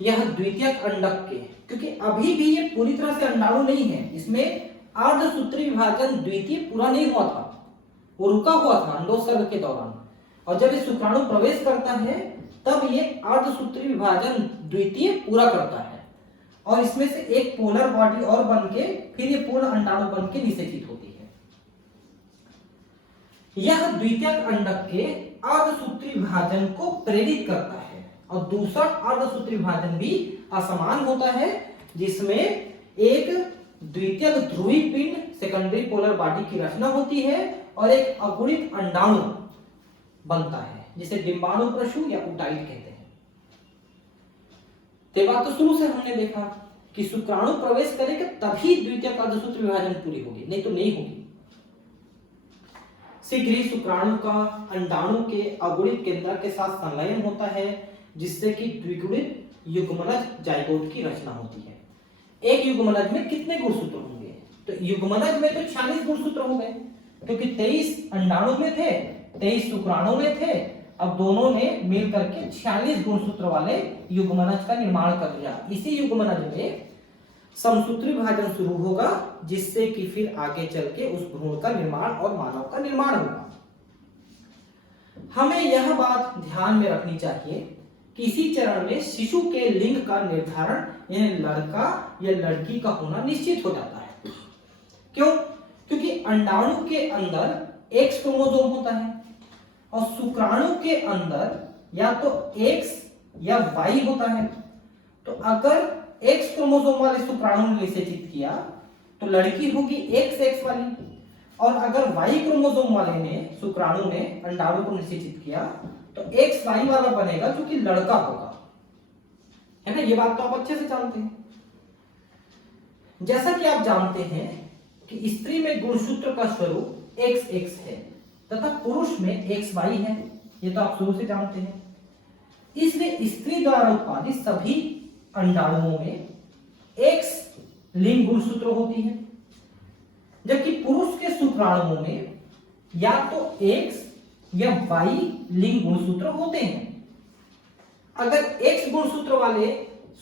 यह द्वितीयक अंडक के, क्योंकि अभी भी ये पूरी तरह से अंडाणु नहीं है, इसमें अर्धसूत्री विभाजन द्वितीय पूरा नहीं हुआ था, वो रुका हुआ था अंडोत्सर्ग के दौरान, और जब ये शुक्राणु प्रवेश करता है तब ये अर्धसूत्री विभाजन द्वितीय पूरा करता है, और इसमें से एक पोलर बॉडी और बनके फिर ये पूर्ण अंडाणु बनके निषेचित होती है। यह द्वितीयक अंडक के अर्धसूत्री विभाजन को प्रेरित करता है, और दूसरा अर्धसूत्री विभाजन भी असमान होता है, जिसमें एक द्वितीयक ध्रुवीय पिंड सेकेंडरी पोलर बॉडी की रचना होती है और एक अगुणित अंडाणु बनता है, जिसे डिंबाणु प्रशु या उटाइट कहते हैं। ते बात तो शुरू से हमने देखा कि शुक्राणु प्रवेश करेगा तभी द्वितीयक अर्धसूत्री विभाजन पूरी होगी, नहीं तो नहीं होगी। शीघ्र ही शुक्राणु का अंडाणु के अगुणित केंद्र के साथ संलयन होता है, जिससे कि द्विगुणित युग्मनज जाइगोट की रचना होती है। एक युग्मनज में कितने गुणसूत्र होंगे? तो युग्मनज में तो 46 गुणसूत्र हो गए, क्योंकि 23 अंडाणु में थे, 23 शुक्राणु में थे। अब दोनों ने मिलकर के 46 गुणसूत्र वाले युग्मनज का निर्माण कर लिया। इसी युग्मनज में समसूत्री विभाजन शुरू होगा, जिससे कि फिर आगे चल के उस भ्रूण का निर्माण और मानव का निर्माण होगा। हमें यह बात ध्यान में रखनी चाहिए कि इसी चरण में शिशु के लिंग का निर्धारण, यानी लड़का या लड़की का होना निश्चित हो जाता है। क्यों? क्योंकि अंडाणु के अंदर एक्स क्रोमोसोम होता है और शुक्राणु के अंदर या तो एक्स या वाई होता है। तो अगर एक्स क्रोमोसोम वाले शुक्राणु ने निषेचित किया तो लड़की होगी एक्स एक्स वाली, और अगर वाई क्रोमोसोम वाले ने शुक्राणु ने अंडाणु को निषेचित किया तो एक्स वाई वाला बनेगा, जो कि लड़का होगा, है ना। ये बात तो आप अच्छे से जानते हैं। जैसा कि आप जानते हैं कि स्त्री में गुणसूत्र का स्वरूप एक्स एक्स है तथा पुरुष में एक्स वाई है, ये तो आप शुरू से जानते हैं। इसलिए स्त्री द्वारा उत्पादित सभी अंडाणुओं में एक्स लिंग गुणसूत्र होती है, जबकि पुरुष के शुक्राणुओं में या तो एक्स या वाई लिंग गुणसूत्र होते हैं। अगर एक्स गुणसूत्र वाले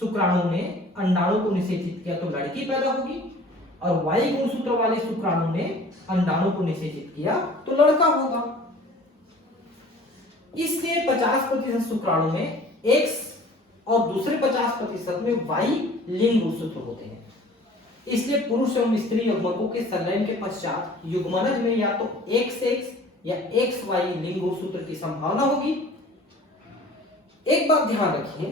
शुक्राणु ने अंडाणु को निषेचित किया तो लड़की पैदा होगी, और वाई गुणसूत्र वाले शुक्राणु ने अंडाणु को निषेचित किया तो लड़का होगा। इसलिए 50% शुक्राणु में एक्स और दूसरे 50% में वाई लिंग गुणसूत्र होते हैं। इसलिए पुरुष एवं स्त्री युग्मकों के संलयन के पश्चात युग्मनज में या तो एक्स एक्स या एक्स वाई लिंग गुणसूत्र की संभावना होगी। एक बात ध्यान रखिए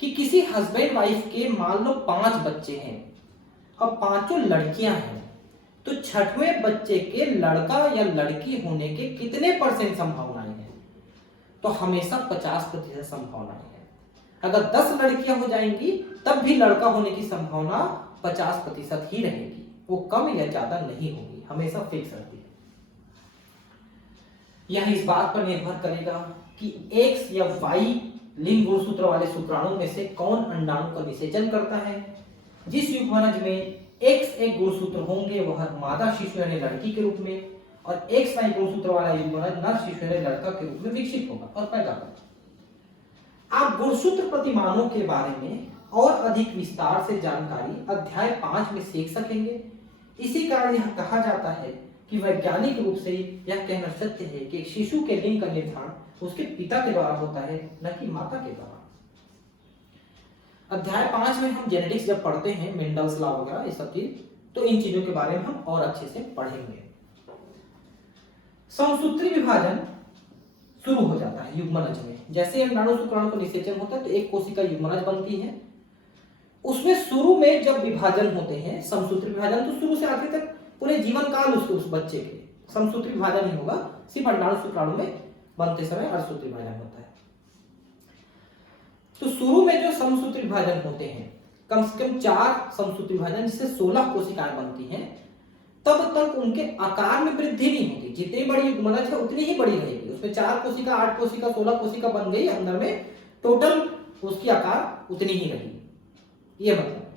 कि किसी हस्बैंड वाइफ के मान लो 5 बच्चे हैं और पांचों लड़कियां हैं, तो छठवें बच्चे के लड़का या लड़की होने के कितने % संभावनाएं हैं? तो हमेशा 50% संभावनाएं हैं। अगर 10 लड़कियां हो जाएंगी तब भी लड़का होने की संभावना 50% ही रहेगी, वो कम या ज्यादा नहीं होगी, हमेशा फिक्स रहती है। यह इस बात पर निर्भर करेगा कि एक्स या वाई लिंग गुणसूत्र वाले शुक्राणु में से कौन अंडाणु का निषेचन करता है। जिस युग्मनज में एक्स एक गुणसूत्र होंगे वह मादा शिशु यानी लड़की के रूप में, और एक्स वाई गुणसूत्र वाला युग्मनज नर शिशु यानी लड़का के रूप में विकसित होगा और पैदा होगा। आप गुणसूत्र प्रतिमानों के बारे में और अधिक विस्तार से जानकारी अध्याय 5 में सीख सकेंगे। इसी कारण यह कहा जाता है कि वैज्ञानिक रूप से यह कहना सत्य है कि शिशु के लिंग का निर्धारण उसके पिता के द्वारा होता है, न कि माता के द्वारा। अध्याय 5 में हम जेनेटिक्स जब पढ़ते हैं, मेंडल्स लॉ वगैरह ये सब चीज, तो इन चीजों के बारे में हम और अच्छे से पढ़ेंगे। समसूत्री विभाजन शुरू हो जाता है युग्मनज में। जैसे अंडाणु शुक्राणु का निषेचन होता है तो एक कोशिका युग्मनज बनती है। उसमें शुरू में जब विभाजन होते हैं, समसूत्री विभाजन, तो शुरू से आखिर तक पूरे जीवन काल उस बच्चे के समसूत्री विभाजन ही होगा। सिर्फ अंडाणु शुक्राणु में बनते समय अर्धसूत्री विभाजन होता है। तो शुरू में जो समसूत्री विभाजन होते हैं, कम से कम 4 समसूत्री विभाजन जिससे 16 कोशिकाएं बनती हैं, तब तक उनके आकार में वृद्धि नहीं होती। जितनी बड़ी युग्मनज है उतनी ही बड़ी रहेगी। उसमें 4 कोशिका, 8 कोशिका, 16 कोशिका बन गई अंदर में, टोटल उसकी आकार उतनी ही रहेगी, ये मतलब।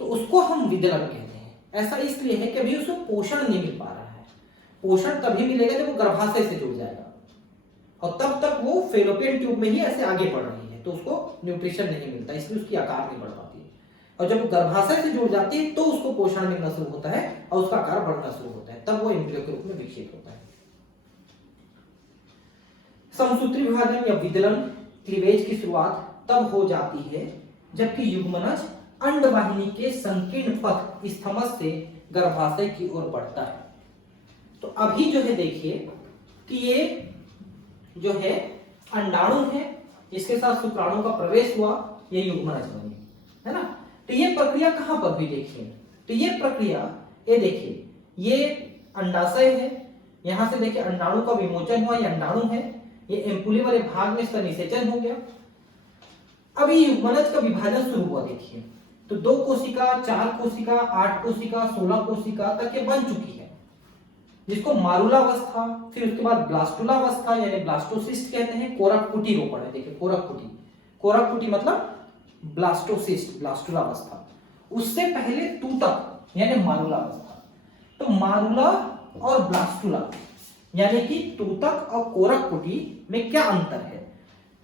तो उसको हम विदलन कहते हैं। ऐसा इसलिए है कि अभी उसको पोषण नहीं मिल पा रहा है। पोषण तभी मिलेगा जब वो गर्भाशय से जुड़ जाएगा, और तब तक वो फेलोपियन ट्यूब में ही ऐसे आगे बढ़ रही है, तो उसको न्यूट्रिशन नहीं मिलता, इसलिए उसकी आकार नहीं बढ़ पाती है। और जब गर्भाशय से जुड़ जाती है तो उसको पोषण मिलना शुरू होता है और उसका आकार बढ़ना शुरू होता है, तब वो एम्ब्रियो के रूप में विकसित होता है। समसूत्री विभाजन या विदलन क्लीवेज की शुरुआत तब हो जाती है जबकि युग्मनज अंडवाहिनी के संकीर्ण पथ स्थमस से गर्भाशय की ओर बढ़ता है। तो अभी जो है देखिए कि ये जो है अंडाणु है, इसके साथ शुक्राणु का प्रवेश हुआ, ये युग्मनज बनी, है ना। तो ये प्रक्रिया कहां पर हुई देखिए, तो ये प्रक्रिया, ये देखिए ये अंडाशय है, यहां से देखिए अंडाणु का विमोचन हुआ, ये अंडाणु है, ये एम्पुली वाले भाग में इसका निषेचन हो गया। अब ये युग्मनज का विभाजन शुरू हुआ देखिए, तो 2 कोशिका, 4 कोशिका, 8 कोशिका, 16 कोशिका तक ये बन चुकी है, जिसको मारुलावस्था, फिर उसके बाद ब्लास्टुलावस्था यानी ब्लास्टोसिस्ट कहते हैं, कोरक कुटी रोपण है देखिए, कोरक कुटी मतलब ब्लास्टोसिस्ट, ब्लास्टुलावस्था। उससे पहले तूतक यानी मारुलावस्था। तो मारुला और ब्लास्टुला यानी कि तूतक और कोरक कुटी में क्या अंतर है,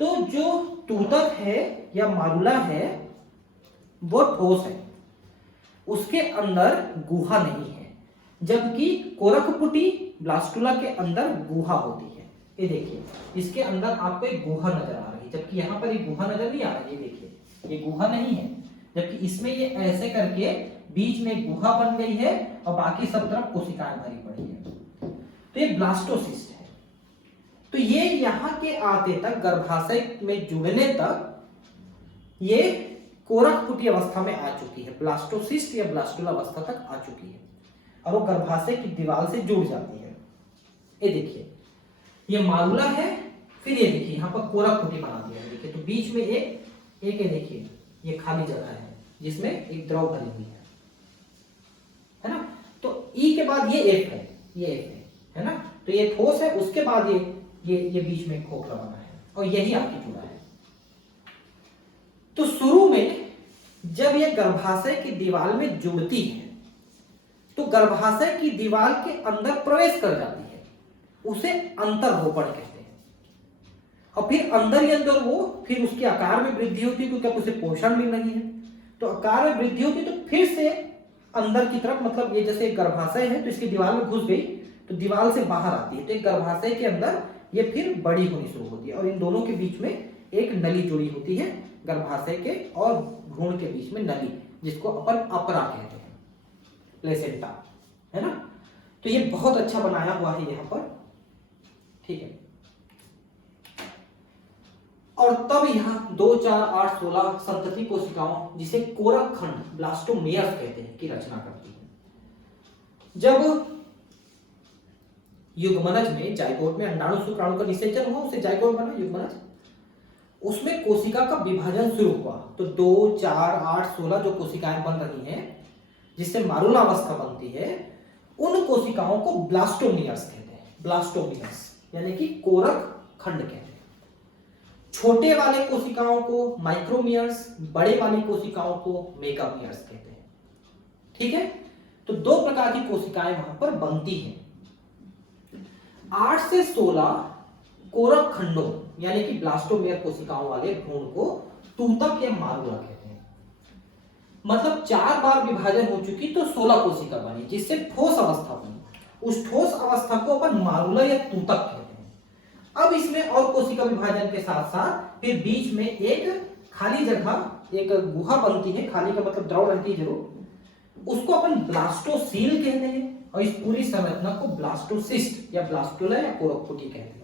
तो जो तूतक है या मारुला है वो ठोस है, उसके अंदर गुहा नहीं है, जबकि कोरकपुटी ब्लास्टुला के अंदर गुहा होती है। ये देखिए इसके अंदर आपको एक गुहा नजर आ रही है, जबकि यहाँ पर एक गुहा नजर नहीं आ रही है, देखिए ये गुहा नहीं है, जबकि इसमें ये ऐसे करके बीच में गुहा बन गई है और बाकी सब तरफ कोशिकाएं भरी पड़ी है। तो ये ब्लास्टोसिस्ट है। तो ये यहाँ के आते तक, गर्भाशय में जुड़ने तक ये कोरकपुटी अवस्था में आ चुकी है, ब्लास्टोसिस्ट या ब्लास्टुला अवस्था तक आ चुकी है और वो गर्भाशय की दीवार से जुड़ जाती है। ये देखिए ये मारुला है, फिर ये देखिए यहाँ पर कोरकपुटी बना दिया है देखिए, तो बीच में एक ये देखिए ये खाली जगह है जिसमें एक द्रव भरी हुई है ना। तो ई के बाद ये एफ है, ये एफ है ना, तो ये ठोस है, उसके बाद ये बीच में खोखला बना है और यही आपकी चूड़ा है। तो शुरू में जब ये गर्भाशय की दीवार में जुड़ती है तो गर्भाशय की दीवार के अंदर प्रवेश कर जाती है, उसे अंतर्रोपण कहते हैं। और फिर अंदर ही अंदर वो फिर उसके आकार में वृद्धि होती है, क्योंकि अब उसे पोषण मिल रही है, तो आकार में वृद्धि होती है, तो फिर से अंदर की तरफ, मतलब ये जैसे गर्भाशय है तो इसकी दीवार में घुस गई तो दीवार से बाहर आती है, तो एक गर्भाशय के अंदर ये फिर बड़ी होनी शुरू होती है और इन दोनों के बीच में एक नली जुड़ी होती है, गर्भाशय के और भ्रूण के बीच में नली, जिसको अपन अपरा कहते हैं, प्लेसेंटा, है ना। तो ये बहुत अच्छा बनाया हुआ है यहाँ पर, ठीक है। और तब यहाँ 2, 4, 8, 16 संतति कोशिकाओं, जिसे कोरक खंड ब्लास्टोमेयर्स कहते हैं, की रचना करती है। जब युग्मनज में, जाइगोट में अंडाणु शुक्राणु का निषेचन हुआ, उससे जाइगोट बना युग्मनज, उसमें कोशिका का विभाजन शुरू हुआ, तो 2, 4, 8, 16 जो कोशिकाएं बन रही हैं, जिससे मारुला अवस्था बनती है, उन कोशिकाओं को ब्लास्टोमियर्स कहते हैं, ब्लास्टोमियर्स यानी कि कोरक खंड कहते हैं। छोटे वाले कोशिकाओं को माइक्रोमियर्स, बड़े वाली कोशिकाओं को मेगामियर्स कहते हैं, ठीक है। तो 2 प्रकार की कोशिकाएं वहां पर बनती हैं। 8 से 16 कोरक खंडों यानी कि ब्लास्टोमेयर कोशिकाओं वाले भ्रूण को तूतक या मारुला कहते हैं। मतलब 4 बार विभाजन हो चुकी तो 16 कोशिका बनी, जिससे ठोस अवस्था बनी। उस ठोस अवस्था को अपन मारुला या तूतक कहते हैं। अब इसमें और कोशिका विभाजन के साथ साथ फिर बीच में एक खाली जगह, एक गुहा बनती है, खाली का मतलब द्रव रहती है जरूर, उसको अपन ब्लास्टोसील कहते हैं और इस पूरी संरचना को ब्लास्टोसिस्ट या ब्लास्टुला या कोरकपुटी कहते हैं।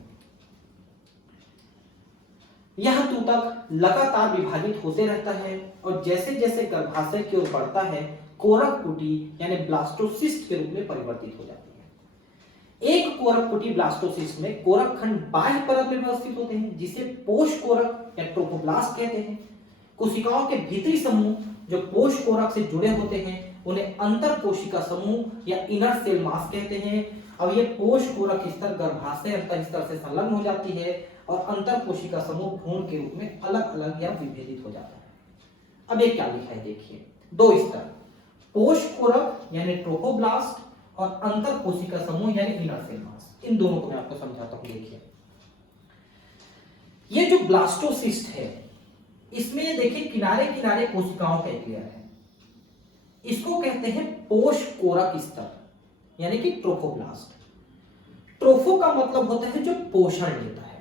यह तूतक लगातार विभाजित होते रहता है और जैसे जैसे गर्भाशय की ओर बढ़ता है, कोरकपुटी यानी ब्लास्टोसिस्ट के रूप में परिवर्तित हो जाती है। एक कोरकपुटी ब्लास्टोसिस्ट में कोरक खंड बाह्य परत में व्यवस्थित होते हैं, जिसे पोष कोरक या ट्रोफोब्लास्ट कहते हैं। कोशिकाओं के भीतरी समूह जो पोष कोरक से जुड़े होते हैं उन्हें अंतर कोशिका समूह या इनर सेल मास कहते हैं। अब ये पोष कोरक स्तर गर्भाशय अंतर स्तर से संलग्न हो जाती है और अंतर कोशिका समूह भ्रूण के रूप में अलग अलग या विभेदित हो जाता है। अब ये क्या लिखा है देखिए, 2 स्तर, पोष कोरक यानी ट्रोफोब्लास्ट और अंतर कोशिका समूह यानी इनर सेल मास। इन दोनों को मैं आपको समझाता हूं। देखिए ये जो ब्लास्टोसिस्ट है, इसमें ये देखिए किनारे किनारे कोशिकाओं का एक लेयर है, इसको कहते हैं पोष कोरक स्तर यानी कि ट्रोफोब्लास्ट। ट्रोफो का मतलब होता है जो पोषण लेता है।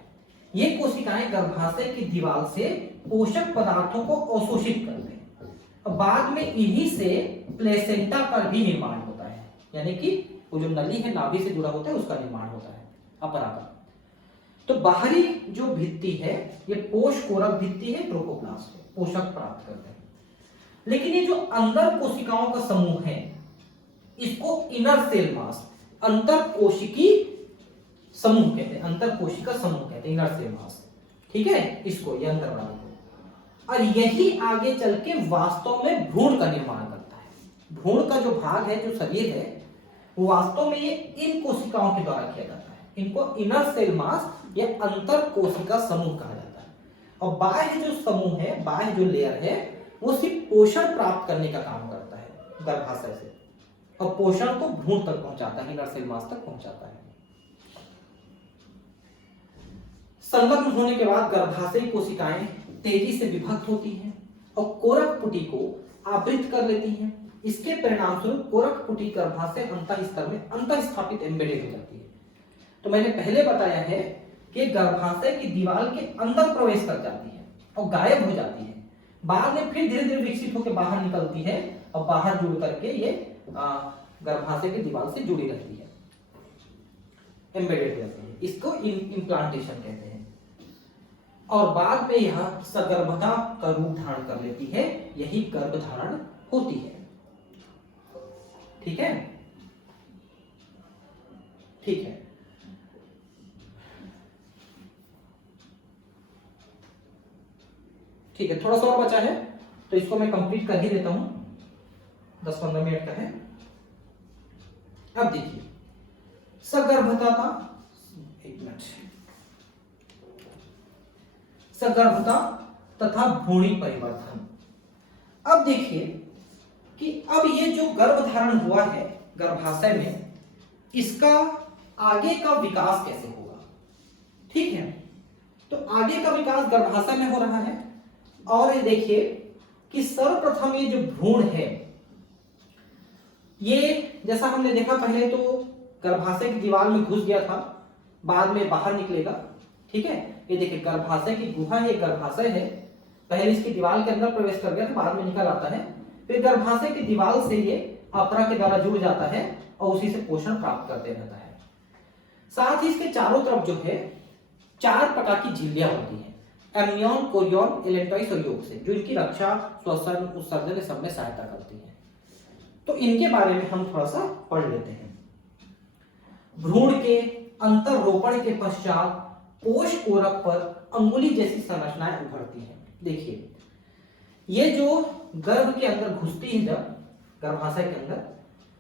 ये कोशिकाएं गर्भाशय की दीवार से पोषक पदार्थों को अवशोषित करते हैं और बाद में इन्हीं से प्लेसेंटा का भी निर्माण होता है, यानी कि वो जो नली है नाभि से जुड़ा होता है उसका निर्माण होता है। अपरा का। तो बाहरी जो भित्ति है ये पोषकोरक भित्ति है, ट्रोपोप्लास्ट है, पोषक प्राप्त करते हैं। लेकिन ये जो अंदर कोशिकाओं का समूह है इसको इनर सेल मास, अंतर कोशिकी समूह कहते हैं, अंतर कोशिका समूह कहते हैं, इनर सेल मास। ठीक है, इसको ये अंदर वाले को। और यही आगे चल के वास्तव में भ्रूण का निर्माण करता है। भ्रूण का जो भाग है, जो शरीर है, वो वास्तव में ये इन कोशिकाओं के द्वारा किया जाता है। इनको इनर सेल मास या अंतर कोशिका समूह कहा जाता है। और बाह्य जो समूह है, बाह्य जो लेयर है, वो सिर्फ पोषण प्राप्त करने का काम करता है गर्भाशय से, और पोषण को भ्रूण तक पहुंचाता है, इनर सेल मास तक पहुंचाता है। संलग्न होने के बाद गर्भाशय कोशिकाएं तेजी से विभक्त होती हैं और कोरक पुटी को आवृत कर लेती हैं। इसके परिणाम स्वरूप कोरक पुटी गर्भाशय अंतःस्तर में अंतःस्थापित एम्बेडेड हो जाती है। तो मैंने पहले बताया है कि गर्भाशय की दीवार के अंदर प्रवेश कर जाती है और गायब हो जाती है, बाद में फिर धीरे धीरे विकसित होकर बाहर निकलती है और बाहर जुड़ करके ये गर्भाशय की दीवार से जुड़ी रहती है, एम्बेडेड हो जाती है। इसको इम्प्लांटेशन कहते हैं। और बाद में यह सगर्भता का रूप धारण कर लेती है, यही गर्भधारण होती है। ठीक है, ठीक है। ठीक है, थोड़ा सा और बचा है तो इसको मैं कंप्लीट कर ही देता हूं, 10-15 मिनट का है। अब देखिए, सगर्भता का, एक मिनट, सगर्भता तथा भ्रूणी परिवर्तन। अब देखिए कि अब ये जो गर्भधारण हुआ है गर्भाशय में, इसका आगे का विकास कैसे होगा। ठीक है, तो आगे का विकास गर्भाशय में हो रहा है। और ये देखिए कि सर्वप्रथम ये जो भ्रूण है, ये जैसा हमने देखा पहले तो गर्भाशय की दीवार में घुस गया था, बाद में बाहर निकलेगा। ठीक है, ये देखिए गर्भाशय की गुहा है, गर्भाशय है, पहले इसकी दीवार के अंदर प्रवेश कर गया था, बाद में निकल आता है। फिर गर्भाशय की दीवार से ये अपरा के द्वारा जुड़ जाता है और उसी से पोषण प्राप्त करते रहता है। साथ ही इसके चारों तरफ जो है 4 प्रकार की झिल्लियां होती हैं, एम्नियन, कोरियन, एलेंटॉइस और योग से, जो इनकी रक्षा, श्वसन, उत्सर्जन सब में सहायता करती है। तो इनके बारे में हम थोड़ा सा पढ़ लेते हैं। भ्रूण के अंतरोपण के पश्चात पोषकोरक पर अंगुली जैसी संरचनाएं उभरती हैं। देखिए, ये जो गर्भ के अंदर घुसती है जब गर्भाशय के अंदर,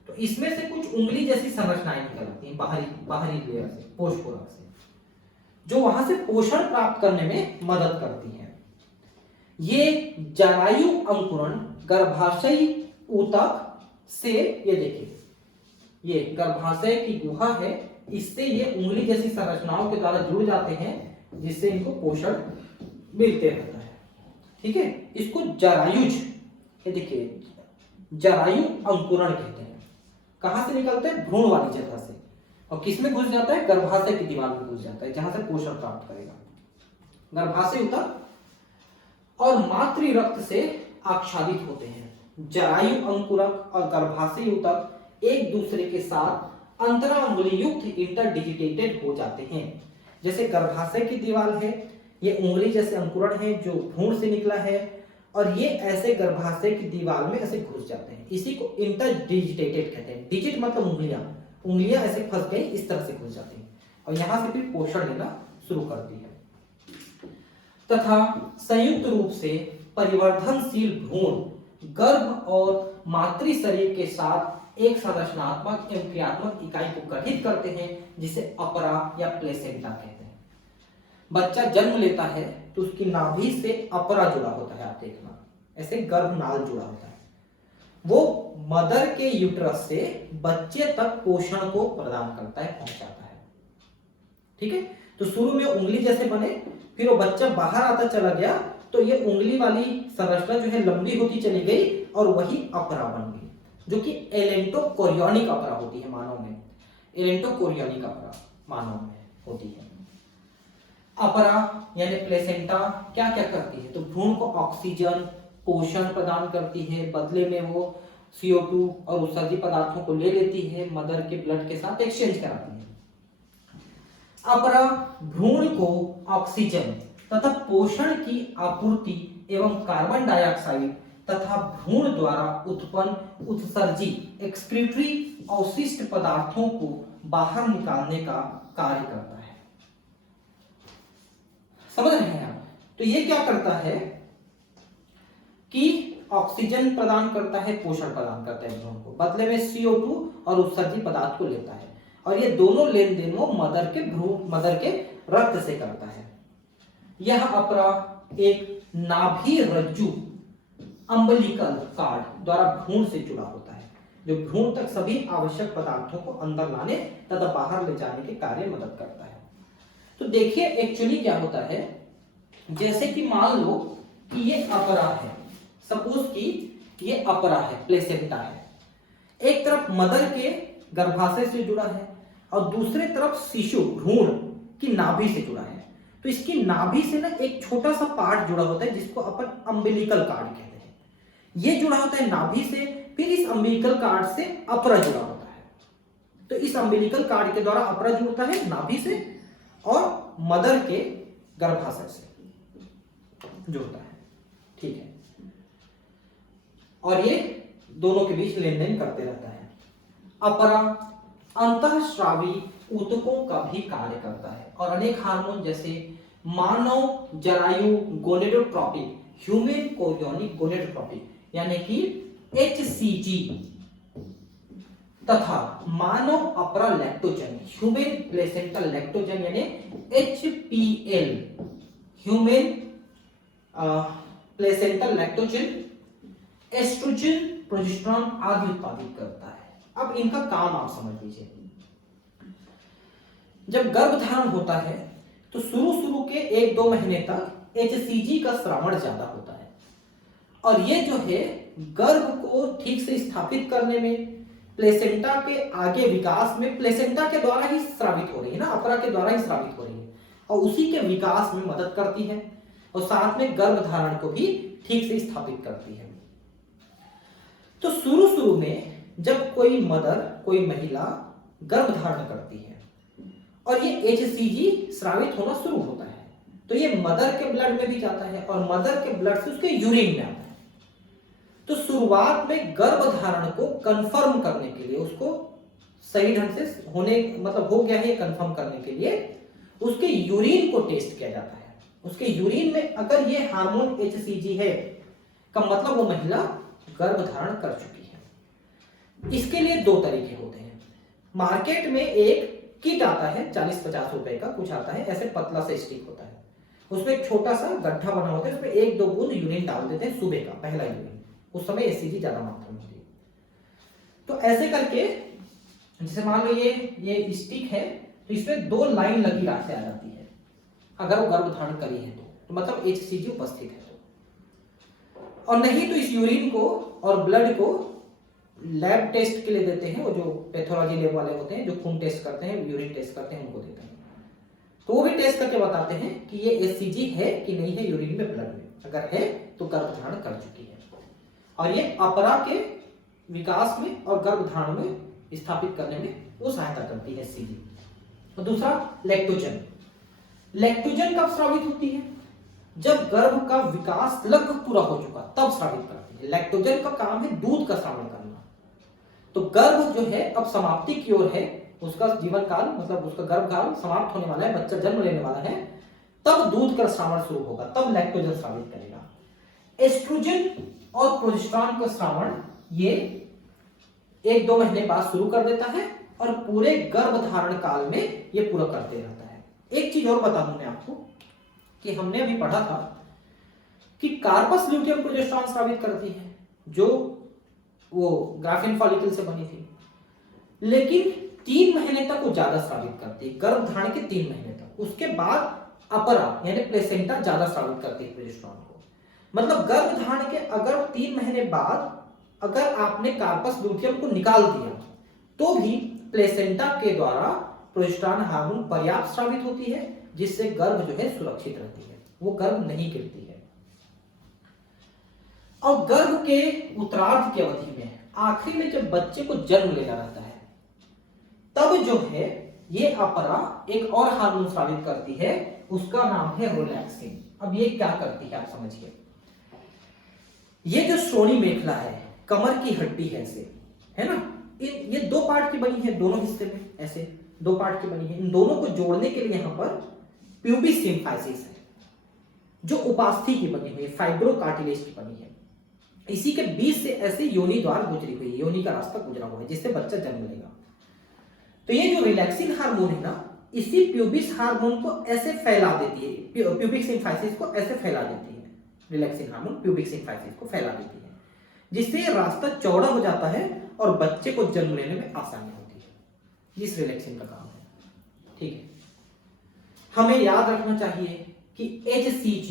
तो इसमें से कुछ उंगली जैसी संरचनाएं निकल आती हैं बाहरी लेयर से, पोषकोरक से, जो वहां से पोषण प्राप्त करने में मदद करती हैं। ये जरायु अंकुरण गर्भाशय ऊतक से, ये देखिए ये गर्भाशय की गुहा है, इससे ये उंगली जैसी संरचनाओं के द्वारा जुड़ जाते हैं, जिससे इनको पोषण मिलते रहता है। ठीक है, इसको जरायुज, ये देखिए जरायु अंकुरण कहते हैं। कहां से निकलते हैं? भ्रूण वाली जगह से। और किसमें घुस जाता है? गर्भाशय की दीवार में घुस जाता है, जहां से पोषण प्राप्त करेगा। गर्भाशय ऊतक और मातृ रक्त से आच्छादित होते हैं। जरायु अंकुरक और गर्भाशय ऊतक एक दूसरे के साथ अंतरांगुली युक्त इंटरडिजिटेटेड हो जाते हैं। जैसे गर्भाशय की दीवार है, ये उंगली जैसे अंकुरण है जो भ्रूण से निकला है, और ये ऐसे गर्भाशय की दीवार में ऐसे घुस जाते हैं। इसी को इंटरडिजिटेटेड कहते हैं। डिजिट मतलब उंगलियां ऐसे फंस गई, इस तरह से घुस जाती हैं और यहां से फिर पोषण लेना शुरू करती है। तथा संयुक्त रूप से परिवर्धनशील भ्रूण गर्भ और मातृ शरीर के साथ एक संरचनात्मक एवं क्रियात्मक इकाई को गठित करते हैं, जिसे अपरा या प्लेसेंटा कहते हैं। बच्चा जन्म लेता है तो उसकी नाभि से अपरा जुड़ा होता है, आप देखना ऐसे गर्भनाल जुड़ा होता है। वो मदर के यूट्रस से बच्चे तक पोषण को प्रदान करता है, पहुंचाता है। ठीक है, तो शुरू में उंगली जैसे बने, फिर वो बच्चा बाहर आता चला गया तो ये उंगली वाली संरचना जो है लंबी होती चली गई और वही अपरा बन गई, जो कि एलेंटोकोरियोनिक अपरा होती है मानव में। एलेंटोकोरियोनिक अपरा मानव में होती है। अपरा यानी प्लेसेंटा क्या क्या करती है? तो भ्रूण को ऑक्सीजन, पोषण प्रदान करती है, बदले में वो CO2 और उत्सर्जित पदार्थों को ले लेती है, मदर के ब्लड के साथ एक्सचेंज कराती है। अपरा भ्रूण को ऑक्सीजन तथा पोषण की आपूर्ति एवं कार्बन डाइऑक्साइड तथा भ्रूण द्वारा उत्पन्न उत्सर्जित एक्सक्रीटरी अवशिष्ट पदार्थों को बाहर निकालने का कार्य करता है। समझ रहे हैं आप? तो ये क्या करता है कि ऑक्सीजन प्रदान करता है, पोषण प्रदान करता है भ्रूण को, बदले में CO2 और उत्सर्जित पदार्थ को लेता है, और ये दोनों लेन देन वो मदर के रक्त से करता है। यह अपरा एक नाभि रज्जु अम्बिलिकल कार्ड द्वारा भ्रूण से जुड़ा होता है, जो भ्रूण तक सभी आवश्यक पदार्थों को अंदर लाने तथा बाहर ले जाने के कार्य में मदद करता है। तो देखिए एक्चुअली क्या होता है, जैसे कि मान लो कि ये अपरा है, सपोज कि ये अपरा है, प्लेसेंटा है, एक तरफ मदर के गर्भाशय से जुड़ा है और दूसरे तरफ शिशु भ्रूण की नाभि से जुड़ा है। तो इसकी नाभि से ना एक छोटा सा पार्ट जुड़ा होता है जिसको अपन अम्बिलिकल कार्ड कहते हैं। ये जुड़ा होता है नाभि से, फिर इस अम्बिलिकल कार्ड से अपरा जुड़ा होता है। तो इस अम्बिलिकल कार्ड के द्वारा अपरा जुड़ता है नाभि से और मदर के गर्भाशय से जुड़ता है। ठीक है, और ये दोनों के बीच लेन देन करते रहता है। अपरा अंतःस्रावी ऊतकों का भी कार्य करता है और अनेक हार्मोन जैसे मानव जरायु गोनेडोट्रोपिक, ह्यूमन कोरियोनिक गोनेडोट्रोपिक यानी कि HCG तथा मानव अपरा लैक्टोजन, ह्यूमन प्लेसेंटल लैक्टोजन यानी HPL, human placental lactogen, estrogen, progesterone आदि उत्पादित करता है। अब इनका काम आप समझ लीजिए। जब गर्भधारण होता है तो शुरू के 1-2 महीने तक HCG का स्रावण ज्यादा होता है, और ये जो है गर्भ को ठीक से स्थापित करने में, प्लेसेंटा के आगे विकास में, प्लेसेंटा के द्वारा ही स्रावित हो रही है ना, अपरा के द्वारा ही स्रावित हो रही है, और उसी के विकास में मदद करती है और साथ में गर्भधारण को भी ठीक से स्थापित करती है। तो शुरू में जब कोई महिला गर्भधारण करती है और ये HCG स्रावित होना शुरू होता है, तो ये मदर के ब्लड में भी जाता है और मदर के ब्लड से उसके यूरिन में आता है। तो शुरुआत में गर्भधारण को कंफर्म करने के लिए, उसको सही ढंग से हो गया है कंफर्म करने के लिए उसके यूरिन को टेस्ट किया जाता है। उसके यूरिन में अगर ये हार्मोन HCG है का मतलब वो महिला गर्भधारण कर चुकी है। इसके लिए 2 तरीके होते हैं। मार्केट में एक किट आता है 40-50 रुपए का, कुछ आता है ऐसे पतला सा स्टिक होता है, उसमें एक छोटा सा गड्ढा बना होता है, उसमें 1-2 बूंद यूरिन डाल देते हैं सुबह का पहला यूरिन, उस समय HCG ज्यादा मात्रा में होती है। तो ऐसे करके जैसे मान लो ये स्टिक है, तो इसमें 2 लाइन लगी राखें आ जाती है अगर वो गर्भधारण करी है तो मतलब HCG उपस्थित है तो। और नहीं तो इस यूरिन को और ब्लड को लैब टेस्ट के लिए देते हैं, वो जो पैथोलॉजी लैब वाले होते हैं जो खून टेस्ट करते हैं, यूरिन टेस्ट करते हैं, उनको देते हैं। तो वो भी टेस्ट करके बताते हैं कि ये HCG है कि नहीं है यूरिन में, ब्लड में। अगर है तो गर्भधारण कर चुकी है। और ये अपरा के विकास में और गर्भधारण में स्थापित करने में वो सहायता करती है HCG। और दूसरा लैक्टोजन। लैक्टोजन कब स्रावित होती है? जब गर्भ का विकास लगभग पूरा हो चुका तब स्रावित करती है। लैक्टोजन का काम है दूध का स्रावण करना। तो गर्भ जो है अब समाप्ति की ओर है, उसका जीवन काल मतलब उसका गर्भकाल समाप्त होने वाला है, बच्चा जन्म लेने वाला है, तब दूध का स्रावण शुरू होगा, तब लैक्टोजन स्रावित करेगा। एस्ट्रोजन और प्रोजेस्टेरोन का स्रावण ये 1-2 महीने बाद शुरू कर देता है और पूरे गर्भधारण काल में ये पूरा करते रहता है। एक चीज और बता दूं मैं आपको कि हमने अभी पढ़ा था कि कार्पस ल्यूटियम प्रोजेस्टेरोन स्रावित करती है, जो वो ग्राफिन फॉलिकल से बनी थी, लेकिन 3 महीने तक वो ज्यादा स्रावित करती है, गर्भधारण के 3 महीने तक। उसके बाद अपरा यानी प्लेसेंटा ज्यादा स्रावित करती है प्रोजेस्टेरोन को। मतलब गर्भधारण के अगर 3 महीने बाद अगर आपने कार्पस ल्यूटियम को निकाल दिया तो भी प्लेसेंटा के द्वारा प्रोजेस्टेरोन हार्मोन पर्याप्त स्रावित होती है, जिससे गर्भ जो है सुरक्षित रहती है, वो गर्भ नहीं गिरती है। और गर्भ के उत्तरार्ध की अवधि में आखिरी में जब बच्चे को जन्म लेना रहता है, तब जो है ये अपरा एक और हार्मोन स्रावित करती है, उसका नाम है रिलैक्सिन। अब ये क्या करती है आप समझिए। ये जो श्रोणी मेखला है, कमर की हड्डी है ऐसे, है ना, ये दो पार्ट की बनी है, दोनों हिस्से में ऐसे दो पार्ट की बनी है। इन दोनों को जोड़ने के लिए यहाँ पर प्यूबिक सिम्फाइसिस है, जो उपास्थि की बनी हुई है, फाइब्रोकार्टिलेज की बनी है। इसी के बीच से ऐसे योनि द्वार गुजरी हुई है, योनि का रास्ता गुजरा हुआ है, जिससे बच्चा जन्म लेगा। तो ये जो रिलैक्सिन हार्मोन है ना, इसी प्यूबिक हार्मोन को ऐसे फैला देती है, प्यूबिक सिम्फाइसिस को ऐसे फैला देती है। रिलैक्सिन हार्मोन प्यूबिक सिम्फाइसिस को फैला देती है, जिससे रास्ता चौड़ा हो जाता है और बच्चे को जन्म लेने में आसानी होती है। इस रिलैक्सिन का काम है, ठीक है। हमें याद रखना चाहिए कि HCG,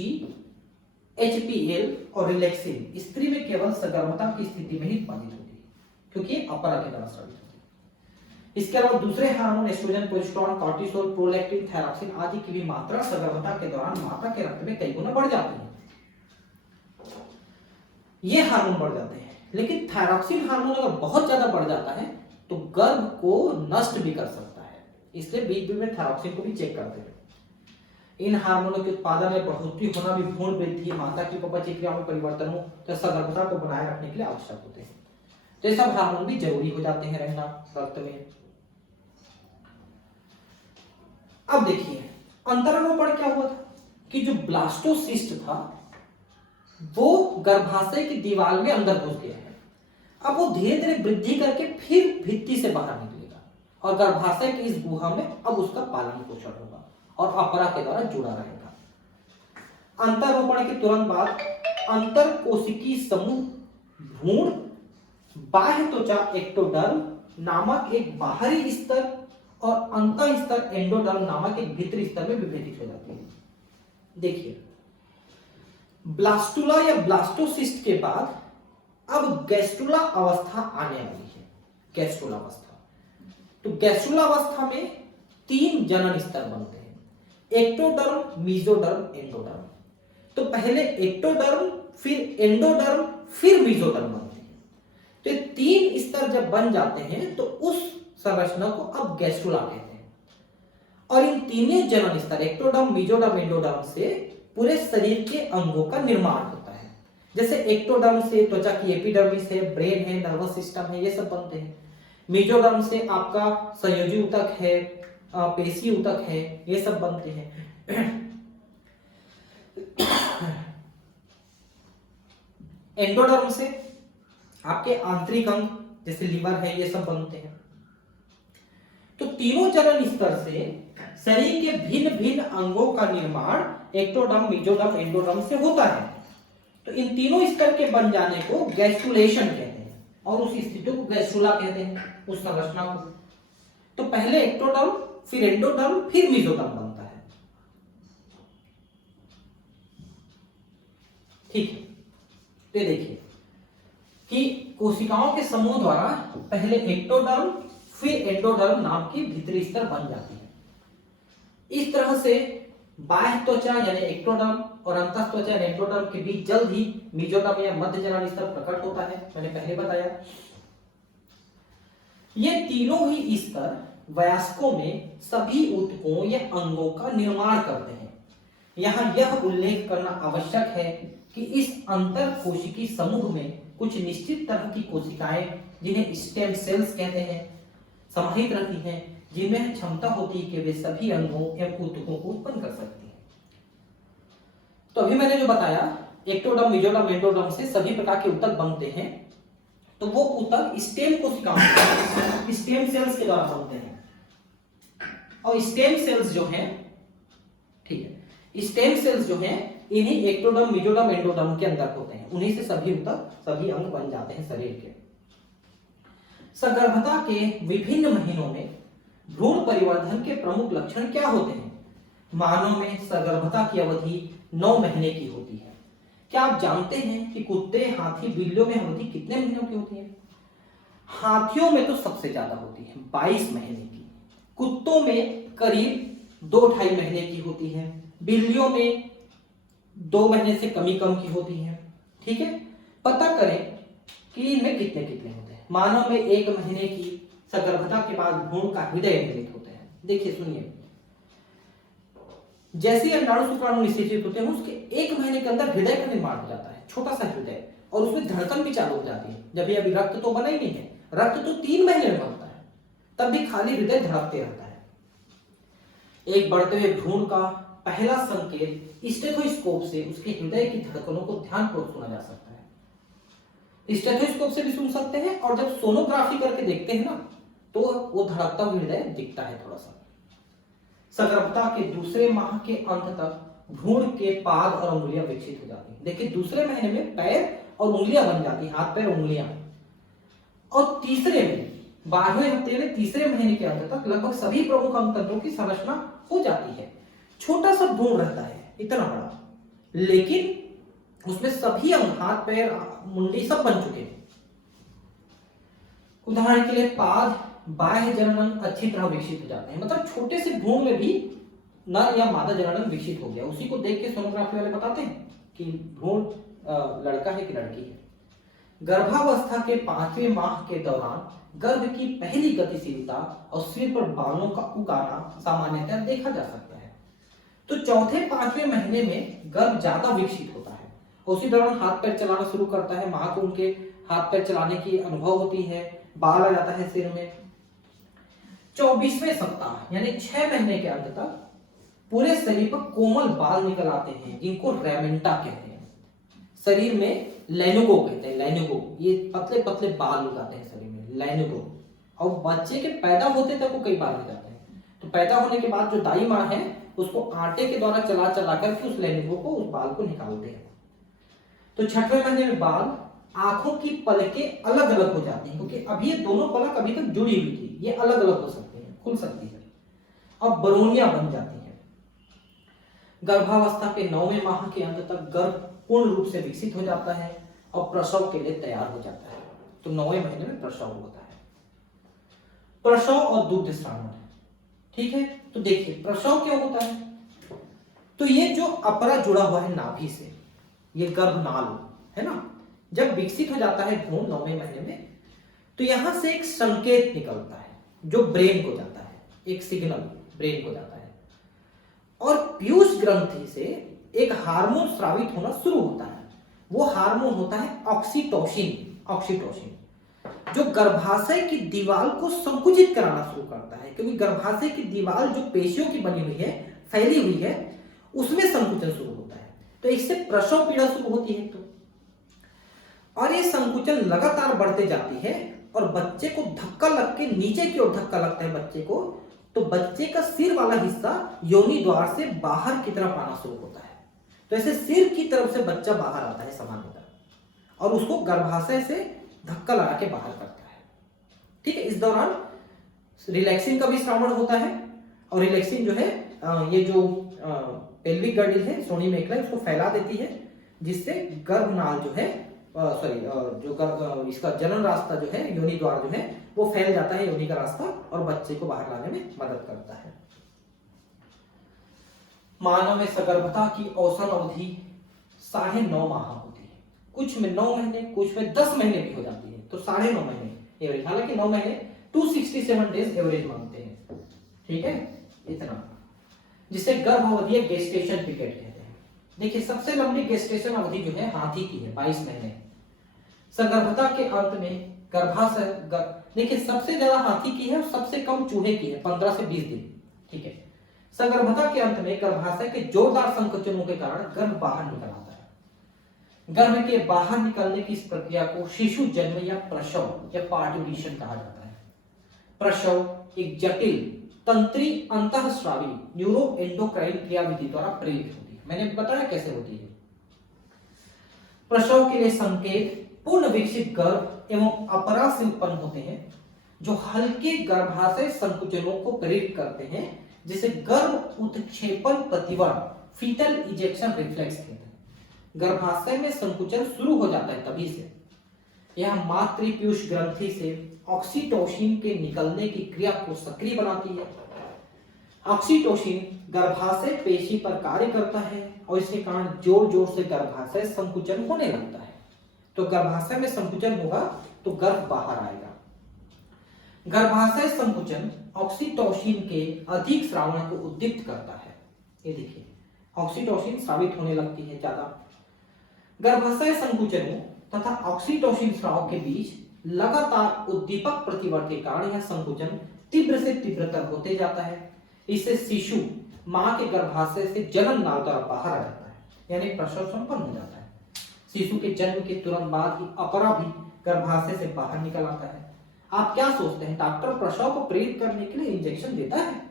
HPL और रिलैक्सिन स्त्री में केवल सगर्भता की स्थिति में ही उत्पादित होती है, क्योंकि ये अपरा के द्वारा स्रावित होती है। इसके अलावा दूसरे hormone estrogen, progesterone, cortisol, prolactin, thyroxine आदि की भी मात्रा सगर्भता के दौरान माता के रक्त में कई गुना बढ़ जाती है। ये हार्मोन बढ़ जाते हैं, लेकिन थायरॉक्सिन हार्मोन अगर बहुत ज्यादा बढ़ जाता है तो गर्भ को नष्ट भी कर सकता है, इसलिए बीच बीच में थायरॉक्सिन को भी चेक करते हैं। इन हार्मोनों के उत्पादन में बढ़ोतरी होना भी भ्रूण वृद्धि, माता की प्रपंच क्रिया में परिवर्तनों तथा सगर्भता को बनाए रखने के लिए आवश्यक होते हैं। तो ये सब हार्मोन भी जरूरी हो जाते हैं रहना रक्त में। अब देखिए अंतरारोपण क्या हुआ था कि जो ब्लास्टोसिस्ट था वो गर्भाशय की दीवार में अंदर घुस गया है। अब वो धीरे धीरे वृद्धि करके फिर भित्ति से बाहर निकलेगा और गर्भाशय की इस गुहा में अब उसका पालन पोषण होगा और अपरा के द्वारा जुड़ा रहेगा। अंतरारोपण के तुरंत बाद अंतर कोशिकीय समूह भ्रूण बाह्य त्वचा एक्टोडर्म नामक एक बाहरी स्तर और अंतः स्तर एंडोडर्म नामक एक भीतरी स्तर में विभेदित हो जाती है। देखिए ब्लास्टुला या ब्लास्टोसिस्ट के बाद अब गैस्ट्रुला अवस्था आने वाली है। गैस्ट्रुला अवस्था, तो गैस्ट्रुला अवस्था में 3 जनन स्तर बनते हैं, एक्टोडर्म, मीजोडर्म, एंडोडर्म। तो पहले एक्टोडर्म, फिर एंडोडर्म, फिर मीजोडर्म बनते हैं। तो ये 3 स्तर जब बन जाते हैं तो उस संरचना को अब गैस्ट्रुला कहते हैं। और इन तीनों जनन स्तर एक्टोडर्म, मीजोडर्म, एंडोडर्म से पूरे शरीर के अंगों का निर्माण होता है। जैसे एक्टोडर्म से त्वचा की एपिडर्मिस है, ब्रेन है, नर्वस सिस्टम है, ये सब बनते हैं। मीजोडर्म से आपका संयोजी ऊतक है, पेशी ऊतक है, ये सब बनते हैं। एंडोडर्म से आपके आंतरिक अंग जैसे लिवर है, ये सब बनते हैं। तो तीनों चरण स्तर से शरीर के भिन्न भिन्न अंगों का निर्माण एक्टोडर्म, मीजोडर्म, एंडोडर्म से होता है। तो इन तीनों स्तर के बन जाने को गैस्ट्रुलेशन कहते हैं और उस स्थिति को गैस्ट्रुला कहते हैं, उस संरचना को। तो पहले एक्टोडर्म, फिर एंडोडर्म, फिर मीजोडर्म बनता है, ठीक है। तो देखिए कि कोशिकाओं के समूह द्वारा पहले एक्टोडर्म फिर एंडोडर्म नाम की भीतरी स्तर बन जाती है। इस तरह से बाह्य त्वचा यानी एक्टोडर्म और अंतः त्वचा यानी एंडोडर्म के बीच जल्द ही मीजोडर्म या मध्य जनन स्तर प्रकट होता है, मैंने पहले बताया। ये तीनों ही स्तर वयस्कों में सभी ऊतकों या अंगों का निर्माण करते हैं। यहां यह उल्लेख करना आवश्यक है कि इस अंतर कोशिकीय समूह में कुछ निश्चित तरह की कोशिकाएं जिन्हें स्टेम सेल्स कहते हैं समाहित रहती हैं, जिनमें क्षमता होती है कि वे सभी अंगों एवं ऊतकों को उत्पन्न कर सकती हैं। तो अभी मैंने जो बताया एक्टोडर्म, मीजोडर्म, एंडोडर्म से सभी प्रकार के ऊतक बनते हैं। तो वो ऊतक स्टेम कोशिकाओं स्टेम सेल्स के द्वारा बनते हैं। और स्टेम सेल्स जो हैं, ठीक है, स्टेम सेल्स जो हैं इन्हीं एक्टोडर्म, मीजोडर्म, एंडोडर्म के अंदर होते हैं। उन्हीं से सभी ऊतक, सभी अंग बन जाते हैं शरीर के। सगर्भता के विभिन्न महीनों में भ्रूण परिवर्धन के प्रमुख लक्षण क्या होते हैं? मानव में सगर्भता की अवधि 9 महीने की होती है। क्या आप जानते हैं कि कुत्ते, हाथी, बिल्लियों में अवधि कितने महीनों की होती है? हाथियों में तो सबसे ज्यादा होती है 22 महीने की, कुत्तों में करीब 2-2.5 महीने की होती है, बिल्लियों में 2 महीने से कम की होती है। ठीक है, पता करें कि इनमें कितने कितने होते हैं। मानव में 1 महीने की सगर्भता के बाद भ्रूण का हृदय निर्मित होते हैं। देखिए सुनिए, जैसे ही अंडाणु शुक्राणु निषेचित होते हैं उसके 1 महीने के अंदर हृदय का निर्माण हो जाता है, छोटा सा हृदय, और उसमें धड़कन भी चालू हो जाती है। जब अभी रक्त तो बना ही नहीं है, रक्त तो 3 महीने में बनता है, तब भी खाली हृदय धड़कते रहता है। एक बढ़ते हुए भ्रूण का पहला संकेत स्टेथोस्कोप से उसके हृदय की धड़कनों को ध्यानपूर्वक सुना जा सकता है। स्टेथोस्कोप से भी सुन सकते हैं, और जब सोनोग्राफी करके देखते हैं ना, तो वो धड़कता हुआ हृदय दिखता है थोड़ा सा। सगर्भता के दूसरे माह के अंत तक भ्रूण के पाद और उंगलियां विकसित हो जाती हैं। देखिए दूसरे महीने में पैर और उंगलियां बन जाती हैं, हाथ पैर उंगलियां। और तीसरे में 12वें हफ्ते में तीसरे महीने के अंत तक लगभग सभी प्रमुख अंग तंत्रों की संरचना हो जाती है। छोटा सा भ्रूण रहता है, इतना बड़ा, लेकिन उसमें सभी अंग, हाथ पैर मुंडी सब बन चुके हैं। उदाहरण के लिए पाद बाह्य जनन अच्छी तरह विकसित हो जाते हैं, मतलब छोटे से भ्रूण में भी नर या मादा जनन विकसित हो गया। उसी को देख के सोनोग्राफी वाले बताते हैं कि भ्रूण लड़का है कि लड़की है। गर्भावस्था के 5वें माह के दौरान गर्भ की पहली गतिशीलता और सिर पर बालों का उगाना सामान्यतः देखा जा सकता है। तो चौथे 5वें महीने में गर्भ ज्यादा विकसित होता है, उसी दौरान हाथ पैर चलाना शुरू करता है। मां को उनके हाथ पैर चलाने की अनुभव होती है, बाल आ जाता है सिर में। 24वें सप्ताह यानी 6 महीने के अंत तक पूरे शरीर पर कोमल बाल निकल आते हैं, जिनको रेमेंटा कहते हैं। शरीर में लैनुगो कहते हैं, लैनुगो, ये पतले पतले बाल उगाते हैं शरीर में, लैनुगो। और बच्चे के पैदा होते तक वो कई बाल हो जाते हैं। तो पैदा होने के बाद जो दाई माँ है उसको आटे के द्वारा चला चला करके उस लैनुगो को, उस बाल को निकालते हैं। तो 6वें महीने में बाल, आंखों की पलकें अलग अलग हो जाती हैं, क्योंकि अभी ये दोनों पलक अभी तक जुड़ी हुई थी, ये अलग अलग हो सकती है, खुल सकती है। अब बरोनियां बन जाती हैं। गर्भावस्था के 9वें माह के अंत तक गर्भ पूर्ण रूप से विकसित हो जाता है और प्रसव के लिए तैयार हो जाता है। तो 9वें महीने में प्रसव होता है। प्रसव और दुग्ध स्रावन, ठीक है। तो देखिए प्रसव क्यों होता है, तो ये जो अपरा जुड़ा हुआ है नाभि से, ये गर्भनाल है ना, जब विकसित हो जाता है भ्रूण 9वें महीने में, तो यहां से एक संकेत निकलता है जो ब्रेन को जाता है, एक सिग्नल ब्रेन को जाता है। और पीयूष ग्रंथि से एक हार्मोन स्रावित होना शुरू होता है। वो हार्मोन होता है ऑक्सीटोसिन। ऑक्सीटोसिन जो गर्भाशय की दीवार को संकुचित कराना शुरू करता है, क्योंकि गर्भाशय की दीवार जो पेशियों की बनी हुई है, फैली हुई है, उसमें संकुचन शुरू होता है। तो इससे प्रसव पीड़ा शुरू होती है। तो और ये संकुचन लगातार बढ़ते जाती है और बच्चे को धक्का लग के नीचे की ओर धक्का लगता है बच्चे को, तो बच्चे का सिर वाला हिस्सा योनि द्वार से बाहर की तरफ आना शुरू होता है। तो ऐसे सिर की तरफ से बच्चा बाहर आता है सामान्यतः, और उसको गर्भाशय से धक्का लगा के बाहर करता है, ठीक है। इस दौरान रिलैक्सिन का भी श्रावण होता है, और रिलैक्सिन जो है ये जो पेल्विक गर्डिल है, सोनी मेखला, उसको फैला देती है, जिससे गर्भनाल जो है जो इसका जनन रास्ता जो है, योनि द्वार जो है, वो फैल जाता है, योनि का रास्ता, और बच्चे को बाहर लाने में मदद करता है। मानव में सगर्भता की औसत अवधि 9.5 माह होती है। कुछ में 9 महीने, कुछ में 10 महीने भी हो जाती है, तो 9.5 महीने एवरेज। हालांकि 9 महीने 267 डेज एवरेज मानते हैं, ठीक है, इतना, जिसे गर्भ अवधि गेस्टेशन पीरियड कहते हैं। देखिए सबसे लंबी गेस्टेशन अवधि जो है हाथी की है, 22 महीने। सगर्भता के अंत में गर्भाशय, देखिए सबसे ज्यादा हाथी की है और सबसे कम चूहे की है, 15 से 20 दिन, ठीक है। सगर्भता के अंत में गर्भाशय के जोरदार संकुचनों के कारण गर्भ बाहर निकल आता है। गर्भ के बाहर निकलने की इस प्रक्रिया को शिशु जन्म या प्रसव या पार्ट्यूरेशन कहा जाता है। प्रसव एक जटिल तंत्री अंतःस्रावी न्यूरो एंडोक्राइन क्रियाविधि द्वारा प्रेरित होती है। मैंने बताया कैसे होती है। प्रसव के लिए संकेत पूर्ण विकसित गर्भ एवं अपरा से उत्पन्न होते हैं, जो हल्के गर्भाशय संकुचनों को प्रेरित करते हैं, जिसे गर्भ उत्क्षेपण प्रतिवर्ण फीटल इजेक्शन रिफ्लेक्स कहते हैं। गर्भाशय में संकुचन शुरू हो जाता है तभी से। यह मातृपीयूष ग्रंथि से ऑक्सीटोसिन के निकलने की क्रिया को सक्रिय बनाती है। ऑक्सीटोसिन गर्भाशय पेशी पर कार्य करता है और इसके कारण जोर जोर से गर्भाशय संकुचन होने लगता है। तो गर्भाशय में संकुचन होगा तो गर्भ बाहर आएगा। गर्भाशय संकुचन ऑक्सीटोसिन के अधिक स्रावण को उद्दीप्त करता है। ये देखिए, ऑक्सीटोसिन स्रावित होने लगती है ज्यादा। गर्भाशय संकुचनों तथा ऑक्सीटोसिन स्राव के बीच लगातार उद्दीपक प्रतिवर्ती के कारण यह संकुचन तीव्र से तीव्रतर होते जाता है। इससे शिशु मां के गर्भाशय से जनन नाल द्वारा बाहर आ जाता है, यानी प्रसव संपन्न हो जाता है। शिशु के जन्म के तुरंत बाद ही अपरा भी गर्भाशय से बाहर निकल आता है। आप क्या सोचते हैं, डॉक्टर प्रसव को प्रेरित करने के लिए इंजेक्शन देता है?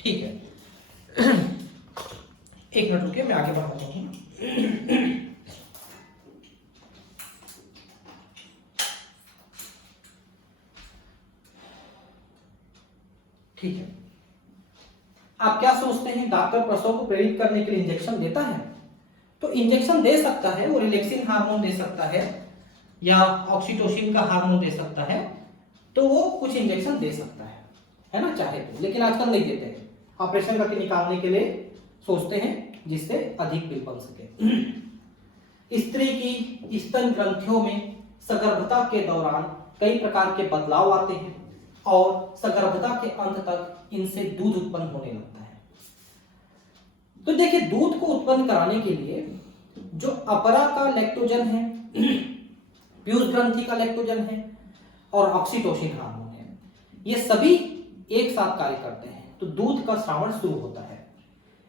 ठीक है, एक मिनट रुकिए, मैं आगे बढ़ाता हूँ। ठीक है, आप क्या सोचते हैं, डॉक्टर प्रसव को प्रेरित करने के लिए इंजेक्शन देता है? तो इंजेक्शन दे सकता है, वो रिलैक्सिंग हार्मोन दे सकता है या ऑक्सीटोसिन का हार्मोन दे सकता है, तो वो कुछ इंजेक्शन दे सकता है ना, चाहे तो, लेकिन आजकल नहीं देते हैं। ऑपरेशन करके निकालने के लिए सोचते हैं जिससे अधिक बिल बन सके। स्त्री की स्तन ग्रंथियों में सगर्भता के दौरान कई प्रकार के बदलाव आते हैं और सगर्भता के अंत तक इनसे दूध उत्पन्न होने लगता है। तो देखिए, दूध को उत्पन्न कराने के लिए जो अपरा का लैक्टोजन है, पीयूष ग्रंथि का लैक्टोजन है और ऑक्सीटोसिन हार्मोन है, ये सभी एक साथ कार्य करते हैं, तो दूध का स्रावण शुरू होता है।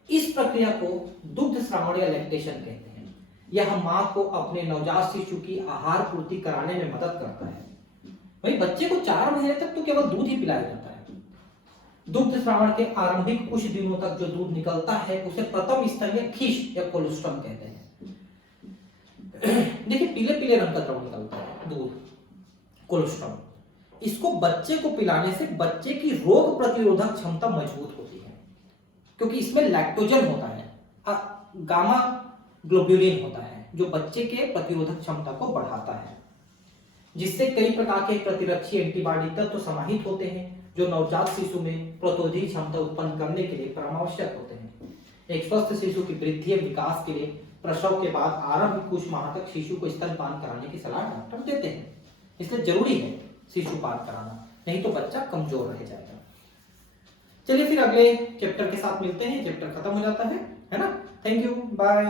इस प्रक्रिया को दुग्ध स्रावण या लैक्टेशन कहते हैं। यह मां को अपने नवजात शिशु की आहार पूर्ति कराने में मदद करता है। भाई, बच्चे को 4 महीने तक तो केवल दूध ही पिलाया जाता है। दुग्ध स्रावण के आरंभिक कुछ दिनों तक जो दूध निकलता है उसे प्रथम स्तरीय खीस या कोलोस्ट्रम कहते हैं। देखिए, पीले पीले रंग का द्रव निकलता है दूध, कोलोस्ट्रम। इसको बच्चे को पिलाने से बच्चे की रोग प्रतिरोधक क्षमता मजबूत होती है, क्योंकि इसमें लैक्टोजन होता है, गामा ग्लोब्यूलिन होता है, जो बच्चे के प्रतिरोधक क्षमता को बढ़ाता है, जिससे कई प्रकार के प्रतिरक्षी एंटीबॉडी तत्व समाहित होते हैं जो नवजात शिशु में प्रतिरोधी क्षमता उत्पन्न करने के लिए परमावश्यक होते हैं। एक स्वस्थ शिशु की वृद्धि और विकास के लिए प्रसव के बाद आरंभ कुछ माह तक शिशु को स्तनपान कराने की सलाह डॉक्टर देते हैं। इसलिए जरूरी है शिशुपान कराना, नहीं तो बच्चा कमजोर रह जाएगा। चलिए फिर अगले चैप्टर के साथ मिलते हैं। चैप्टर खत्म हो जाता है ना। Thank you, bye.